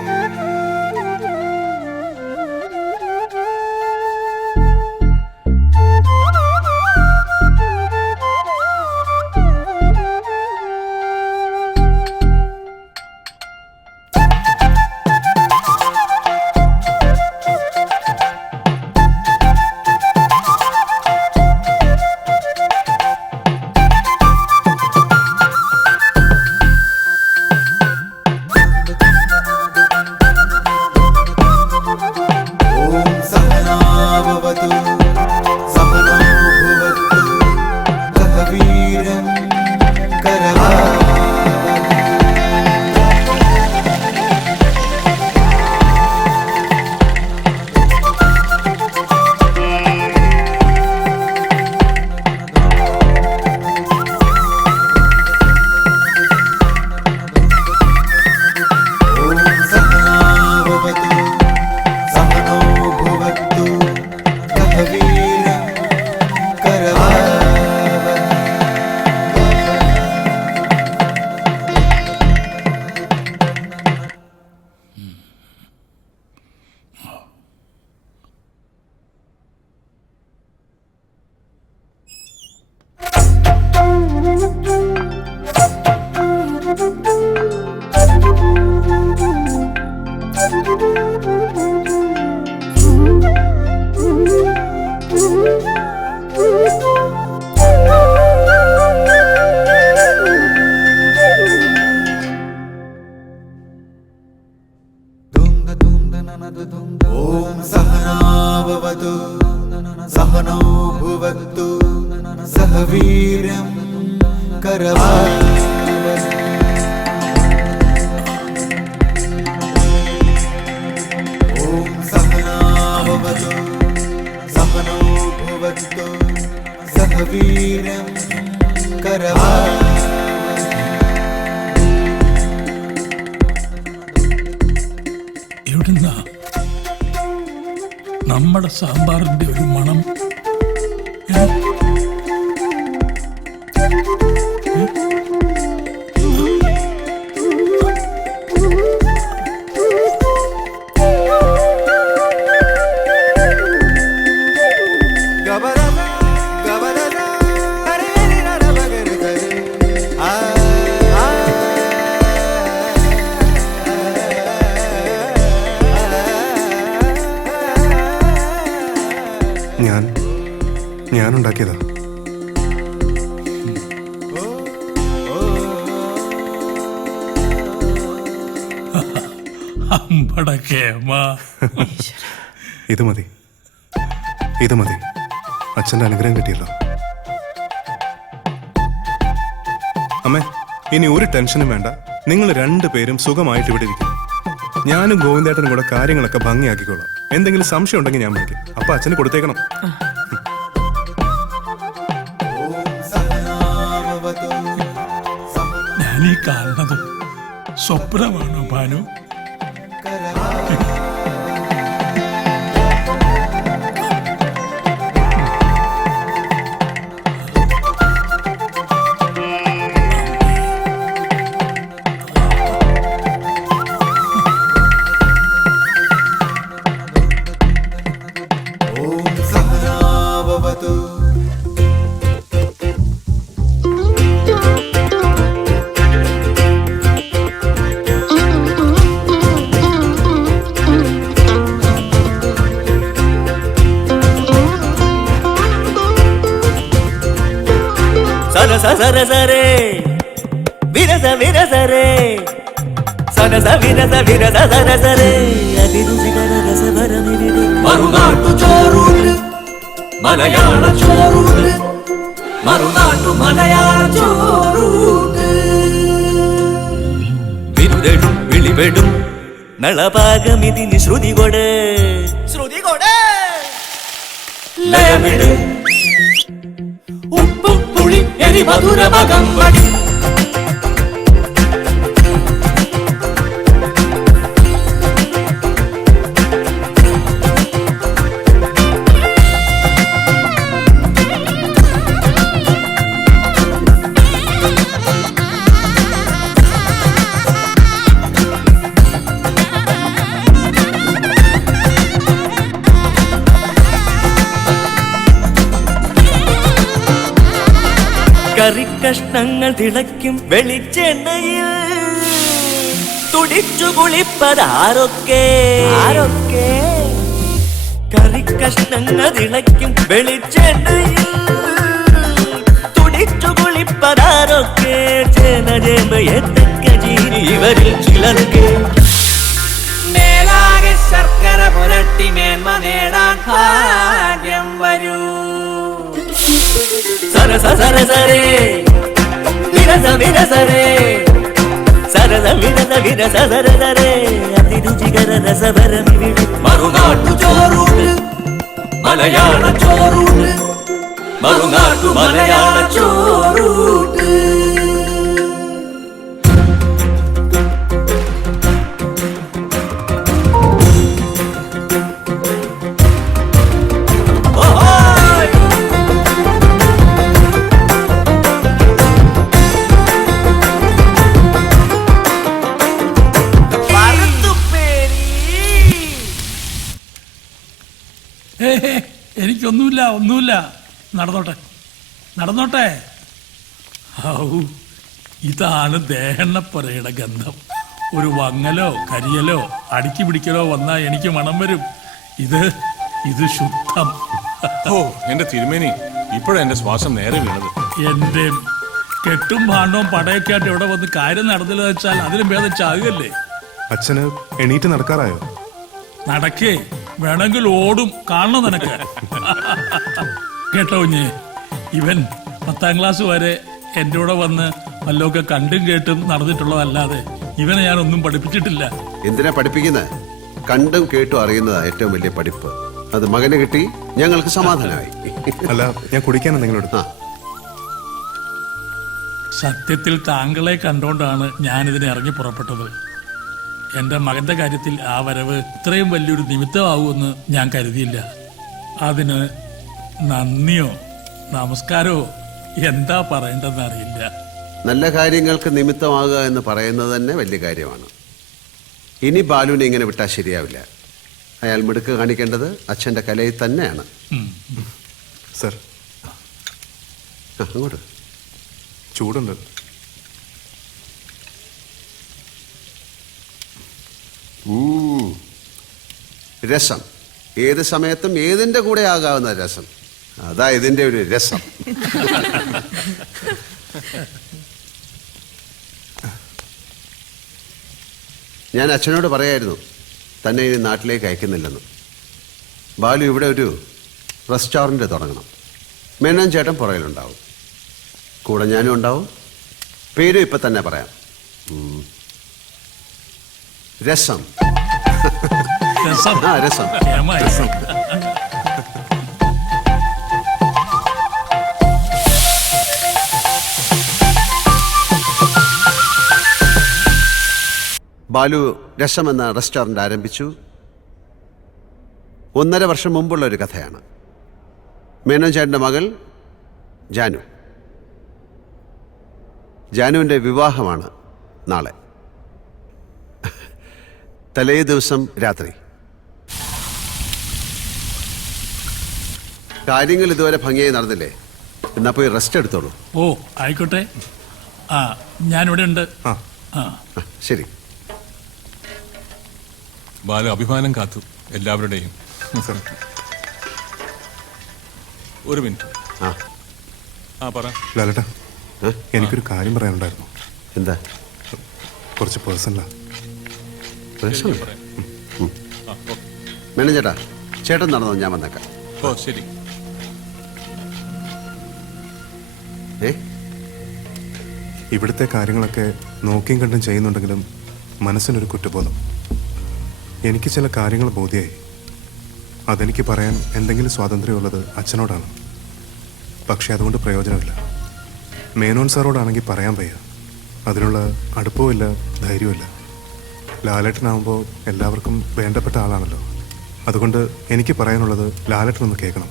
ॐ सहनाववतु सहनौ भुवक्तु सह वीर्यं करवावहै। ॐ सहनाववतु सहनौ भुवक्तु सह वीर्यं करवावहै। എവിടുന്നാ നമ്മുടെ സാമ്പാറിന്റെ ഒരു മണം? ഞാനുണ്ടാക്കിയതാ. ഇത് മതി, ഇത് മതി. അച്ഛന്റെ അനുഗ്രഹം കിട്ടിയല്ലോ. അമ്മേ, ഇനി ഒരു ടെൻഷനും വേണ്ട. നിങ്ങൾ രണ്ടുപേരും സുഖമായിട്ട് ഇവിടെ ഇരിക്കും. ഞാനും ഗോവിന്ദേട്ടനും കൂടെ കാര്യങ്ങളൊക്കെ ഭംഗിയാക്കിക്കോളാം. എന്തെങ്കിലും സംശയം ഉണ്ടെങ്കിൽ ഞാൻ വിളിക്കും. അപ്പൊ അച്ഛന് കൊടുത്തേക്കണം. ഞാനീ കാണുന്നത് സ്വപ്നമാണോ ഭാനു? సరసరే విరస విరసరే సరస విరస విరస సరసరే അതിരുചികര രസഭരമിവിടെ മറുനാട്ടു ചോറൂട്ട് മലയാള ചോറൂട്ട് മറുനാട്ടു മലയാള ചോറൂട്ട് വിരുതെടും വിളിവെടും നളപാകമിതിന് ശ്രുതി കൊട് ലയമിട് ഉപ്പും പുളി എരി മധുരമകം വടി കറിക്കഷ്ണങ്ങൾ തിളയ്ക്കും വെളിച്ചെണ്ണയിൽ തുടിച്ചു കുളിപ്പതാരൊക്കെ കറിക്കഷ്ണങ്ങൾ തിളയ്ക്കും വെളിച്ചെണ്ണയിൽ തുടിച്ചു കുളിപ്പതാരൊക്കെ ജനജേമയത്തക്കജീനി ഇവരിൽ ചിലർക്ക് മേലാകെ ശർക്കര പുരട്ടി മേന്മ നേടാൻ ഭാഗ്യം വരൂ സരസ സരസരേ വിരസ വിരസരേ സരസ വിരസ വിരസ സരസരേ അതിരുചികര രസഭരമിവിടെ മറുനാട്ടു ചോറൂട്ട് മലയാള ചോറൂട്ട് മറുനാട്ടു മലയാള ചോറൂട്ട് എനിക്കൊന്നുമില്ല, ഒന്നുമില്ല. നടന്നോട്ടെ നടന്നോട്ടെ. ഔ, ഇതാണ് ദേഹണ്ണപ്പുരയുടെ ഗന്ധം. ഒരു വങ്ങലോ കരിയലോ അടുക്കി പിടിക്കലോ വന്നാൽ എനിക്ക് മണം വരും. ഇത് ശുദ്ധം. ഓ എന്റെ തിരുമേനി, ഇപ്പോഴാ എന്റെ ശ്വാസം നേരെ വീണത്. എന്റെ കെട്ടും ഭാണ്ഡവും പടയൊക്കെ ആയിട്ട് ഇവിടെ വന്ന് കാര്യം നടന്നില്ല വെച്ചാൽ അതിലും ഭേദം ചാകുകയല്ലേ. അച്ഛന് എണീറ്റ് നടക്കാറായോ? നടക്കേ, വേണമെങ്കിൽ ഓടും. കാണണം നിനക്ക്. കേട്ടോ കുഞ്ഞ്, ഇവൻ 10ാം ക്ലാസ് വരെ എൻ്റെ കൂടെ വന്ന് വല്ലതൊക്കെ കണ്ടും കേട്ടും നടന്നിട്ടുള്ളതല്ലാതെ ഇവനെ ഞാൻ ഒന്നും പഠിപ്പിച്ചിട്ടില്ല. എന്തിനാ പഠിപ്പിക്കുന്നത്? കണ്ടും കേട്ടും അറിയുന്നതാ ഏറ്റവും വലിയ പഠിപ്പ്. അത് മകന് കിട്ടി, ഞങ്ങൾക്ക് സമാധാനമായി. അല്ല, ഞാൻ കുടിക്കാൻ എന്തെങ്കിലും എടുത്താ? സത്യത്തിൽ താങ്കളെ കണ്ടോണ്ടാണ് ഞാനിതിനെ ഇറങ്ങി പുറപ്പെട്ടത്. എന്റെ മകന്റെ കാര്യത്തിൽ ആ വരവ് ഇത്രയും വലിയൊരു നിമിത്തമാവുമെന്ന് ഞാൻ കരുതിയില്ല. അതിന് നന്ദിയോ നമസ്കാരമോ എന്താ പറയേണ്ടതെന്ന് അറിയില്ല. നല്ല കാര്യങ്ങൾക്ക് നിമിത്തമാകുക എന്ന് പറയുന്നത് തന്നെ വലിയ കാര്യമാണ്. ഇനി ബാലുവിനെ ഇങ്ങനെ വിട്ടാൽ ശരിയാവില്ല. അയാൾ മിടുക്ക് കാണിക്കേണ്ടത് അച്ഛൻ്റെ കലയിൽ തന്നെയാണ്. സർ, അങ്ങോട്ട് ചൂടുണ്ട്. രസം ഏത് സമയത്തും ഏതിൻ്റെ കൂടെ ആകാവുന്ന രസം. അതാ ഇതിന്റെ ഒരു രസം. ഞാൻ അച്ഛനോട് പറയായിരുന്നു തന്നെ ഇനി നാട്ടിലേക്ക് അയക്കുന്നില്ലെന്ന്. ബാലു ഇവിടെ ഒരു റെസ്റ്റോറൻറ്റ് തുടങ്ങണം. മേനോൻ ചേട്ടൻ പുറകിലുണ്ടാവും, കൂടെ ഞാനും ഉണ്ടാവും. പേരും ഇപ്പം തന്നെ പറയാം, രസം. ആ രസം. ബാലു രസം എന്ന റെസ്റ്റോറൻറ്റ് ആരംഭിച്ചു. 1.5 വർഷം മുമ്പുള്ള ഒരു കഥയാണ്. മേനോൻ ചേട്ടൻ്റെ മകൾ ജാനു. ജാനുവിൻ്റെ വിവാഹമാണ് നാളെ. തലേ ദിവസം രാത്രി. കാര്യങ്ങൾ ഇതുവരെ ഭംഗിയായി നടന്നില്ലേ? എന്നാ പോയി റെസ്റ്റ് എടുത്തോളൂ. ഓ ആയിക്കോട്ടെ. ആ ഞാനിവിടെ ഉണ്ട്. ശരി. ബാലു അഭിമാനം കാത്തു എല്ലാവരുടെയും. ഒരു മിനിറ്റ്. പറ ലാലേട്ടാ, എനിക്കൊരു കാര്യം പറയാനുണ്ടായിരുന്നു. എന്താ? കുറച്ച് പേഴ്സണലാ. മേനോൻ ചേട്ടാ, ചേട്ടൻ നടന്നോ, ഞാൻ വന്നേക്കാം. ഓ ശരി. ഇവിടുത്തെ കാര്യങ്ങളൊക്കെ നോക്കിയും കണ്ടും ചെയ്യുന്നുണ്ടെങ്കിലും മനസ്സിനൊരു കുറ്റബോധം. എനിക്ക് ചില കാര്യങ്ങൾ ബോധ്യമായി. അതെനിക്ക് പറയാൻ എന്തെങ്കിലും സ്വാതന്ത്ര്യമുള്ളത് അച്ഛനോടാണ്. പക്ഷെ അതുകൊണ്ട് പ്രയോജനമില്ല. മേനോൻ സാറോടാണെങ്കിൽ പറയാൻ വയ്യ. അതിനുള്ള അടുപ്പവുമില്ല, ധൈര്യവുമില്ല. ലാലേട്ടനാവുമ്പോൾ എല്ലാവർക്കും വേണ്ടപ്പെട്ട ആളാണല്ലോ. അതുകൊണ്ട് എനിക്ക് പറയാനുള്ളത് ലാലേട്ടനൊന്ന് കേൾക്കണം.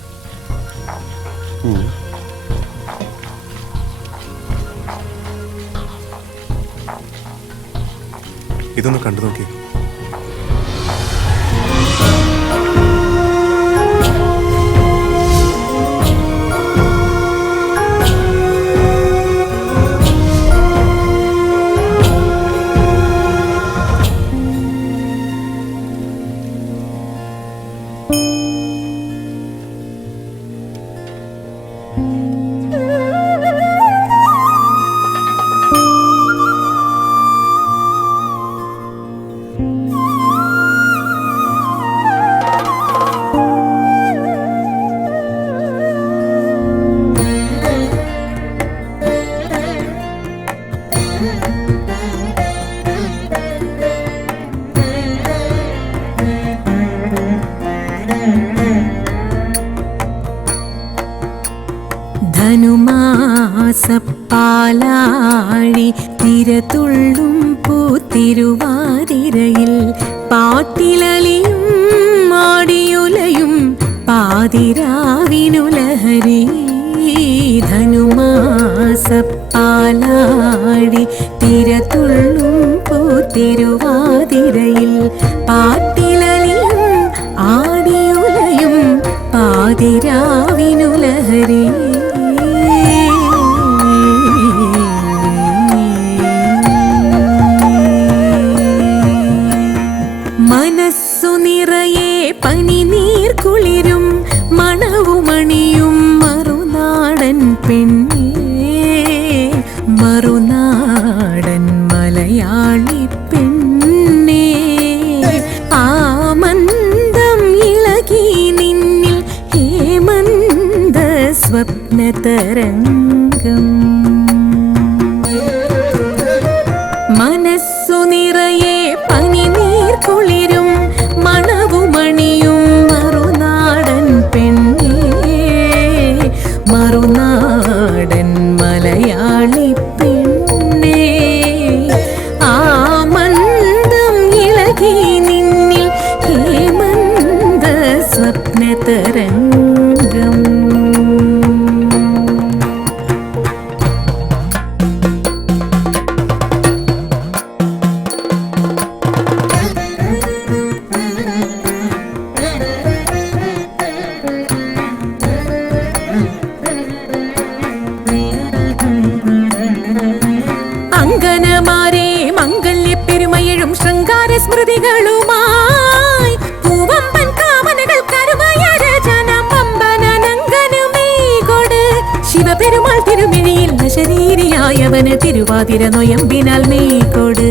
ഇതൊന്ന് കണ്ടു നോക്കി. ധനുമാസപ്പാലാഴി തിരതുള്ളും പൂത്തിരുവാതിരയിൽ പാട്ടിലലിയും മാടിയുലയും പാതിരാവിനുലഹരി. ധനുമാസപ്പാലാഴി തിരതുള്ളും പൂത്തിരുവാതിരയിൽ പാട്ടിലലിയും ആടിയുലയും പാതിരാവിനുലഹരി. മനസ്സു നിറയെ പനിനീർ കുളിരും മണവുമണിയും മറുനാടൻ പെണ്ണേ, മറുനാടൻ മലയാളി പെണ്ണേ. ആമന്ദം ഇളകി നിന്നിൽ ഹേമന്ത സ്വപ്നതരംഗം. മനസ്സു നിറയെ പനിനീർ കുളിരും മണവുമണിയും മറുനാടൻ പെണ്ണേ, മറുനാടൻ മലയാളി പെണ്ണേ. ആമന്ദം ഇളകി നിന്നിൽ ഹേമന്ത സ്വപ്നതരംഗം. അങ്കനമാരെ മംഗല്യപ്പെരുമയഴും ശൃംഗാര സ്മൃതികളുമായി പൂവമ്പൻ കാമനകൾ കരുമയ രചന പമ്പനനങ്കനുമേ. പെരുമാൾ തിരുമിഴിയിൽ ശരീരിയായവന് തിരുവാതിര നൊയമ്പിനാൽ മേക്കൊട്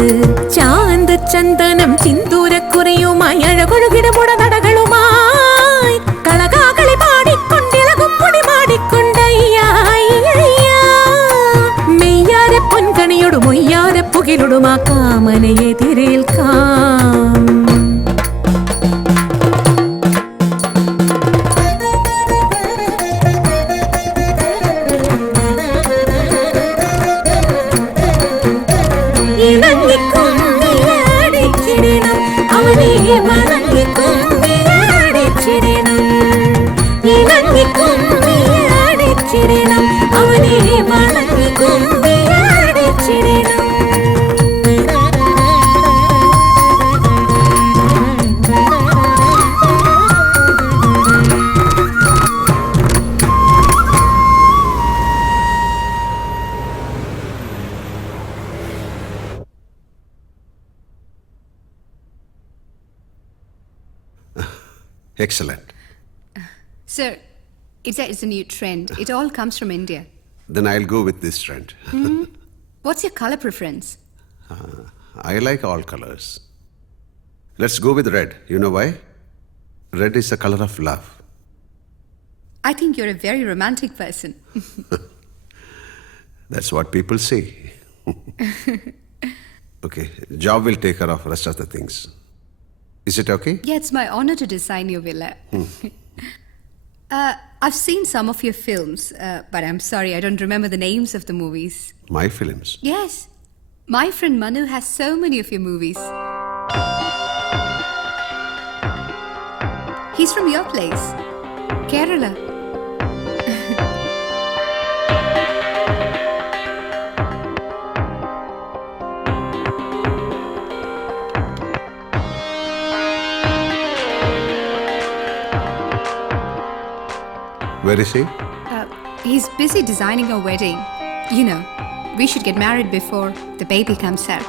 ചാന്ത ചന്ദനം ചിന്തൂരക്കുറിയുമായി അഴകൊഴുകിടമുട നടകളുമായി കളകാകളി പാടിക്കൊണ്ടിളകും പൊടി മാടിക്കൊണ്ടയ്യാ മെയ്യാര പൊൻകണിയൊടു മൊയ്യാര പുകിലൊടുമാ കാമനയെ തിരേൽക്കാം. Excellent. Sir, it's a new trend. It all comes from India. Then I'll go with this trend. What's your color preference? I like all colors. Let's go with red. You know why? Red is the color of love. I think you're a very romantic person. That's what people say. Okay, job will take care of rest of the things. Is it okay? Yeah, it's my honor to design your villa. I've seen some of your films, but I'm sorry, I don't remember the names of the movies. My films? Yes. My friend Manu has so many of your movies. He's from your place, Kerala. Where is he? He's busy designing a wedding. You know, we should get married before the baby comes out.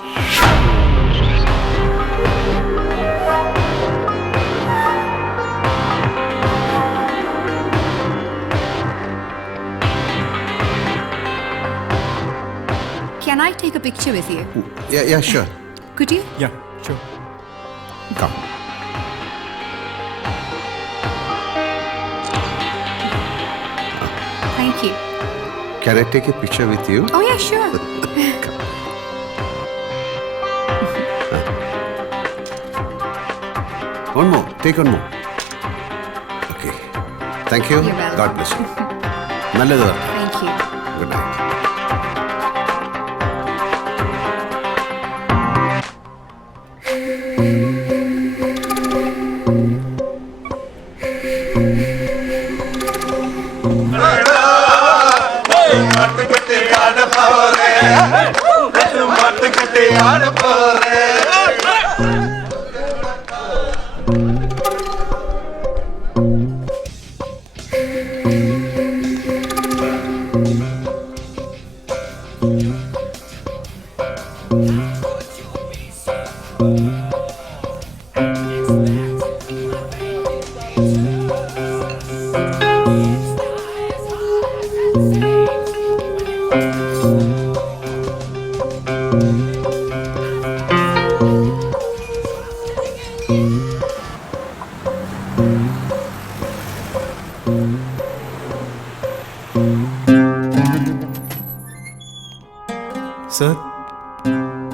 Can I take a picture with you? Yeah, sure. Could you? Yeah, sure. Come. Thank you. Can I take a picture with you? Oh, yeah, sure. One more. Take one more. Okay. Thank you. You're welcome. God bless you. നല്ലത് വരട്ടെ. Thank you. Good night.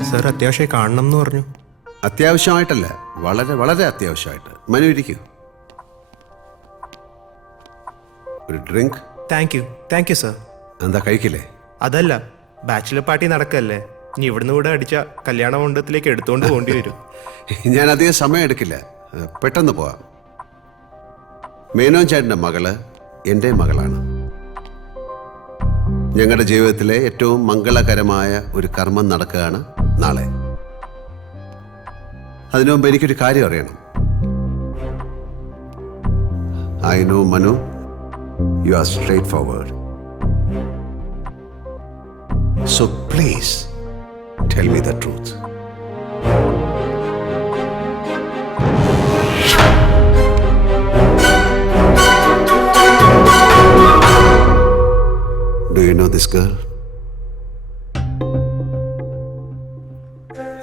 Sir അത്യാവശ്യമായി കാണണം എന്ന് പറഞ്ഞു. അത്യാവശ്യമായിട്ടല്ല, വളരെ വളരെ അത്യാവശ്യമായിട്ട്. മനു ഇരിക്കൂ. ഒരു ഡ്രിങ്ക്. Thank you sir. എന്താ കഴിക്കില്ലേ? അതല്ല, ബാച്ചിലർ പാർട്ടി നടക്കല്ലേ, ഇനി ഇവിടുന്ന് കൂടെ അടിച്ച കല്യാണ മണ്ഡപത്തിലേക്ക് എടുത്തുകൊണ്ട് പോകേണ്ടി വരും. ഞാൻ അധികം സമയം എടുക്കില്ല, പെട്ടെന്ന് പോവാം. മേനോൻ ചേട്ടൻ്റെ മകള് എൻ്റെ മകളാണ്. ഞങ്ങളുടെ ജീവിതത്തിലെ ഏറ്റവും മംഗളകരമായ ഒരു കർമ്മം നടക്കുകയാണ് നാളെ. അതിനു മുമ്പ് എനിക്കൊരു കാര്യം അറിയണം. I know Manu, you are straight forward. So please tell me the truth. Do you this girl?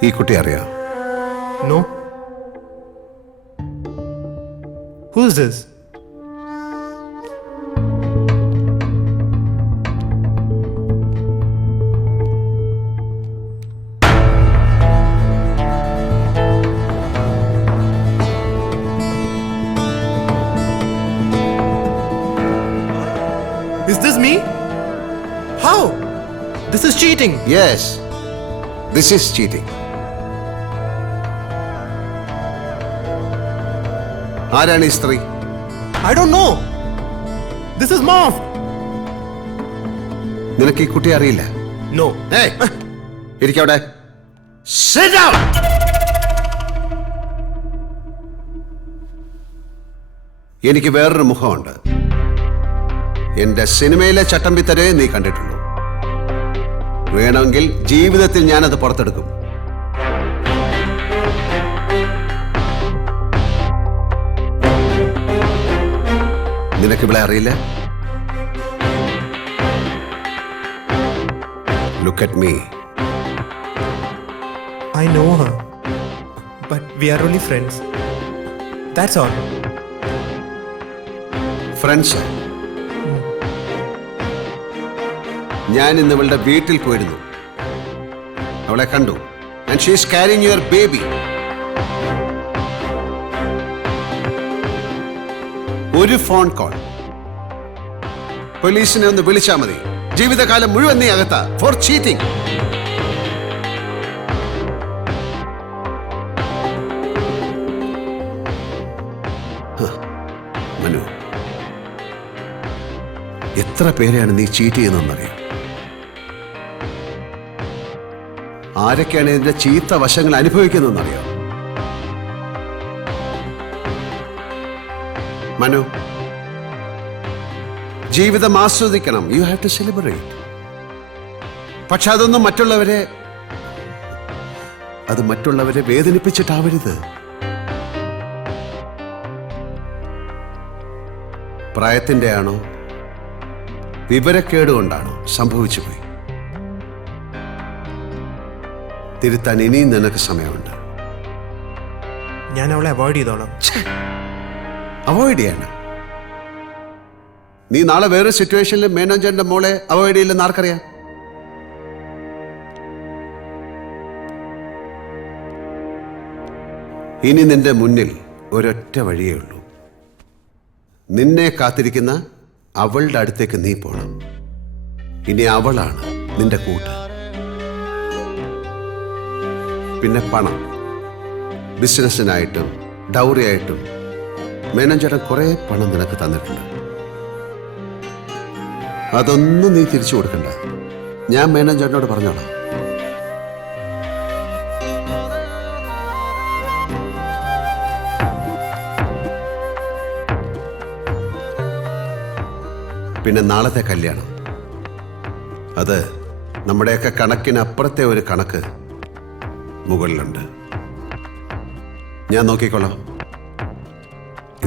ഈ കുട്ടി അറിയാം? No. Who's this? Is this me? How? This is cheating. Yes, this is cheating. ആരാണ് ഈ സ്ത്രീ? I don't know. This is Marv. നിനക്ക് ഈ കുട്ടിയെ അറിയില്ല? No. ഇരിക്കവിടെ. Sit down. എനിക്ക് വേറൊരു മുഖമുണ്ട്. എന്റെ സിനിമയിലെ ചട്ടമ്പിത്തരേ നീ കണ്ടിട്ടുള്ളൂ. വേണമെങ്കിൽ ജീവിതത്തിൽ ഞാനത് പുറത്തെടുക്കും. നിനക്ക് ഇവിടെ അറിയില്ല? Look at me. I know her. But we are only friends. That's all. Friends. ഞാൻ ഇന്ന് ഇവളുടെ വീട്ടിൽ പോയിരുന്നു. അവളെ കണ്ടു. And she is carrying your baby. ഒരു ഫോൺ കോൾ. പോലീസിനെ ഒന്ന് വിളിച്ചാൽ മതി. ജീവിതകാലം മുഴുവൻ നീ അകത്താ ഫോർ ചീറ്റിംഗ്. മനു, എത്ര പേരെയാണ് നീ ചീറ്റ് ചെയ്യുന്നതെന്നറിയാം? ആരൊക്കെയാണ് ഇതിന്റെ ചീത്ത വശങ്ങൾ അനുഭവിക്കുന്നതെന്നറിയാം? മനു, ജീവിതം ആസ്വദിക്കണം. You have to celebrate. പക്ഷെ അതൊന്നും മറ്റുള്ളവരെ വേദനിപ്പിച്ചിട്ടാവരുത്. പ്രായത്തിന്റെ ആണോ വിവരക്കേട് കൊണ്ടാണോ സംഭവിച്ചു പോയി? തിരുത്താൻ ഇനിയും നിനക്ക് സമയമുണ്ട്. ഞാൻ അവളെ അവോയ്ഡ് ചെയ്തോളാം. അവോയ്ഡ് ചെയ്യണം. നീ നാളെ വേറെ സിറ്റുവേഷനിൽ മേനോജന്റെ മോളെ അവോയ്ഡ് ചെയ്യില്ലെന്ന് ആർക്കറിയാം? ഇനി നിന്റെ മുന്നിൽ ഒരൊറ്റ വഴിയേ ഉള്ളൂ. നിന്നെ കാത്തിരിക്കുന്ന അവളുടെ അടുത്തേക്ക് നീ പോണം. ഇനി അവളാണ് നിന്റെ കൂട്ട്. പിന്നെ പണം, ബിസിനസ്സിനായിട്ടും ഡൗറിയായിട്ടും മേനോജൻ കുറെ പണം നിനക്ക് തന്നിട്ടുണ്ട്. അതൊന്നും നീ തിരിച്ചു കൊടുക്കണ്ട. ഞാൻ മേനോജനോട് പറഞ്ഞോളാം. പിന്നെ നാളത്തെ കല്യാണം, അത് നമ്മുടെയൊക്കെ കണക്കിനപ്പുറത്തെ ഒരു കണക്ക് മുകളിലുണ്ട്. ഞാൻ നോക്കിക്കോളാം.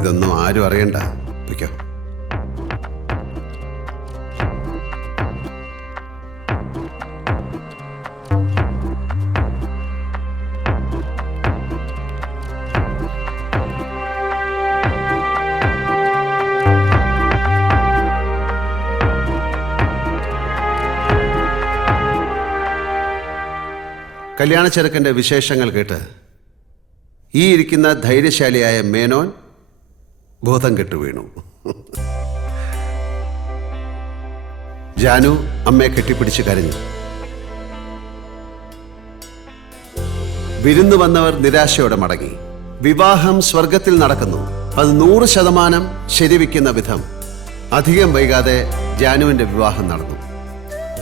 ഇതൊന്നും ആരും അറിയണ്ട. വയ്ക്കോ. കല്യാണ ചെറുക്കൻ്റെ വിശേഷങ്ങൾ കേട്ട് ഈ ഇരിക്കുന്ന ധൈര്യശാലിയായ മേനോൻ ബോധം കെട്ടു വീണു. ജാനു അമ്മയെ കെട്ടിപ്പിടിച്ച് കരഞ്ഞു. വിരുന്നു വന്നവർ നിരാശയോടെ മടങ്ങി. വിവാഹം സ്വർഗത്തിൽ നടക്കുന്നു. അത് 100% ശരിവെക്കുന്ന വിധം അധികം വൈകാതെ ജാനുവിന്റെ വിവാഹം നടന്നു.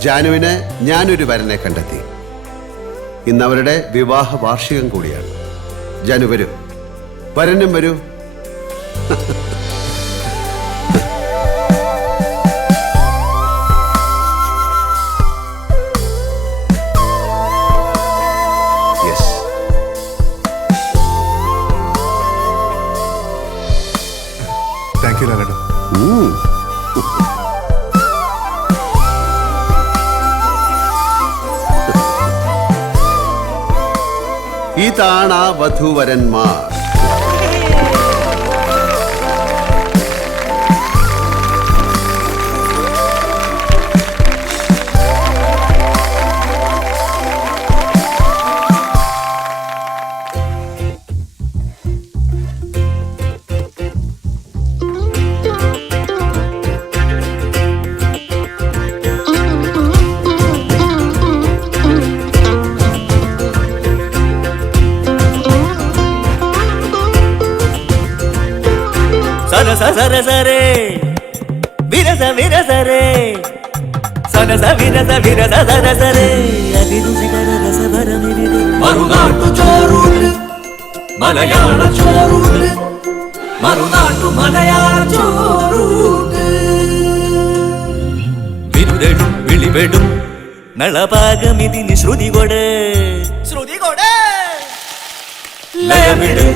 ജാനുവിന് ഞാനൊരു വരനെ കണ്ടെത്തി. ഇന്ന് അവരുടെ വിവാഹ വാർഷികം കൂടിയാണ്. ജാനു വരൂ, വരനും വരൂ. താങ്ക് യു ലാലേട്ടാ. ഇതാണ് ആ വധൂവരന്മാർ. సరస సరసరే విరస విరసరే సరస విరస విరస సరసరే అతి രുചികര രസഭരമിവിടെ മറുനാട്ടു ചോറൂട്ട് മലയാള ചോറൂട്ട് മറുനാട്ടു മലയാള ചോറൂട്ട് വിരുതെടും വിളിവെടും നളപാകമിതിന് ശ്രുതി കൊട് ലയമിട്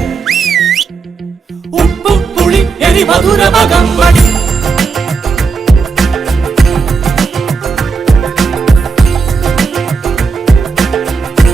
ഉപ്പും പുളി എരി മധുരമകം വടി